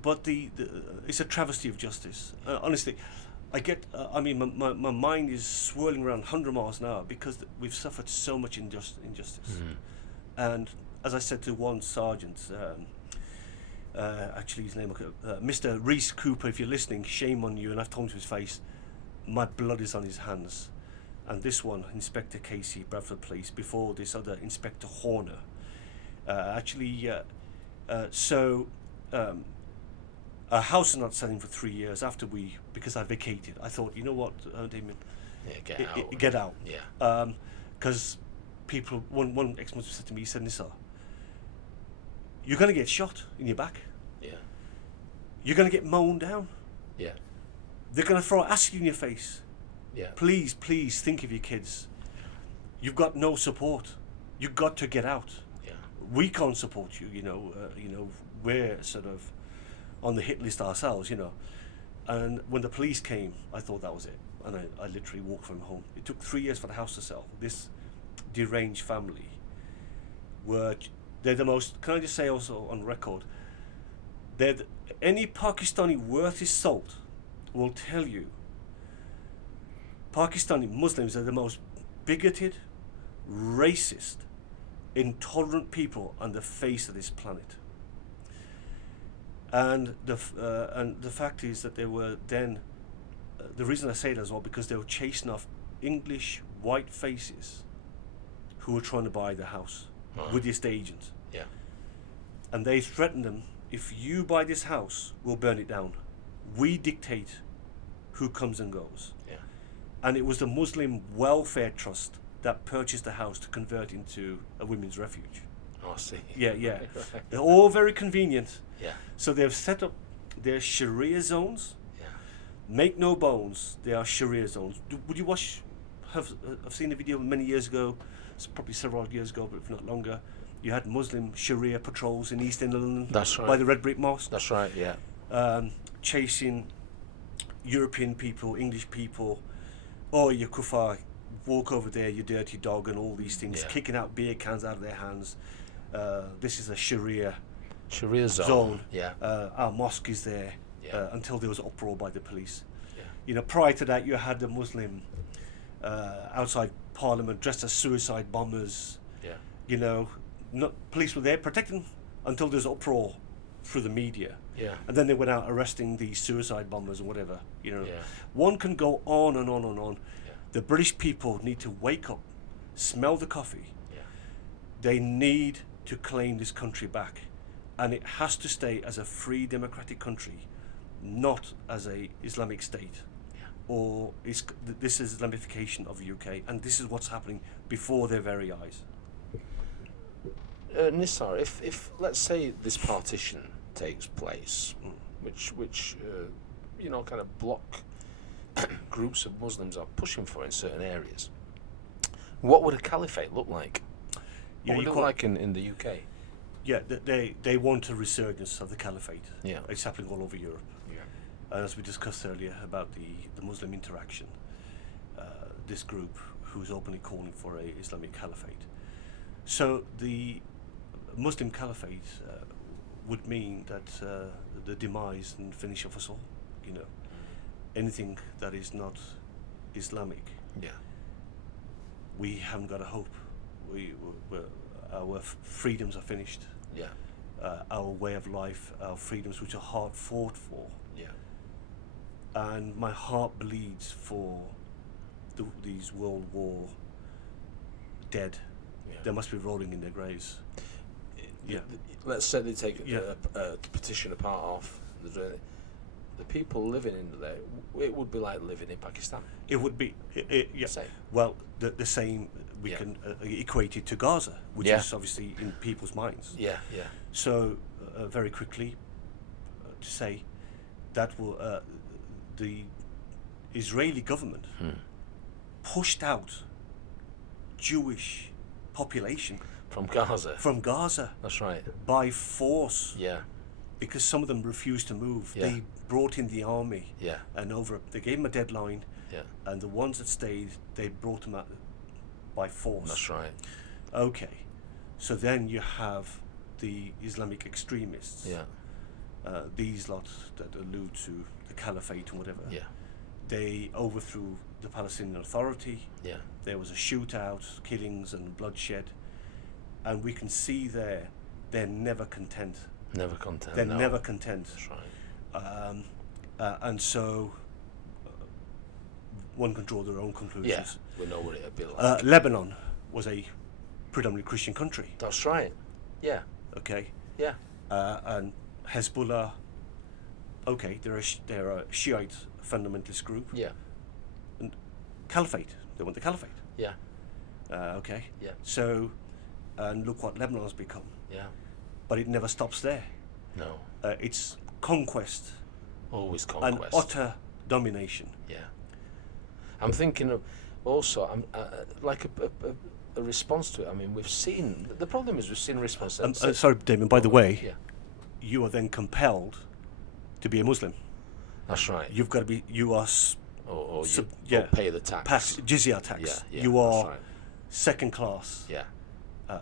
but it's a travesty of justice. Honestly, I get. I mean, my mind is swirling around 100 miles an hour because we've suffered so much injustice. And as I said to one sergeant, actually his name, Mr. Reese Cooper, if you're listening, shame on you. And I've told him to his face, my blood is on his hands. And this one, Inspector Casey, Bradford Police, before this other Inspector Horner, our house is not selling for 3 years because I vacated. I thought, you know what, Damien? Get out. Yeah. Because people, one ex-Muslim said to me, he said, Nissar, you're going to get shot in your back. Yeah. You're going to get mown down. Yeah. They're going to throw acid in your face. Yeah. Please think of your kids. You've got no support. You've got to get out. Yeah. We can't support you. You know, we're sort of on the hit list ourselves. You know, and when the police came, I thought that was it, and I literally walked from home. It took 3 years for the house to sell. This deranged family they're the most. Can I just say also on record? Any Pakistani worth his salt will tell you. Pakistani Muslims are the most bigoted, racist, intolerant people on the face of this planet. And the fact is that they were then, the reason I say that as well, because they were chasing off English white faces who were trying to buy the house with the estate agent. Yeah. And they threatened them, if you buy this house, we'll burn it down. We dictate who comes and goes. Yeah. And it was the Muslim Welfare Trust that purchased the house to convert into a women's refuge. Oh, I see. Yeah. They're all very convenient. Yeah. So they've set up their Sharia zones. Yeah. Make no bones, they are Sharia zones. Would you I've seen a video many years ago, it's probably several years ago, but if not longer. You had Muslim Sharia patrols in East End London. That's right. By the Red Brick Mosque. That's right, yeah. Chasing European people, English people. Oh, you kuffar, walk over there, you dirty dog, and all these things, kicking out beer cans out of their hands. This is a Sharia zone. Yeah. Our mosque is there until there was uproar by the police. Yeah. You know, prior to that, you had the Muslim outside Parliament dressed as suicide bombers. Yeah. You know, police were there protecting them until there's uproar through the media. Yeah. And then they went out arresting these suicide bombers or whatever. You know, Yeah. one can go on and on and on. Yeah. The British people need to wake up, smell the coffee. Yeah. They need to claim this country back, and it has to stay as a free democratic country, not as a Islamic state or this is Islamification of the UK, and this is what's happening before their very eyes. Nissar, if let's say this partition takes place, which kind of block groups of Muslims are pushing for in certain areas, what would a caliphate look like? Yeah, What would it look like in the UK? Yeah, they want a resurgence of the Caliphate. Yeah. It's happening all over Europe. Yeah. And as we discussed earlier about the Muslim interaction, this group who's openly calling for a Islamic Caliphate. So the Muslim Caliphate would mean that the demise and finish of us all. Anything that is not Islamic, Yeah. we haven't got a hope. Our freedoms are finished. Yeah. Our way of life, our freedoms, which are hard fought for. Yeah. And my heart bleeds for these World War dead. Yeah. They must be rolling in their graves. Yeah. Let's say they take Yeah. a petition apart off the people living in there. It would be like living in Pakistan. It would be, yeah. Same. Well, the same we Yeah. can equate it to Gaza, which Yeah. is obviously in people's minds. Yeah. Yeah. So, very quickly, to say that will the Israeli government pushed out Jewish population From Gaza. from Gaza That's right. by force, Yeah. because some of them refused to move. Yeah. They brought in the army, Yeah. and they gave them a deadline, Yeah. and the ones that stayed, they brought them out by force. That's right. Okay, so then you have the Islamic extremists, Yeah. these lot that allude to the Caliphate and whatever. Yeah. They overthrew the Palestinian Authority. Yeah. There was a shootout, killings and bloodshed, and we can see there they're never content. Never content. They're no. never content. That's right. And so one can draw their own Yeah. conclusions. We know what it'd be like. Lebanon was a predominantly Christian country, That's right. Yeah. okay? Yeah. And Hezbollah, okay, they're a Shiite fundamentalist group. Yeah. Caliphate, they want the Caliphate, Yeah. okay? Yeah. So, and look what Lebanon has become. Yeah. But it never stops there. No. It's conquest Always and conquest. utter domination. Yeah. I'm thinking of also like a response to it. I mean, we've seen the problem is we've seen a response. Sorry, Damien, by the way, Yeah. you are then compelled to be a Muslim. That's right. You've got to be, you are Or yeah. pay the tax. jizya tax. Yeah. Yeah. You that's are right. second class, Yeah.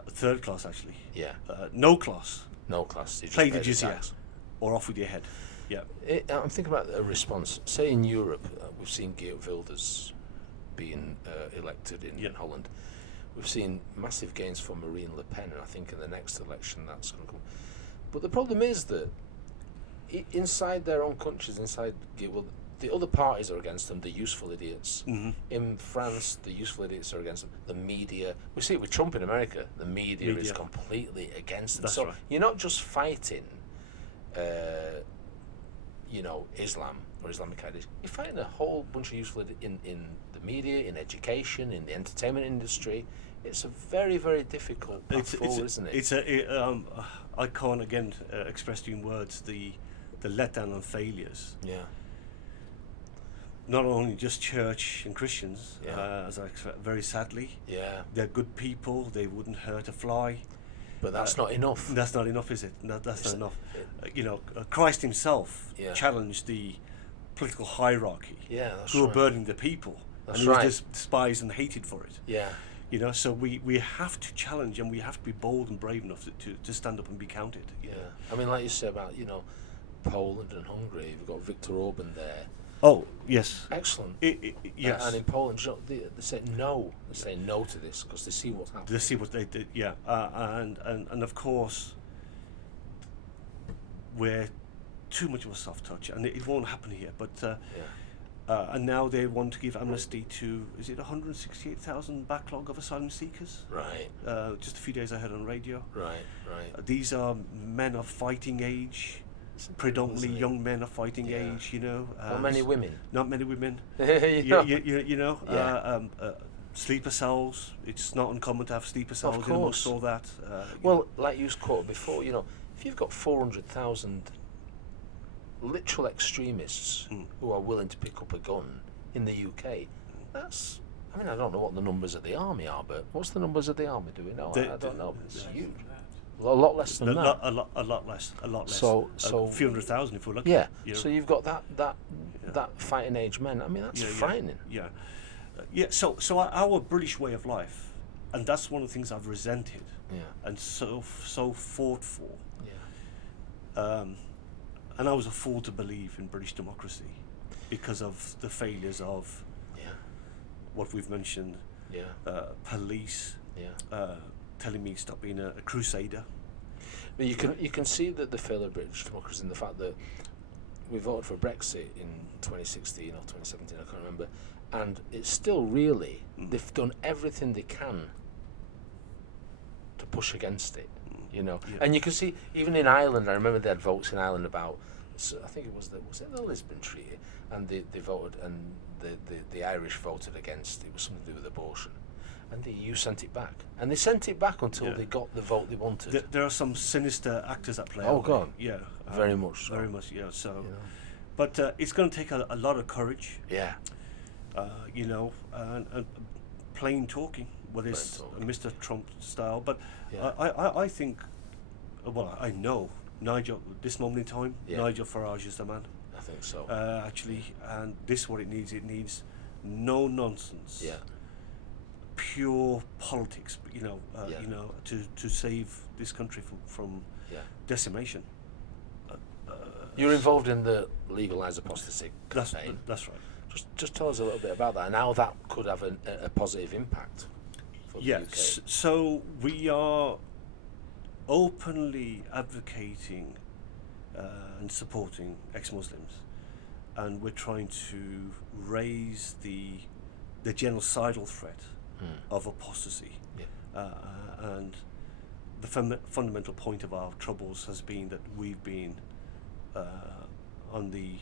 third class actually, Yeah. no class, No class. You just pay the pay jizya tax. or off with your head. Yeah. I'm thinking about a response. Say in Europe, we've seen Geert Wilders being elected in Yeah. Holland. We've seen massive gains for Marine Le Pen, and I think in the next election that's going to come. But the problem is that inside their own countries, inside the other parties are against them, the useful idiots. Mm-hmm. In France, the useful idiots are against them. The media, we see it with Trump in America, the media is completely against them. That's So right. you're not just fighting, Islam or Islamic ideas. You're fighting a whole bunch of useful in the media, in education, in the entertainment industry. It's a very, very difficult path forward, isn't it? I can't again express to you in words the letdown and failures. Yeah. Not only just church and Christians, Yeah. as I expect, very sadly, Yeah. they're good people. They wouldn't hurt a fly. But that's not enough. That's not enough, is it? No, that's It's- not enough. Christ himself Yeah. challenged the political hierarchy Yeah, that's who were right. burdening the people, That's and he was right. just despised and hated for it. Yeah. So we have to challenge, and we have to be bold and brave enough to stand up and be counted. Yeah. I mean, like you say about, Poland and Hungary, you've got Viktor Orban there. Oh, yes. Excellent. Yes. And in Poland, they say no. They say no to this because they see what's happening. Let's see what they did. Yeah. And of course, we're too much of a soft touch, and it won't happen here. But and now they want to give amnesty to, is it 168,000 backlog of asylum seekers? Right. Just a few days I heard on radio. Right. These are men of fighting age predominantly isn't it? young men of fighting Yeah. age, you know. Not many women. Not many women. You know? You know, Yeah. sleeper cells. It's not uncommon to have sleeper cells in course. amongst all that. Well, like you quoted before, you know, if you've got 400,000 literal extremists who are willing to pick up a gun in the UK, that's, I mean, I don't know what the numbers of the army are, but what's the numbers of the army? Do we know? I don't know. It's huge. A lot less than that. A lot less. So a few 100,000 if we're lucky. Yeah. You know? So you've got that fighting age men. I mean, that's frightening. Yeah. So our British way of life, and that's one of the things I've resented. Yeah. And so fought for. Yeah. And I was a fool to believe in British democracy because of the failures of what we've mentioned. Yeah. Police. Yeah. Telling me stop being a crusader. But you can see that the failure of British democracy in the fact that we voted for Brexit in 2016 or 2017, I can't remember, and it's still really they've done everything they can to push against it, you know. Yeah. And you can see even in Ireland. I remember they had votes in Ireland about, I think it was the Lisbon Treaty, and they voted, and the Irish voted against. It was something to do with abortion. And the EU sent it back, and they sent it back until they got the vote they wanted. There are some sinister actors at play. Oh, aren't there? God. Yeah, Very much so. very much. Yeah. So, You know. but it's going to take a lot of courage. Yeah. You know, and plain talking, whether it's Plain talking. Mr. Trump style. But Yeah. I think, well, I know Nigel. This moment in time, Yeah. Nigel Farage is the man. I think so. Actually, and this is what it needs. It needs no nonsense. Yeah. Pure politics, you know, Yeah. you know, to save this country from Yeah. decimation. You're involved in the Legalise Apostasy That's campaign. that's right. Just tell us a little bit about that and how that could have a positive impact for the Yeah. UK. So we are openly advocating and supporting ex-Muslims, and we're trying to raise the genocidal threat of apostasy. Yeah. And the fundamental point of our troubles has been that we've been on the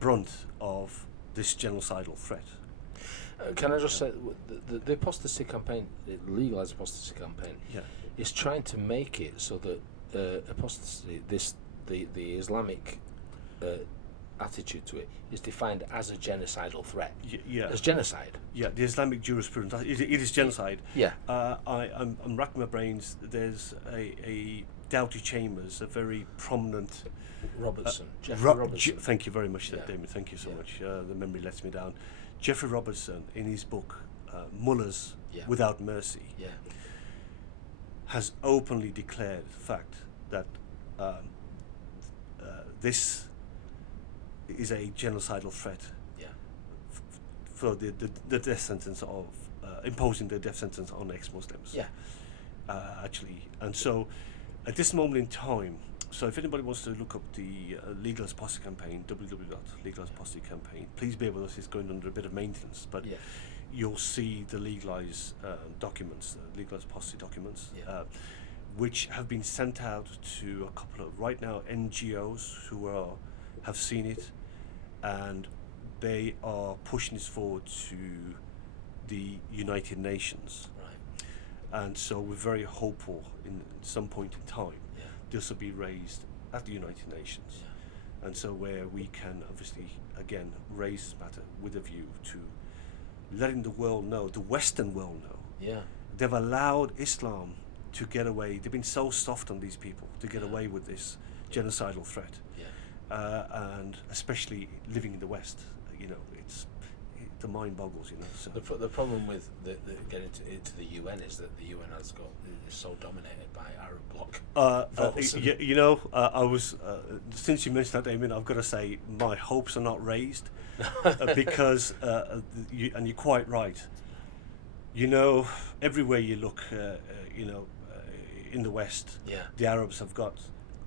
brunt of this genocidal threat. Can I just say, the apostasy campaign, the Legalise Apostasy campaign, Yeah. is trying to make it so that apostasy, the Islamic attitude to it, is defined as a genocidal threat. Yeah. As genocide. Yeah, the Islamic jurisprudence, it is genocide. Yeah. I'm racking my brains. There's a Doughty Chambers, a very prominent... Robertson. Jeffrey Robertson. Thank you very much, Yeah. Damien. Thank you so Yeah. much. The memory lets me down. Jeffrey Robertson, in his book, Mullahs Yeah. Without Mercy, Yeah. has openly declared the fact that this is a genocidal threat Yeah. for the death sentence of imposing the death sentence on ex-Muslims. Yeah. Actually, and so at this moment in time, so if anybody wants to look up the Legalise Apostasy campaign, www.Legalise Apostasy campaign, please bear with us. It's going under a bit of maintenance, but Yeah. you'll see the Legalise documents, Legalise Apostasy documents, Yeah. which have been sent out to a couple of right now NGOs who have seen it, and they are pushing this forward to the United Nations. Right. And so we're very hopeful in some point in time Yeah. this will be raised at the United Nations. Yeah. And so where we can obviously again raise this matter with a view to letting the world know, the Western world know. Yeah. They've allowed Islam to get away. They've been so soft on these people to get Yeah. away with this genocidal threat. Yeah. And especially living in the West, you know, the mind boggles, you know. So. The problem with the getting into the UN is that the UN is so dominated by Arab bloc votes. You know, I was since you mentioned that, Damien, I've got to say my hopes are not raised because, and you're quite right. You know, everywhere you look, you know, in the West, Yeah. the Arabs have got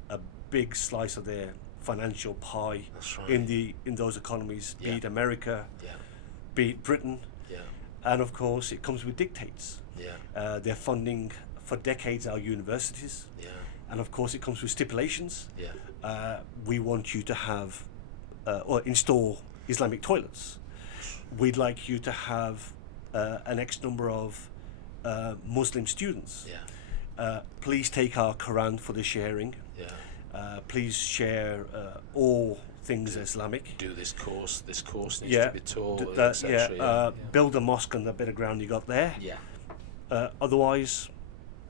a big slice of their financial pie. That's right. in those economies, be Yeah. it America, Yeah. be it Britain, Yeah. and of course it comes with dictates. Yeah. They're funding for decades our universities. Yeah. and of course it comes with stipulations. Yeah. We want you to have or install Islamic toilets. We'd like you to have an X number of Muslim students. Yeah. Please take our Quran for the sharing. Yeah. Please share all things Islamic. Do this course. This course needs Yeah, to be taught, yeah. etc. Build a mosque on the bit of ground you got there. Yeah. Otherwise,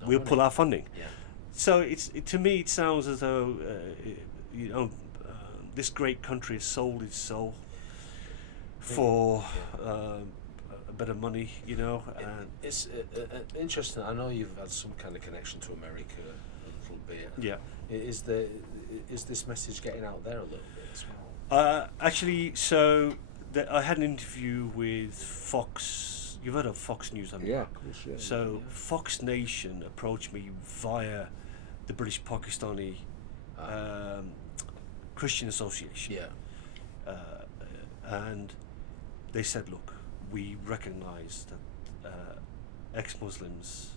No we'll money. pull our funding. Yeah. So to me, it sounds as though this great country has sold its soul for a bit of money, and It's interesting. I know you've had some kind of connection to America a little bit. yeah. Is this message getting out there a little bit as well? Actually, so I had an interview with Fox. You've heard of Fox News, haven't you? of course. Yeah. So Fox Nation approached me via the British Pakistani Christian Association. Yeah. And they said, look, we recognise that ex-Muslims,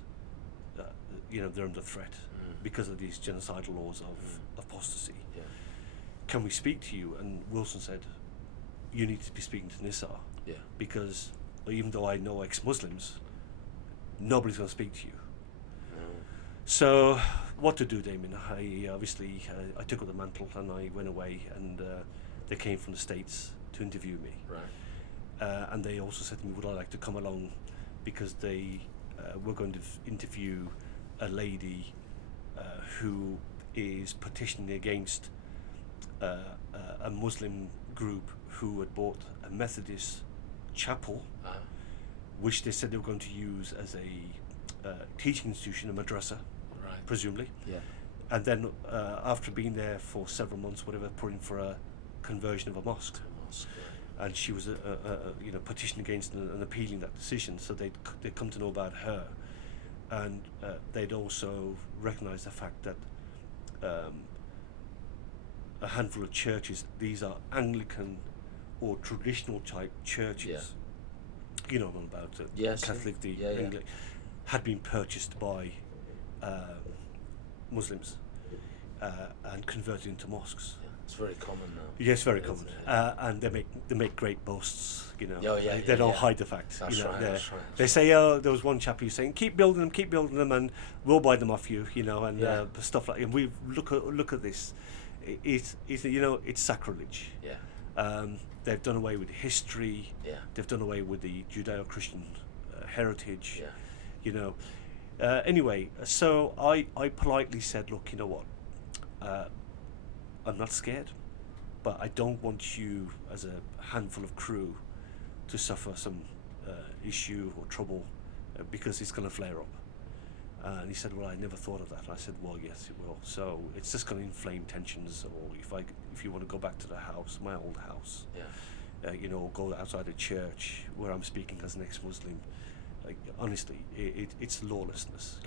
they're under threat because of these genocidal laws of apostasy. Yeah. Can we speak to you? And Wilson said, you need to be speaking to Nissar, Yeah. because even though I know ex-Muslims, nobody's going to speak to you. No. So what to do, Damien? I took up the mantle and I went away, and they came from the States to interview me. Right. And they also said to me, would I like to come along, because they were going to interview a lady who is petitioning against a Muslim group who had bought a Methodist chapel, which they said they were going to use as a teaching institution, a madrasa, Right. presumably. Yeah. And then after being there for several months, whatever, put in for a conversion of a mosque. Mosque, And she was petitioning against and appealing that decision. So they'd come to know about her, and they'd also recognised the fact that a handful of churches, these are Anglican or traditional type churches, you know what I'm about, Yes, Catholic, yeah. Yeah. had been purchased by Muslims and converted into mosques. Yeah. It's very common now. Yes, very It common, is, and they make great boasts. Oh, yeah, they don't yeah. hide the fact. That's right, they're- that's right. They say, oh, there was one chap who's saying, keep building them, and we'll buy them off you, and Yeah. stuff like. And we look at this. It's sacrilege. Yeah. They've done away with history. Yeah. They've done away with the Judeo-Christian heritage. Yeah. Anyway, so I politely said, look, you know what? I'm not scared, but I don't want you as a handful of crew to suffer some issue or trouble because it's going to flare up. And he said, well, I never thought of that. And I said, well, yes, it will. So it's just going to inflame tensions, or if you want to go back to the house, my old house, Yeah. go outside a church where I'm speaking as an ex-Muslim. Honestly, it's lawlessness,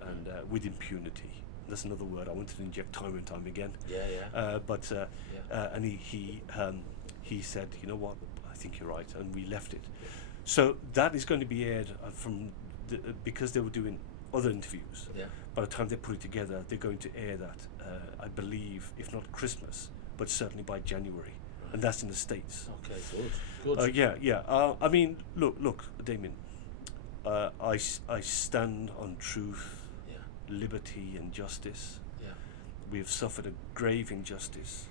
and with impunity. That's another word I wanted to inject time and time again. Yeah. Yeah. And he said, you know what, I think you're right, and we left it. So that is going to be aired because they were doing other interviews. Yeah. By the time they put it together, they're going to air that, I believe, if not Christmas, but certainly by January, and that's in the States. Okay. Good. Yeah. I mean, look, Damien. I stand on truth, Yeah. liberty, and justice. Yeah. We have suffered a grave injustice.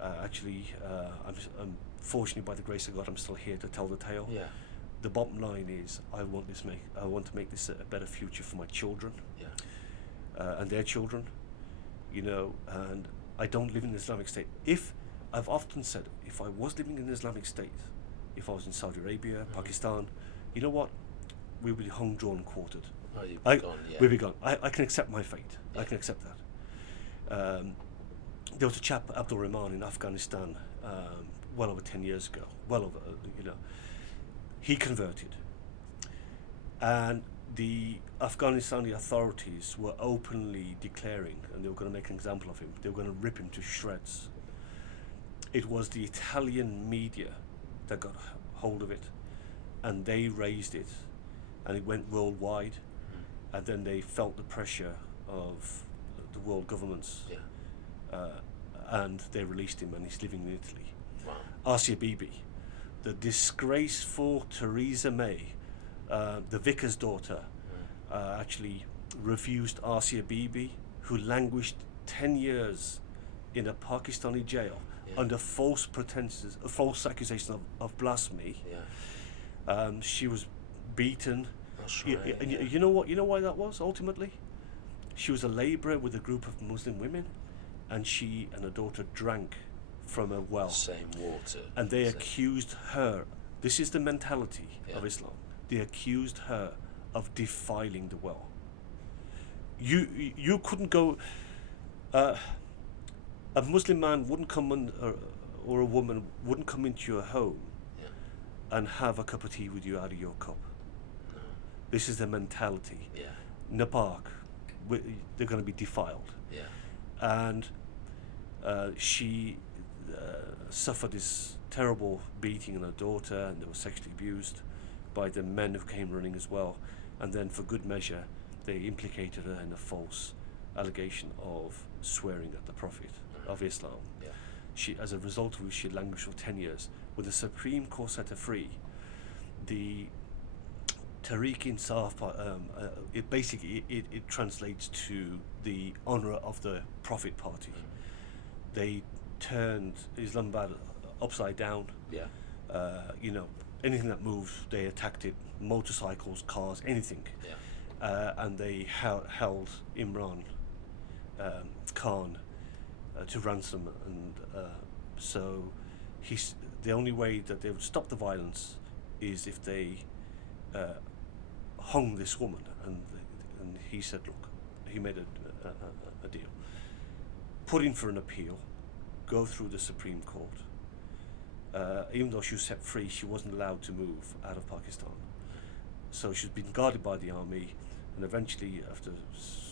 I'm fortunately, by the grace of God, I'm still here to tell the tale. Yeah. The bottom line is, I want to make this a better future for my children, and their children. And I don't live in an Islamic state. I've often said, if I was living in an Islamic state, if I was in Saudi Arabia, Pakistan, you know what? We would be hung, drawn, quartered. Oh, you'd be gone. Yeah. We'd be gone. I can accept my fate. I can accept that. There was a chap, Abdul Rahman, in Afghanistan, well over 10 years ago. He converted, and the Afghanistani authorities were openly declaring, and they were going to make an example of him. They were going to rip him to shreds. It was the Italian media that got hold of it, and they raised it, and it went worldwide. And then they felt the pressure of the world governments. Yeah. And they released him, and he's living in Italy. Wow. Asia Bibi, the disgraceful Theresa May, the vicar's daughter, actually refused Asia Bibi, who languished 10 years in a Pakistani jail under false pretenses, false accusations of blasphemy. Yeah. She was beaten. That's right. And you know what? You know why that was ultimately? She was a labourer with a group of Muslim women, and she and her daughter drank from a well. Same water. And they accused her. This is the mentality of Yeah. Islam. They accused her of defiling the well. You couldn't go. A Muslim man wouldn't come in, or a woman wouldn't come into your home and have a cup of tea with you out of your cup. No. This is the mentality. Yeah. Nabak, they're going to be defiled. Yeah. And she suffered this terrible beating on her daughter, and they were sexually abused by the men who came running as well. And then for good measure, they implicated her in a false allegation of swearing at the Prophet of Islam. Yeah. She, as a result of which, she languished for 10 years. When the Supreme Court set her free, the Tariq Insaf, it basically it translates to the honour of the Prophet Party. They turned Islamabad upside down. Yeah. You know, anything that moved, they attacked it. Motorcycles, cars, anything. Yeah. And they held Imran Khan to ransom, and so the only way that they would stop the violence is if they hung this woman, and he said, look, he made a deal, put in for an appeal, go through the Supreme Court. Even though she was set free, she wasn't allowed to move out of Pakistan, so she's been guarded by the army, and eventually, after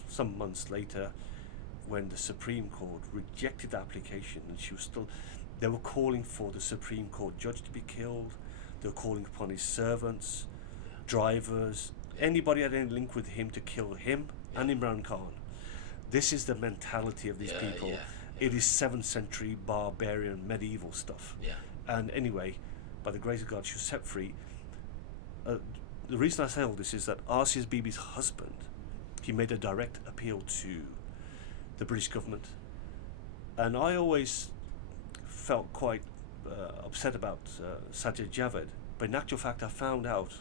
some months later, when the Supreme Court rejected the application, and she was still, they were calling for the Supreme Court judge to be killed. They were calling upon his servants, drivers, anybody had any link with him to kill him and Imran Khan. This is the mentality of these people. It is 7th century barbarian medieval stuff. Yeah. And anyway, by the grace of God, she was set free. The reason I say all this is that Asia Bibi's husband, he made a direct appeal to the British government, and I always felt quite upset about Sajid Javid, but in actual fact I found out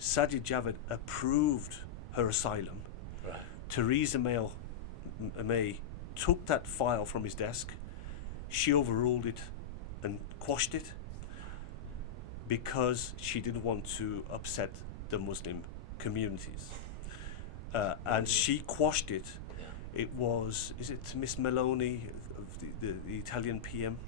Sajid Javid approved her asylum. Right. Theresa May took that file from his desk, she overruled it and quashed it because she didn't want to upset the Muslim communities, and she quashed it. It was, is it Miss Meloni, the Italian PM?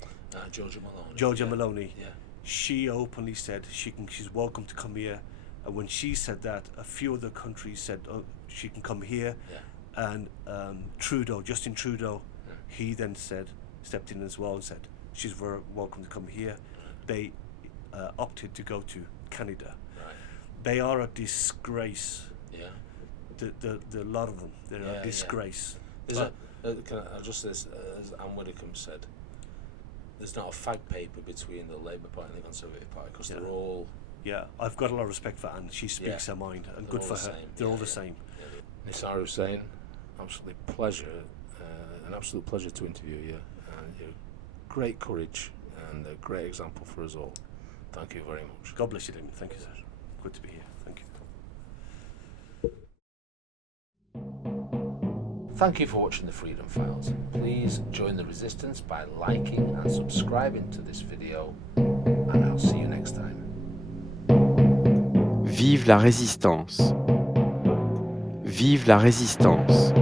Giorgia Meloni. Giorgia Meloni. Yeah. She openly said she's welcome to come here. And when she said that, a few other countries said, oh, she can come here. Yeah. And Justin Trudeau, he then stepped in as well and said, she's very welcome to come here. They opted to go to Canada. Right. They are a disgrace. Yeah. The lot of them, they're a disgrace. Can I just say this, as Anne Widdecombe said, there's not a fag paper between the Labour Party and the Conservative Party because they're all... Yeah, I've got a lot of respect for Anne. She speaks her mind, and good for her. They're all the same. Nissar Hussain, absolute pleasure, an absolute pleasure to interview you, and you're great courage and a great example for us all. Thank you very much. God bless you, Damien. Thank you, sir. Good to be here. Thank you. Thank you for watching the Freedom Files. Please join the resistance by liking and subscribing to this video, and I'll see you next time. Vive la résistance. Vive la résistance.